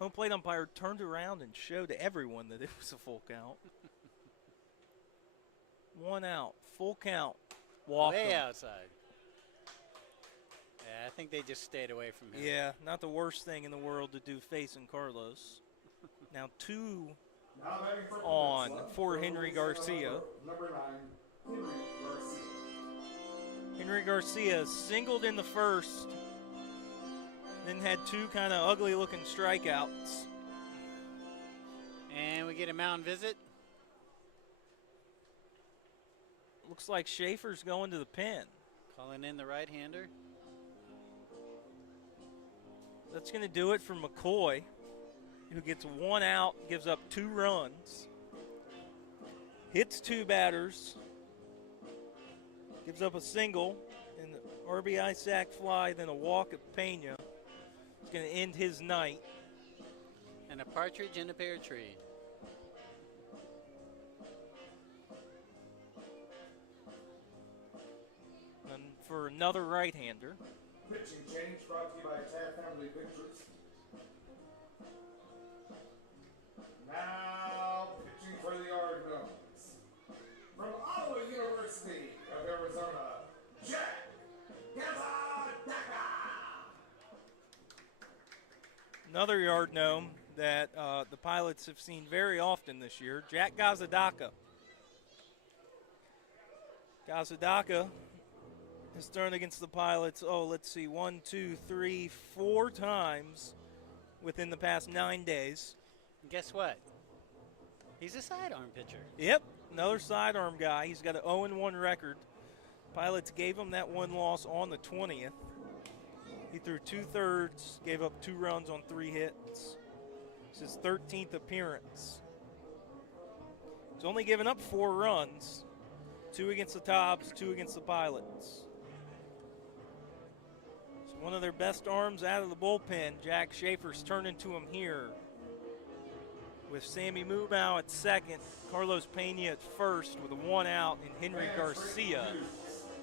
Home plate umpire turned around and showed everyone that it was a full count. 1 out, full count. Walked Way him. outside. Yeah, I think they just stayed away from him. Yeah, not the worst thing in the world to do facing Carlos. Now 2 Now batting for on Peninsula, for Henry Garcia. Number 9, Henry Garcia. Henry Garcia singled in the first, then had 2 kind of ugly looking strikeouts. And we get a mound visit. Looks like Schaefer's going to the pen. Calling in the right-hander. That's going to do it for McCoy, who gets 1 out, gives up 2 runs, hits 2 batters, gives up a single, and the RBI sac fly, then a walk at Pena. It's going to end his night. And a partridge in a pear tree. And for another right-hander, Pitching change brought to you by Tad Family Pictures. Now pitching for the Gnomes. From Iowa University of Arizona, Jack Gazadaka. another yard gnome that the Pilots have seen very often this year, Jack Gazadaka. Gazadaka has thrown against the Pilots, let's see, 1, 2, 3, 4 times within the past 9 days. And guess what? He's a sidearm pitcher. Yep, another sidearm guy. He's got an 0-1 record. Pilots gave him that 1 loss on the 20th. He threw 2/3, gave up 2 runs on 3 hits. It's his 13th appearance. He's only given up 4 runs, 2 against the Tops, 2 against the Pilots. It's one of their best arms out of the bullpen. Jack Schaefer's turned to him here, with Sammy Mumau at second, Carlos Pena at first with a 1 out, and Henry Garcia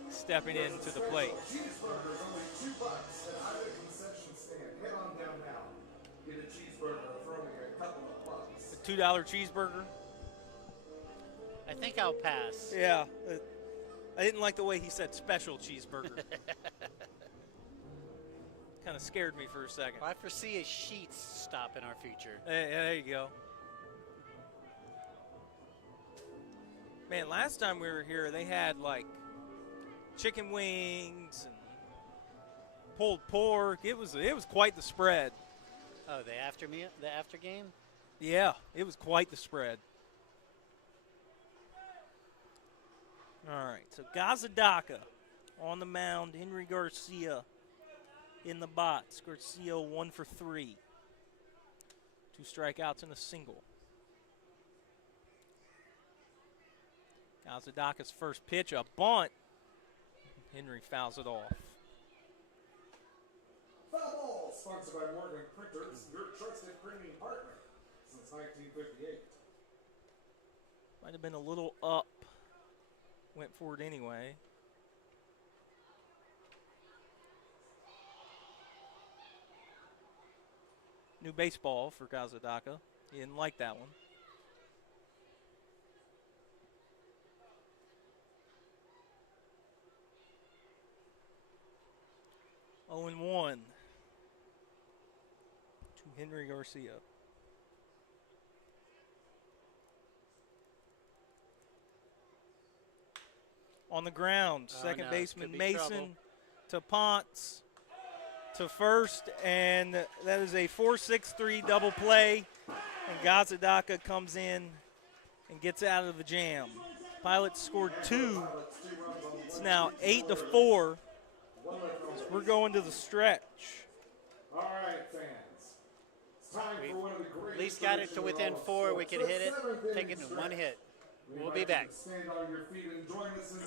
stepping into the plate. Cheeseburgers only $2 at either concession stand. Head on down now. Get a cheeseburger for only a couple of bucks. A $2 cheeseburger. I think I'll pass. Yeah, I didn't like the way he said special cheeseburger. Kind of scared me for a second. I foresee a Sheets stop in our future. There you go. Man, last time we were here, they had like chicken wings and pulled pork. It was quite the spread. Oh, the after game? Yeah, it was quite the spread. All right, so Gazadaka on the mound. Henry Garcia in the box. Garcia 1 for 3. 2 strikeouts and a single. Gazadaka's first pitch, a bunt. Henry fouls it off. Foul ball, sponsored by Morgan Printers, your trusted printing partner since 1958. Might have been a little up. Went for it anyway. New baseball for Gazadaka. He didn't like that one. Oh and 1 to Henry Garcia. On the ground, second no, baseman could be Mason trouble. to Ponce to first, and that is a 4-6-3 double play, and Gazadaka comes in and gets out of the jam. Pilots scored 2. It's now 8-4. So we're going to the stretch. All right, fans. It's time for one of the greatest. At least got it to within 4. We could hit it, take it in stretch. 1 hit. We We'll be invite you back. to Stand on your feet and join us in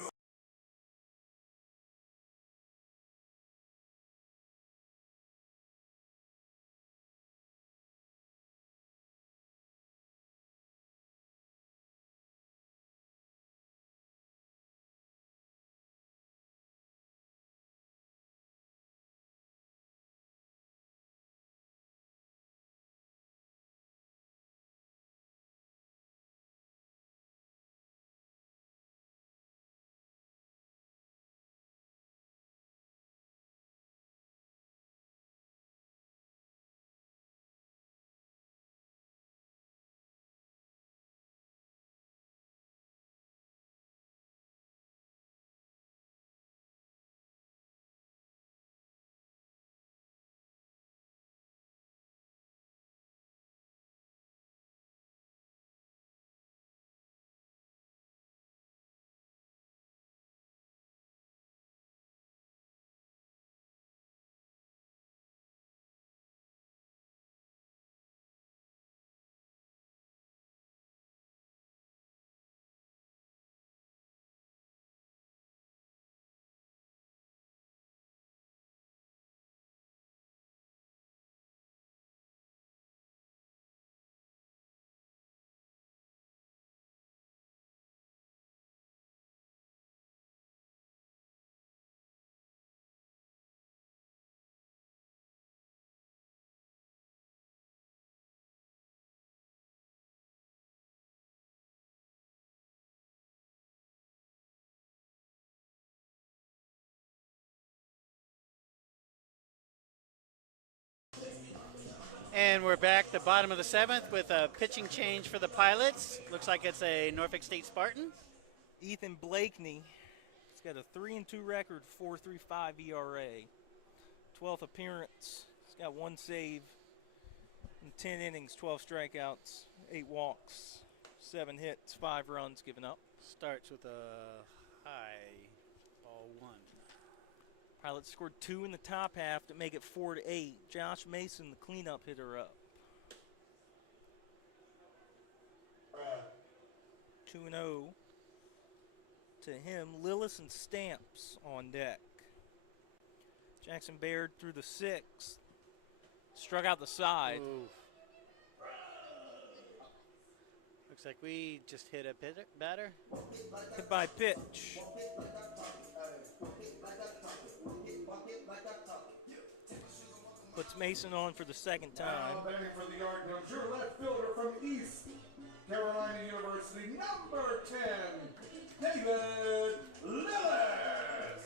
And we're back the bottom of the 7th with a pitching change for the Pilots. Looks like it's a Norfolk State Spartan. Ethan Blakeney. He's got a 3-2 record, 4.35 ERA. 12th appearance. He's got 1 save in 10 innings, 12 strikeouts, 8 walks, 7 hits, 5 runs given up. Starts with a high ball 1. Pilots scored 2 in the top half to make it 4-8. Josh Mason, the cleanup hitter, up. 2-0 to him. Lillis and Stamps on deck. Jackson Baird through the 6th. Struck out the side. Ooh. Looks like we just hit a batter. Hit by pitch. Puts Mason on for the 2nd time. Now batting for the Yard Gnomes, your left fielder from East Carolina University, number 10, David Lillis.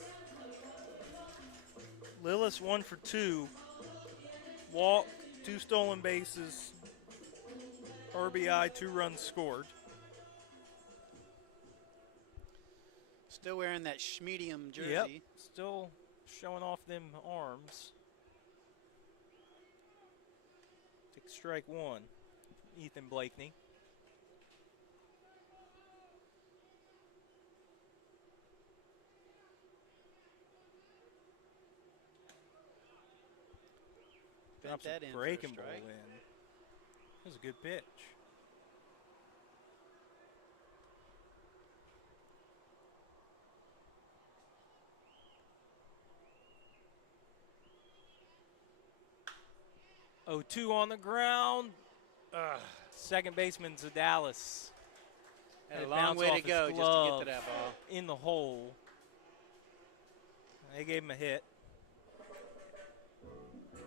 Lillis 1 for 2. Walk, 2 stolen bases. RBI, 2 runs scored. Still wearing that Schmedium jersey. Yep, still showing off them arms. Take strike 1, Ethan Blakeney. Bent Drops that a in for a breaking ball strike. in. That was a good pitch. Oh, 2 on the ground. Second baseman Zadalis. Had a it long bounced way off to his go just to glove get to that ball. in the hole. They gave him a hit.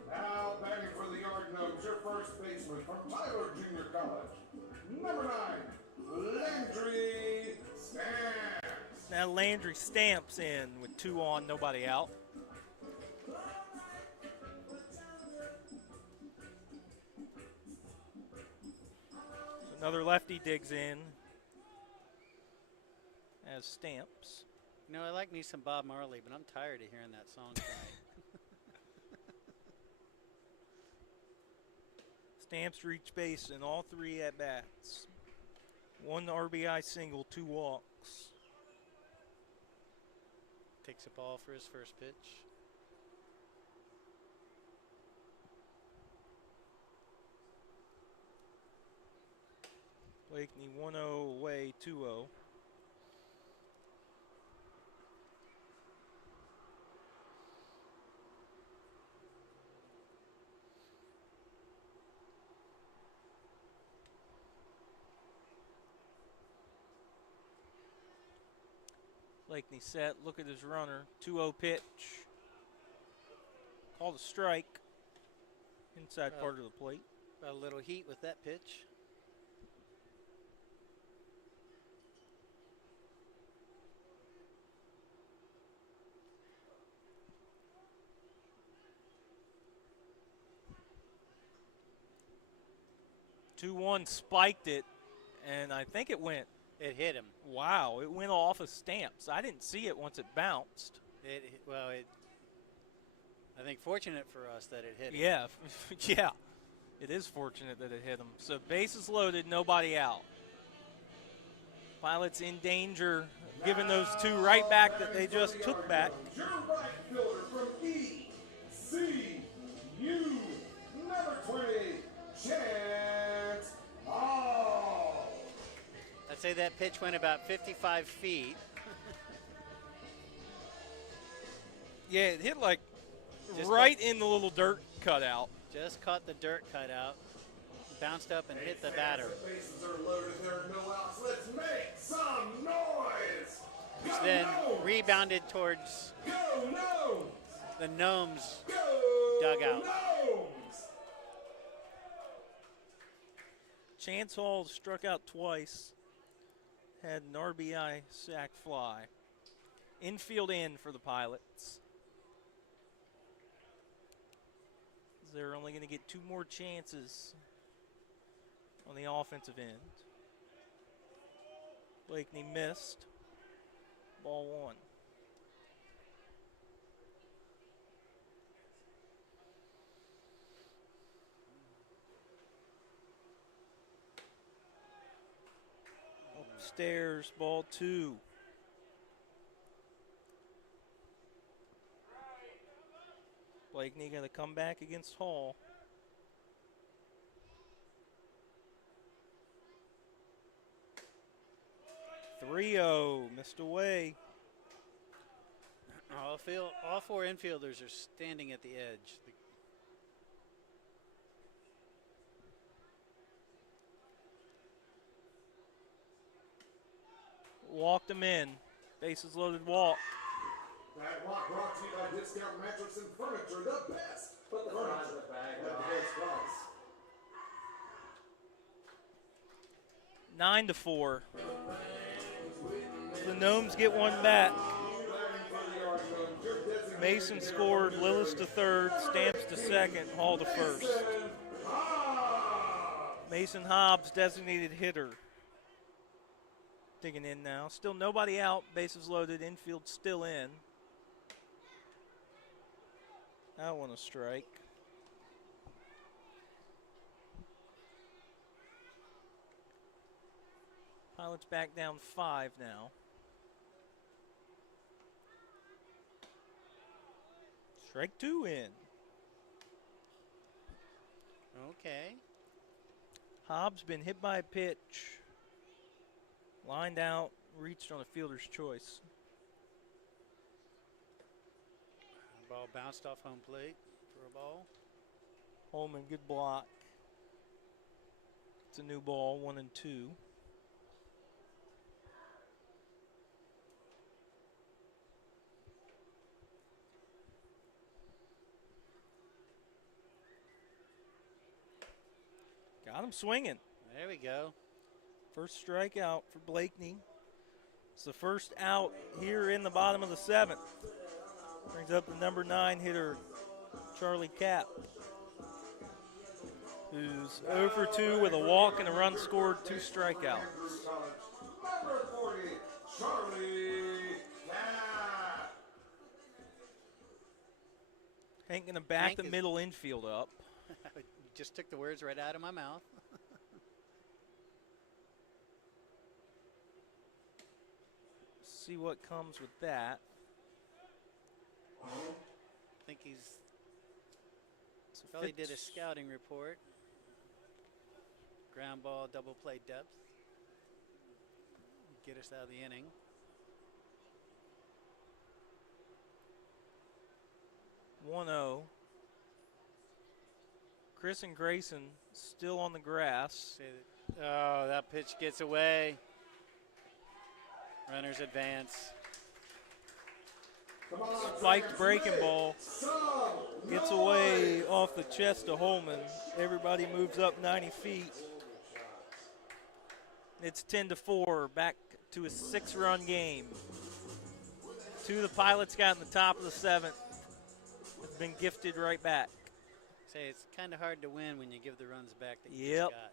Now batting for the Yard Gnomes, your first baseman from Tyler Junior College, number 9, Landry Stamps. Now Landry Stamps in with 2 on, nobody out. Another lefty digs in as Stamps. You know, I like me some Bob Marley, but I'm tired of hearing that song tonight. Stamps reached base in all 3 at-bats. 1 RBI single, 2 walks. Takes a ball for his first pitch. Blakeney 1-0 away, 2-0. Blakeney set, look at his runner, 2-0 pitch. Called a strike. Inside part of the plate. Got a little heat with that pitch. Two-one spiked it, and I think it went. It hit him. Wow, it went off of Stamps. I didn't see it once it bounced. I think fortunate for us that it hit him. Yeah, yeah. It is fortunate that it hit him. So bases loaded, nobody out. Pilots in danger, giving those 2 right back that they just took back. Your right fielder from ECU, number 20, Chance Hall. I'd say that pitch went about 55 feet. Yeah, it hit like Just right in the little dirt cutout. Just caught the dirt cutout, bounced up and hit the batter. The bases are loaded, there are no outs. Let's make some noise. Which Go then Gnomes! rebounded towards Go Gnomes! the Gnomes Go dugout. Gnomes! Chance Hall struck out twice. Had an RBI sac fly. Infield in for the Pilots. they're only going to get 2 more chances on the offensive end. Blakeney missed. Ball 1. Upstairs, ball 2. Blakeney got to come back against Hall. Three-0, missed away. All 4 infielders are standing at the edge. Walked him in. Bases loaded walk. That walk brought to you by Discount Mattress and Furniture, the best furniture at the best price. 9-4. The Gnomes get one back. Mason scored, Lillis to third, Stamps to second, Hall to first. Mason Hobbs, designated hitter. Digging in now. Still nobody out, bases loaded, infield still in. That one a strike. Pilots back down 5 now. Strike 2 in. Okay. Hobbs been hit by a pitch. Lined out, reached on a fielder's choice. Ball bounced off home plate for a ball. Holman, good block. It's a new ball, 1-2. Got him swinging. There we go. First strikeout for Blakeney. It's the first out here in the bottom of the 7th. Brings up the number 9 hitter, Charlie Cap, who's 0 for 2 with a walk and a run scored, 2 strikeouts. Number 40, Charlie Cat. Hank gonna back Hank the is- middle infield up. You just took the words right out of my mouth. See what comes with that. I think he's It's a probably did a fifth- scouting report. Ground ball, double play depth. Get us out of the inning. One 1-0. Chris and Grayson still on the grass. Say that, oh, that pitch gets away. Runners advance. Come on, Spiked breaking ball. some Gets away off the chest of Holman. Everybody moves up 90 feet. It's 10-4, back to a 6-run game. 2 of the Pilots got in the top of the 7th. Have been gifted right back. Say it's kind of hard to win when you give the runs back that you Yep. just got.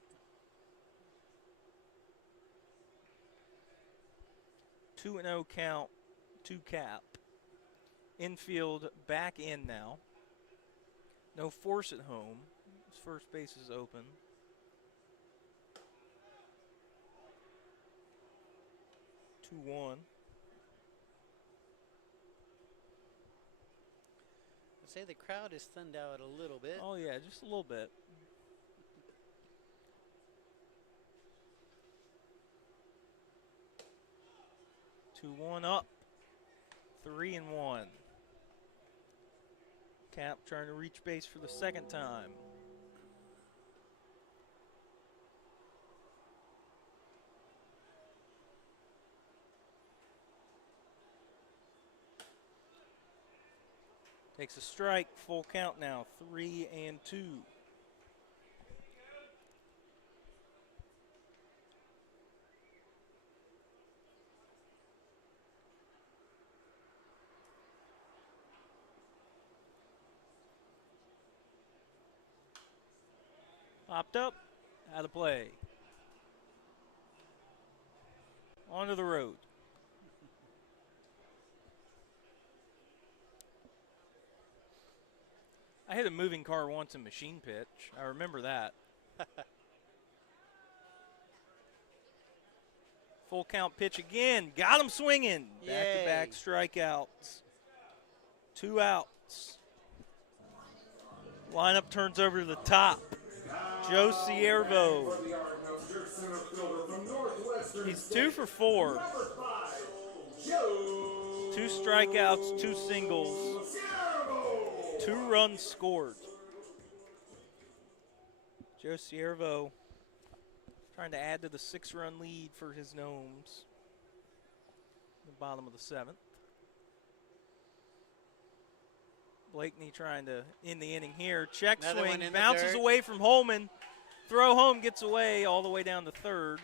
2-0 count, 2 Cap. Infield back in now. No force at home. His first base is open. Two one. I'd say the crowd is thinned out a little bit. Oh yeah, just a little bit. Two one up. 3-1. Cap trying to reach base for the second time. Takes a strike, full count now, 3-2. Popped up, out of play. Onto the road. I hit a moving car once in machine pitch. I remember that. Full count pitch again. Got him swinging. Back-to-back strikeouts. 2 outs. Lineup turns over to the top. Joe Ciervo. He's 2 for 4. 2 strikeouts, 2 singles, 2 runs scored. Joe Ciervo trying to add to the 6-run lead for his Gnomes. The bottom of the 7th. Blakeney trying to end the inning here. Check Another swing, one in the bounces dirt. away from Holman. Throw home, gets away all the way down to third.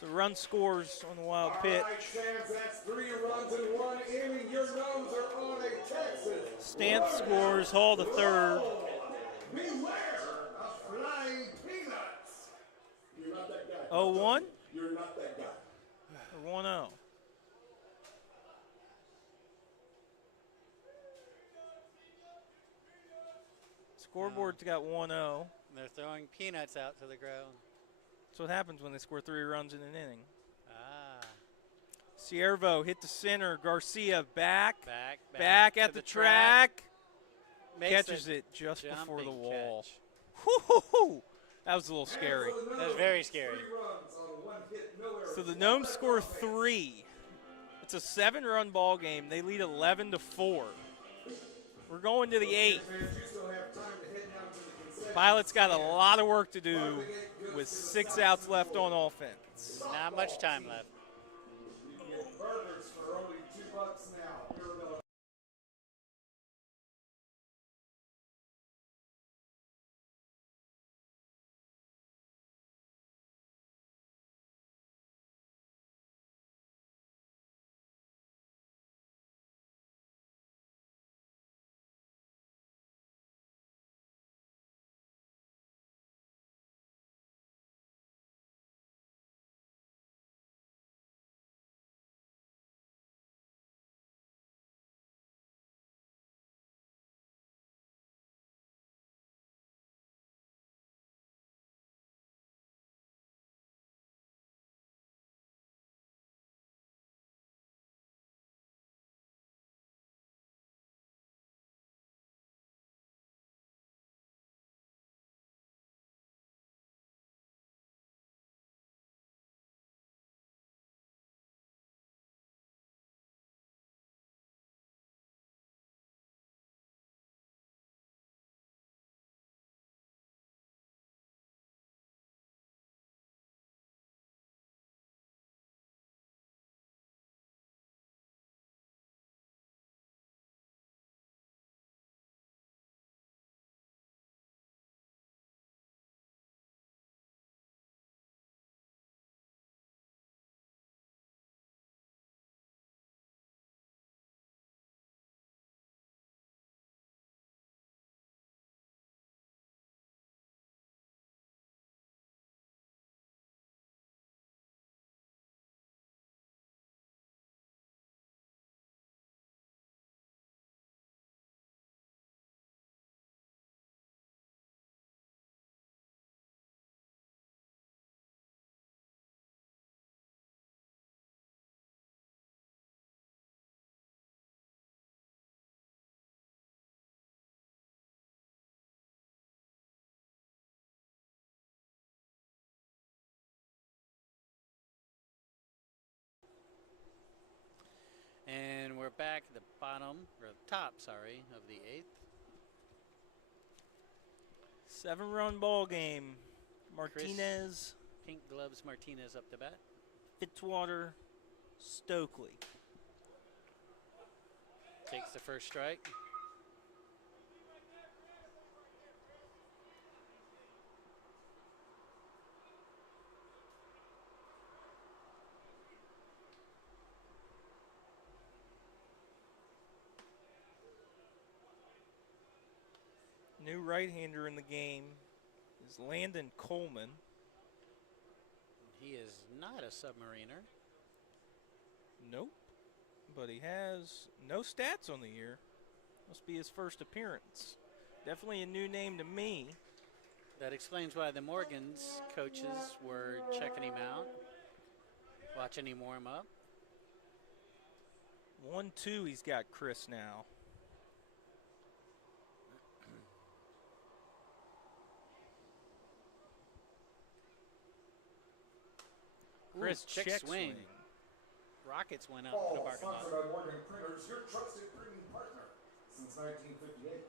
So run scores on the wild pitch. All right, Stans, that's 3 runs in 1 inning. Your Gnomes are on a Texas. Stance scores, Hall to third. Beware of flying peanuts. You're not that guy. 0-1 You're not that guy. or 1-0? Scoreboard's got 1-0. They're throwing peanuts out to the ground. That's what happens when they score 3 runs in an inning. Ah. Ciervo hit the center. Garcia back Back at to the track. Makes Catches a it just before the jumping wall. catch. Whoo-hoo-hoo. That was a little scary. That was very scary. 3 runs on 1 hit, no errors. So the Gnomes score 3. It's a 7-run ball game. They lead 11-4. We're going to the 8th. Fans, you still have time to head down to the concession Pilots got a stand. lot of work to do with 6 outs left on offense. Not much time left. You can get burgers for only $2 now. Mirabella. And we're back at the bottom, or top, sorry, of the 8th. 7-run ball game. Martinez, Pink Gloves Martinez up to bat. Fitzwater, Stokely. Takes the first strike. New right-hander in the game is Landon Coleman. He is not a submariner. Nope. But he has no stats on the year. Must be his first appearance. Definitely a new name to me. That explains why the Morgans coaches were checking him out, watching him warm up. 1-2 he's got Chris now. Chris check check swing. swing. Rockets went up in the Ball parking lot. sponsored by Morgan Printers, your trusted printing partner since 1958.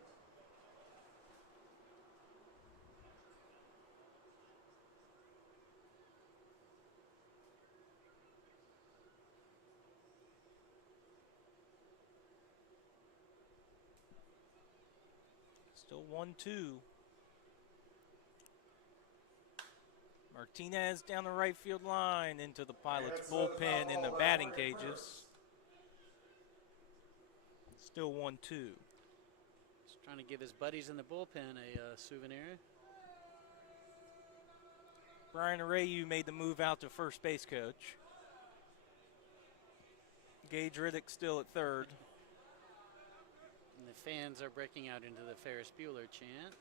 Still 1-2. Martinez down the right field line into the Pilots bullpen in the batting cages. Still 1-2. He's trying to give his buddies in the bullpen a souvenir. Brian Arayu made the move out to first base coach. Gage Riddick still at third. And the fans are breaking out into the Ferris Bueller chant.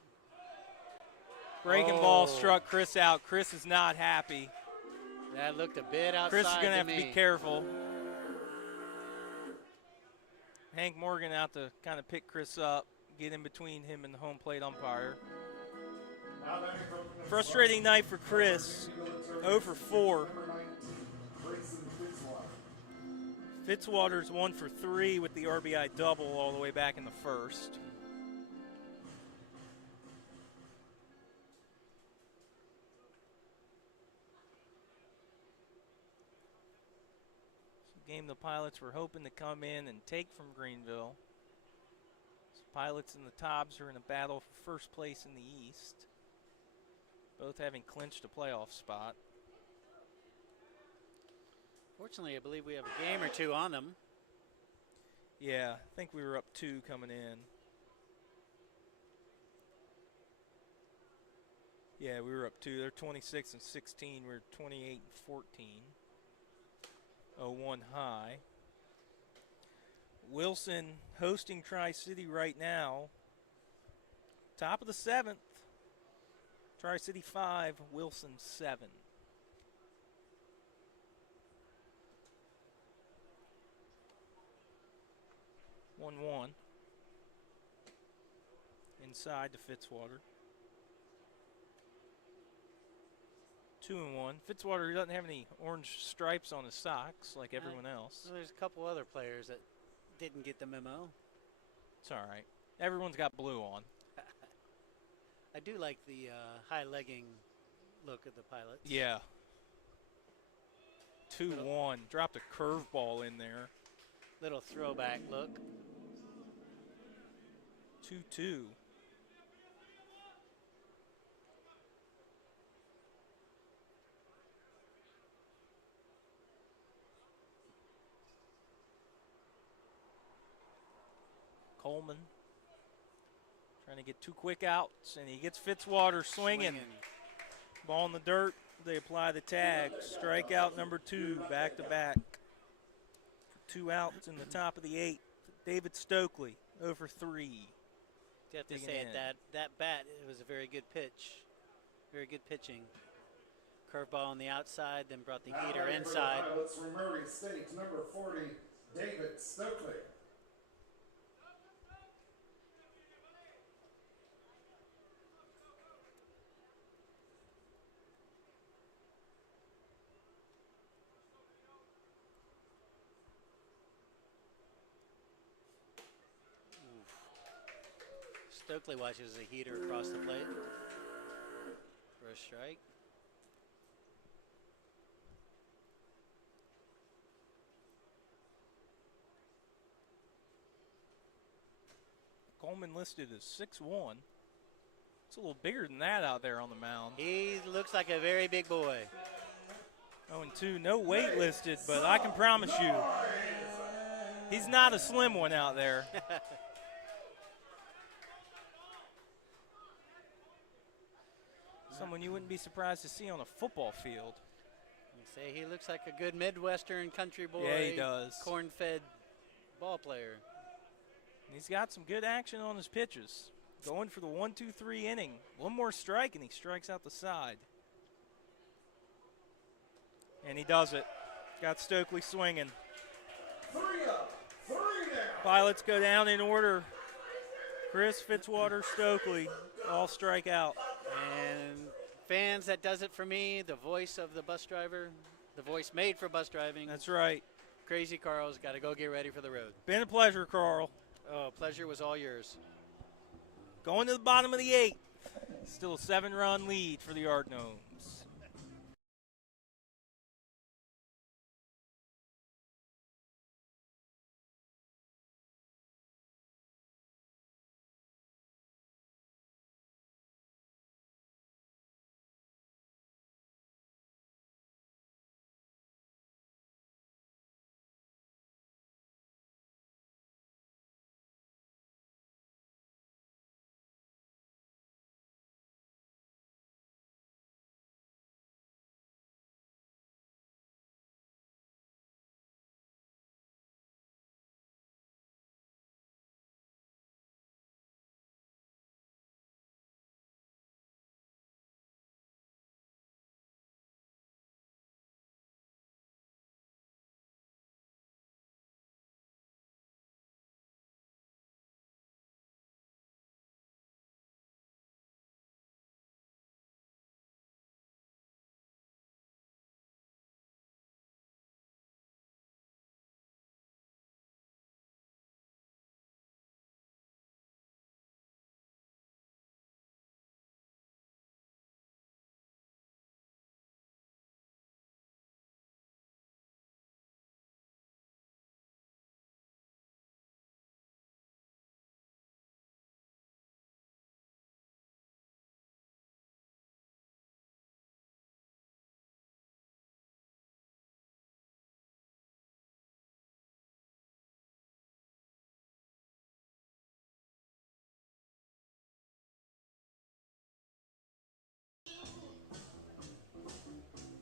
Breaking ball struck Chris out. Chris is not happy. That looked a bit outside Chris is going to have me. to be careful. Hank Morgan out to kind of pick Chris up, get in between him and the home plate umpire. Frustrating night for Chris. 0 for 4. Fitzwater's 1 for 3 with the RBI double all the way back in the first. Game the Pilots were hoping to come in and take from Greenville. Pilots and the Tops are in a battle for first place in the East, both having clinched a playoff spot. Fortunately, I believe we have a game or two on them. Yeah, I think we were up 2 coming in. Yeah, we were up 2. They're 26 and 16. We're 28 and 14. 0-1 high. Wilson hosting Tri-City right now. Top of the 7th. Tri-City 5, Wilson 7. One. Inside to Fitzwater. 2-1. Fitzwater doesn't have any orange stripes on his socks like everyone else. So there's a couple other players that didn't get the memo. It's all right. Everyone's got blue on. I do like the high legging look of the Pilots. Yeah. 2-1. Dropped a curveball in there. Little throwback look. 2-2. Coleman trying to get 2 quick outs, and he gets Fitzwater swinging. Ball in the dirt. They apply the tag. Strikeout number 2, back to back. 2 outs in the top of the 8th. David Stokely, 0 for 3. You have to Digging say in. it, that bat, it was a very good pitch. Very good pitching. Curveball on the outside, then brought the heater inside. Pilots from Murray State, number 40, David Stokely. Stokely watches the heater across the plate for a strike. Coleman listed as 6'1". It's a little bigger than that out there on the mound. He looks like a very big boy. 0-2, no weight listed, but I can promise you, he's not a slim one out there. Someone you wouldn't be surprised to see on a football field. You say he looks like a good Midwestern country boy. Yeah, he does. Corn-fed ball player. He's got some good action on his pitches. Going for the 1-2-3 inning. One more strike, and he strikes out the side. And he does it. Got Stokely swinging. 3 up, 3 down. Pilots go down in order. Chris, Fitzwater, Stokely all strike out. And fans, that does it for me. The voice of the bus driver, the voice made for bus driving. That's right. Crazy Carl's got to go get ready for the road. Been a pleasure, Carl. Oh, pleasure was all yours. Going to the bottom of the 8th. Still a 7-run lead for the Yard Gnomes.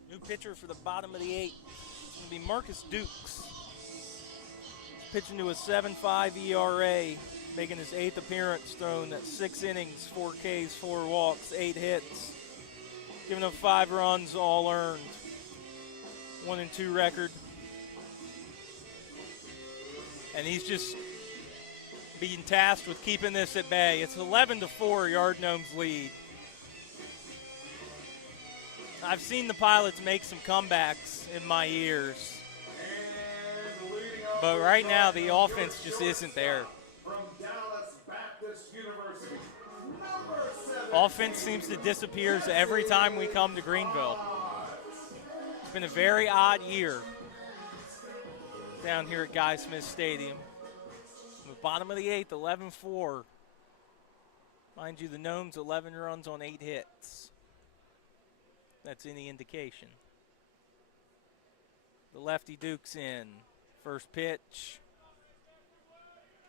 New pitcher for the bottom of the 8th. It's going to be Marcus Dukes. He's pitching to a 7.5 ERA, making his 8th appearance, thrown at 6 innings, 4 Ks, 4 walks, 8 hits, giving up 5 runs, all earned. 1-2 record. And he's just being tasked with keeping this at bay. It's 11-4, Yard Gnomes lead. I've seen the Pilots make some comebacks in my years. And leading off But right now, the offense just isn't there. from Dallas Baptist University, number 7. Offense seems to disappear every time we come to Greenville. It's been a very odd year down here at Guy Smith Stadium. The bottom of the 8th, 11-4. Mind you, the Gnomes 11 runs on 8 hits. That's any indication. The lefty Duke's in. First pitch.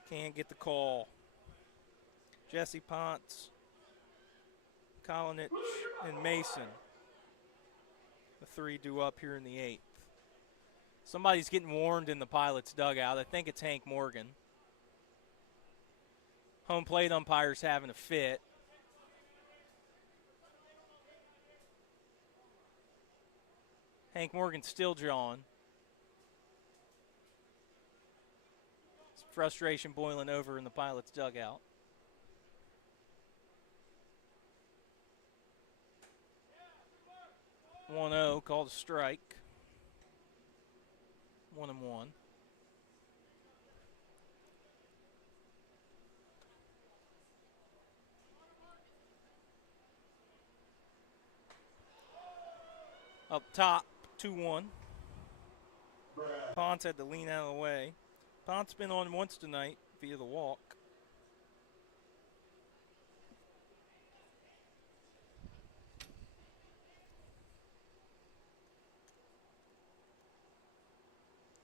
Can't get the call. Jesse Ponce, Kolinich, and Mason. The 3 due up here in the 8th. Somebody's getting warned in the Pilots' dugout. I think it's Hank Morgan. Home plate umpire's having a fit. Hank Morgan still jawing. Some frustration boiling over in the Pilots' dugout. One-0, called a strike. 1-1. Up top, 2-1. Ponce had to lean out of the way. Ponce been on once tonight via the walk.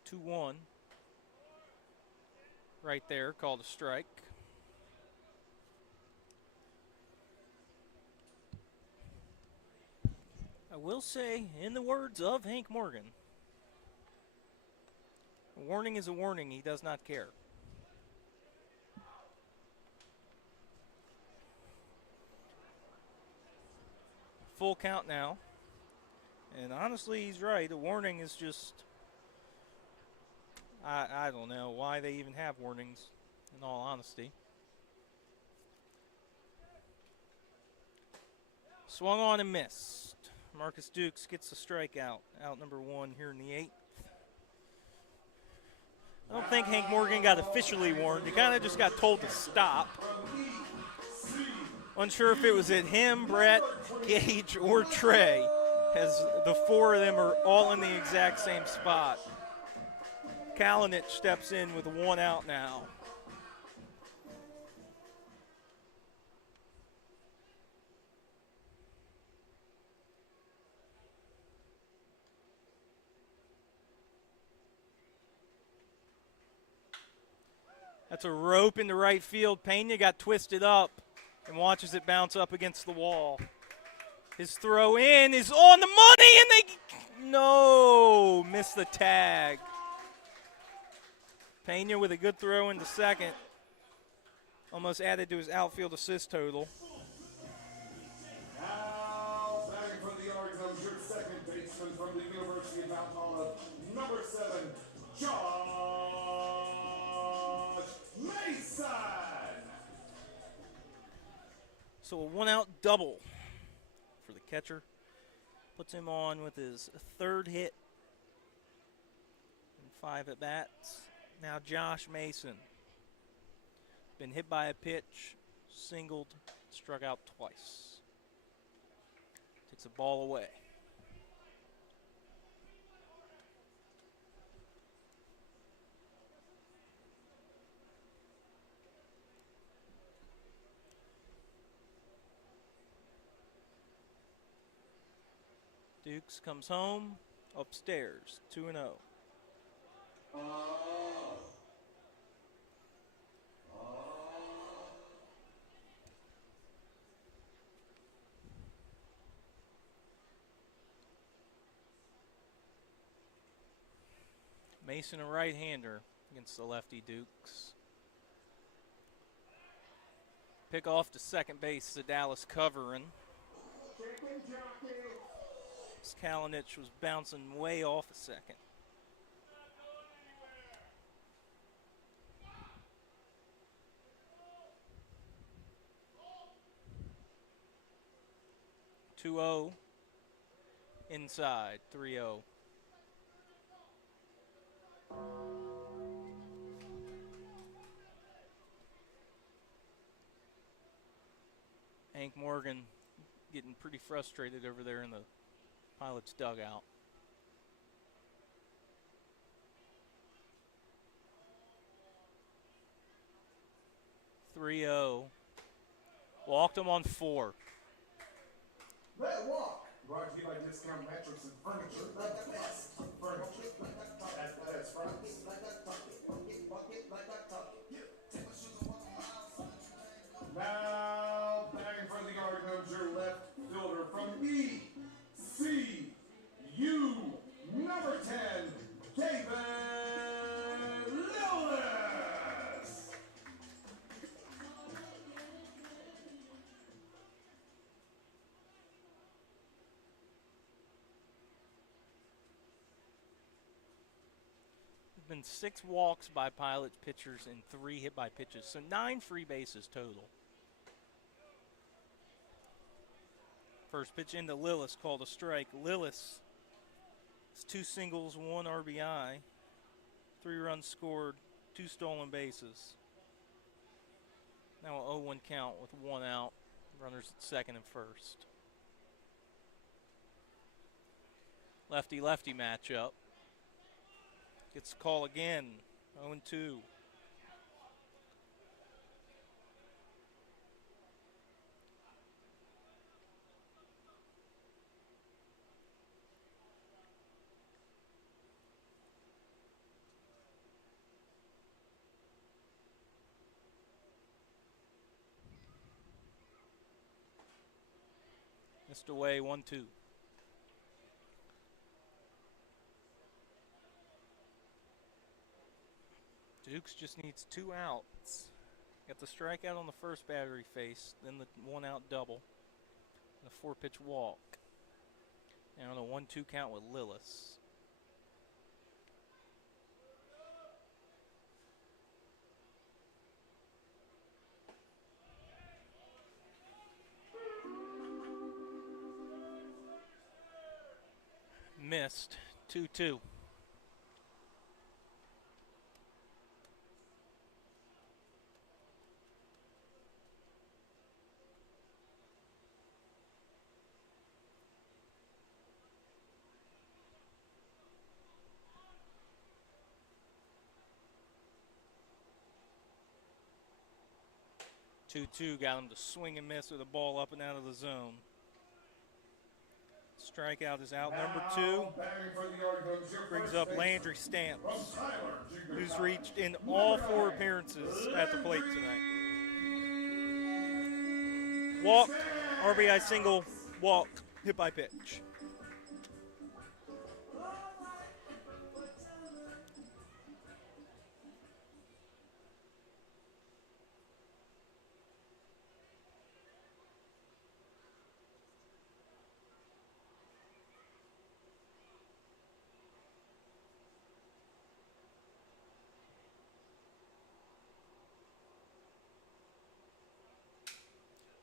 Two-one. Right there, called a strike. I will say, in the words of Hank Morgan, a warning is a warning. He does not care. Full count now. And honestly, he's right. A warning is just, I don't know why they even have warnings, in all honesty. Swung on and missed. Marcus Dukes gets the strikeout. Out number 1 here in the 8th. I don't think Hank Morgan got officially warned. He kind of just got told to stop. Unsure if it was at him, Brett, Gage, or Trey, as the 4 of them are all in the exact same spot. Kalinic steps in with 1 out now. That's a rope into right field. Pena got twisted up and watches it bounce up against the wall. His throw in is on the money, and missed the tag. Pena with a good throw into second. Almost added to his outfield assist total. Now batting for the Gnomes, your second baseman from the University of Mount Olive, number 7, Josh Mason. So a 1-out double for the catcher. Puts him on with his 3rd hit and 5 at bats. Now Josh Mason. Been hit by a pitch, singled, struck out twice. Takes a ball away. Dukes comes home, upstairs, 2-0. Mason, a right-hander against the lefty Dukes. Pick off to second base, Dallas covering. Kalinic was bouncing way off a second. (2-0) inside, 3-0. Hank Morgan getting pretty frustrated over there in the Pilots' dugout. (3-0). Walked him on 4. That walk brought to you by Discount Mattress and Furniture. The best furniture at the best price. Now batting for the Gnomes, your left fielder from ECU, number 10, David Lewis. There's been 6 walks by Pilots pitchers and 3 hit by pitches, so 9 free bases total. First pitch into Lillis, called a strike. Lillis has 2 singles, 1 RBI, 3 runs scored, 2 stolen bases. Now a 0-1 count with 1 out. Runners at second and first. Lefty-lefty matchup. Gets the call again, 0-2. Missed away, 1-2. Dukes just needs 2 outs. Got the strikeout on the first battery face, then the 1 out double, and a 4-pitch walk. Now on a 1-2 count with Lillis. Missed. 2-2. Got him to swing and miss with the ball up and out of the zone. Strikeout is out number 2. Brings up Landry Stamps, who's reached in all 4 appearances at the plate tonight. Walk, RBI single, walk, hit by pitch.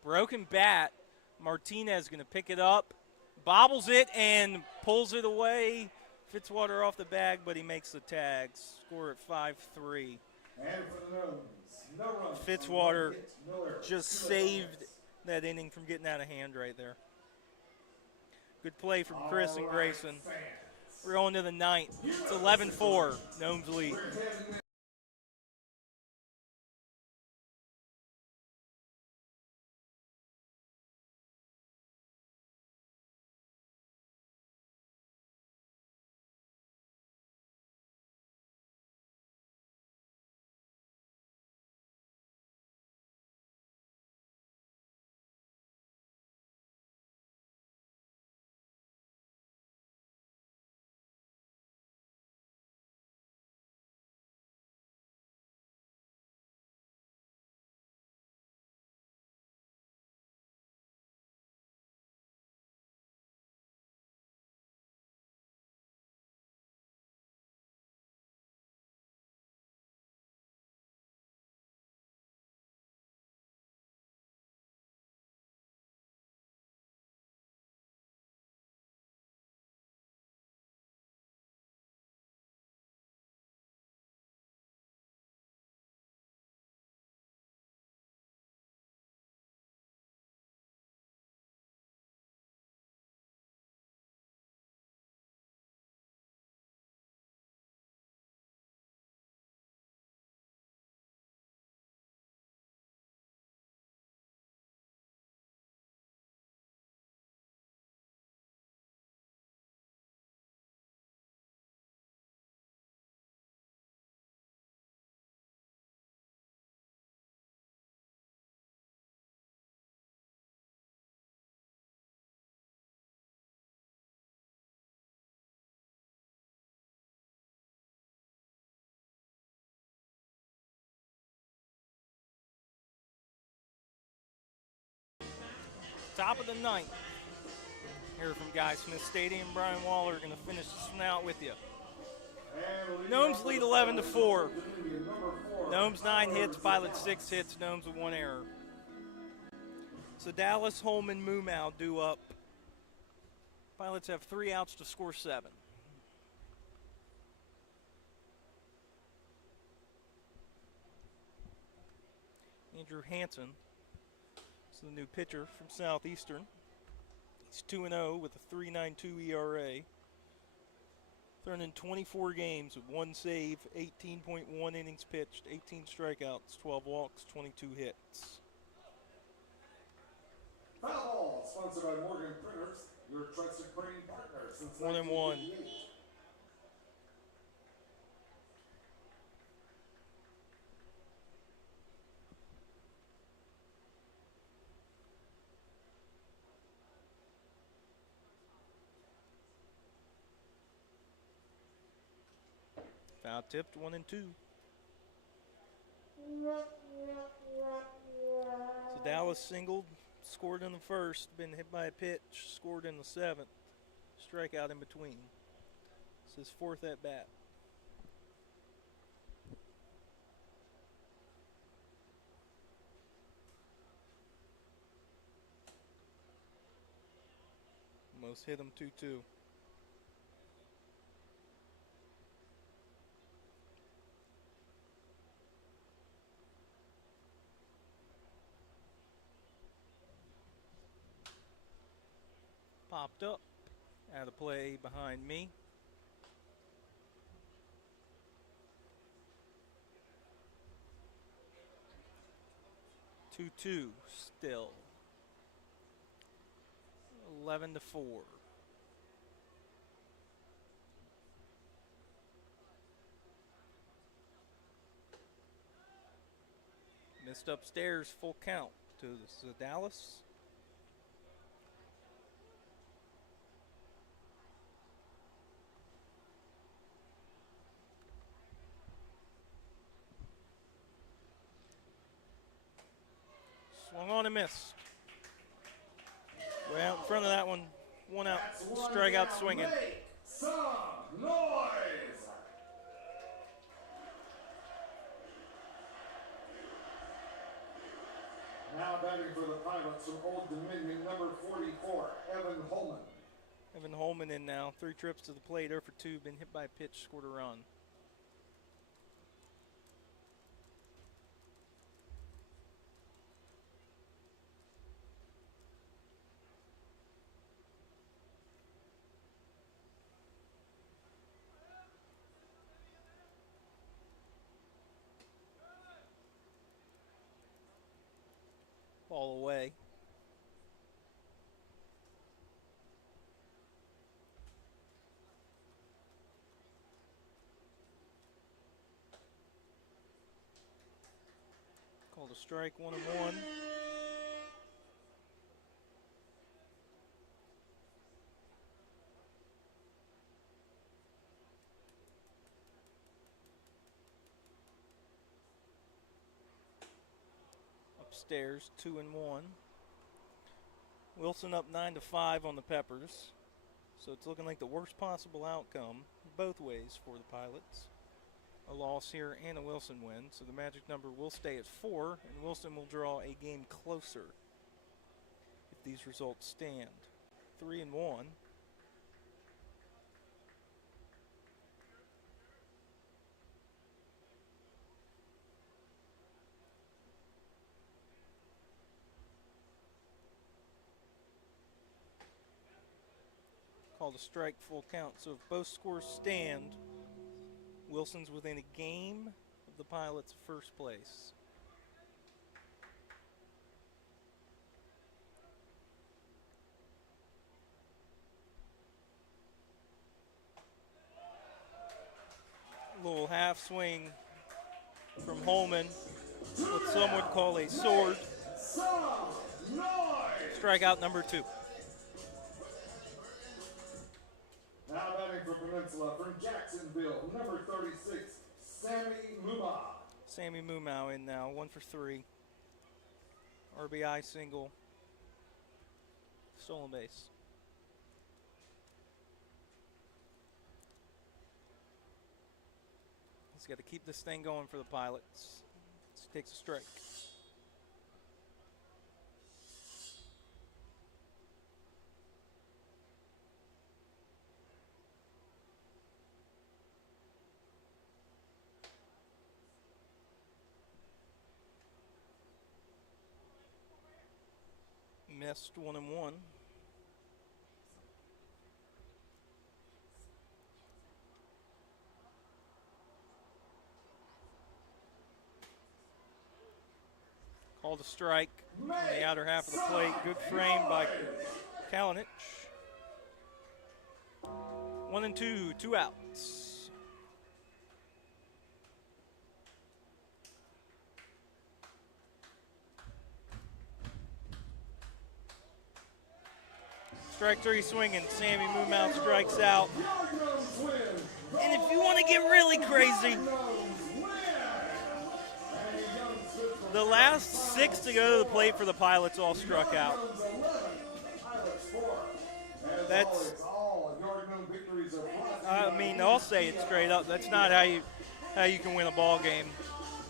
Broken bat. Martinez going to pick it up, bobbles it, and pulls it away. Fitzwater off the bag, but he makes the tag. Score at 5-3. And for the Gnomes, no runs. Fitzwater just saved that inning from getting out of hand right there. Good play from Chris and Grayson. We're on to the 9th. It's 11-4. Gnomes lead. Top of the 9th. Here from Guy Smith Stadium. Brian Waller going to finish this one out with you. Gnomes lead 11-4. Gnomes 9 hits, Pilots 6 hits, Gnomes with 1 error. So Dallas, Holman, Moomow due up. Pilots have 3 outs to score 7. Andrew Hansen is the new pitcher from Southeastern. He's 2-0 with a 3.92 ERA. Thrown in 24 games with 1 save, 18.1 innings pitched, 18 strikeouts, 12 walks, 22 hits. Foul Ball, sponsored by Morgan Printers, your trusted printing partner since 1-1. 1988. Foul tipped, 1-2. So Dallas singled, scored in the first, been hit by a pitch, scored in the seventh, strikeout in between. It's his fourth at bat. Most hit him 2-2. Popped up, out of play behind me. 2-2 still. 11-4. Missed upstairs, full count to the Dallas. Swung on and missed. Way out in front of that one. One out. Strikeout swinging. Make some noise. Now batting for the Pilots from Old Dominion, number 44, Evan Holman. Evan Holman in now. 3 trips to the plate, 0 for 2. Been hit by a pitch, scored a run. Ball away. Called a strike, 1-1. Upstairs, 2-1. Wilson up 9-5 on the Peppers. So it's looking like the worst possible outcome both ways for the Pilots. A loss here and a Wilson win. So the magic number will stay at 4, and Wilson will draw a game closer if these results stand. 3-1. Called a strike, full count. So if both scores stand, Wilson's within a game of the Pilots' first place. A little half swing from Holman, what some would call a sword. Some noise. Strikeout number 2. Now batting for Peninsula from Jacksonville, number 36, Sammy Muma. Sammy Mumau in now, 1 for 3. RBI single. Stolen base. He's got to keep this thing going for the Pilots. He takes a strike. Missed, 1-1. Called a strike on the outer half of the plate. Good frame by Kalinich. 1-2, 2 outs. Strike 3 swinging. Sammy Mumau strikes out. And if you want to get really crazy, The last 6 to go to the plate for the Pilots all struck out. That's, I mean, I'll say it straight up. That's not how you can win a ball game.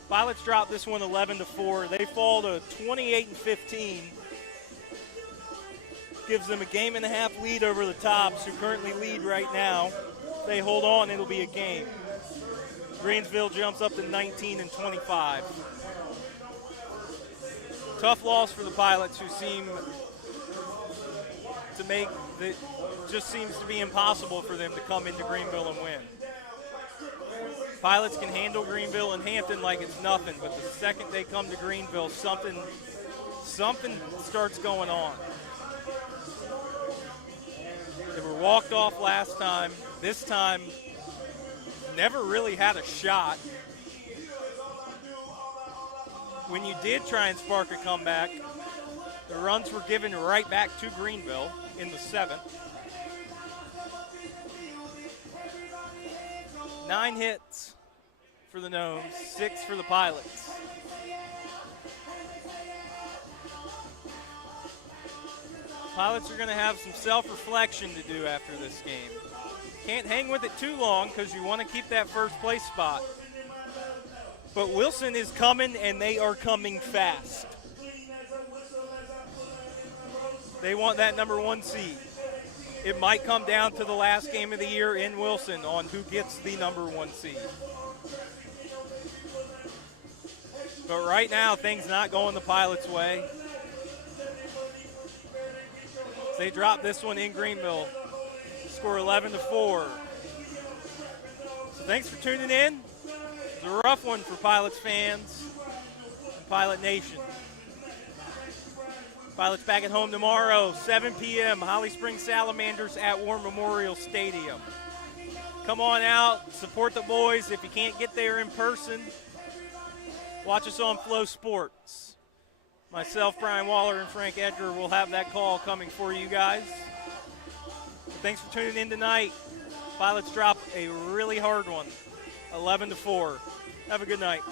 Pilots dropped this one 11-4. They fall to 28-15. Gives them a game and a half lead over the Tops, who currently lead right now. If they hold on, it'll be a game. Greensville jumps up to 19-25. Tough loss for the Pilots, who seem to make it just seems to be impossible for them to come into Greenville and win. Pilots can handle Greenville and Hampton like it's nothing, but the second they come to Greenville, something starts going on. They were walked off last time. This time, never really had a shot. When you did try and spark a comeback, the runs were given right back to Greenville in the 7th. 9 hits for the Gnomes, 6 for the Pilots. Pilots are going to have some self-reflection to do after this game. Can't hang with it too long because you want to keep that first place spot. But Wilson is coming, and they are coming fast. They want that number 1 seed. It might come down to the last game of the year in Wilson on who gets the number 1 seed. But right now, things not going the Pilots' way. They drop this one in Greenville. Score 11-4. So thanks for tuning in. It's a rough one for Pilots fans and Pilot Nation. Pilots back at home tomorrow, 7 p.m. Holly Springs Salamanders at War Memorial Stadium. Come on out, support the boys. If you can't get there in person, watch us on Flow Sports. Myself, Brian Waller, and Frank Edgar will have that call coming for you guys. Thanks for tuning in tonight. Pilots drop a really hard one, 11-4. Have a good night.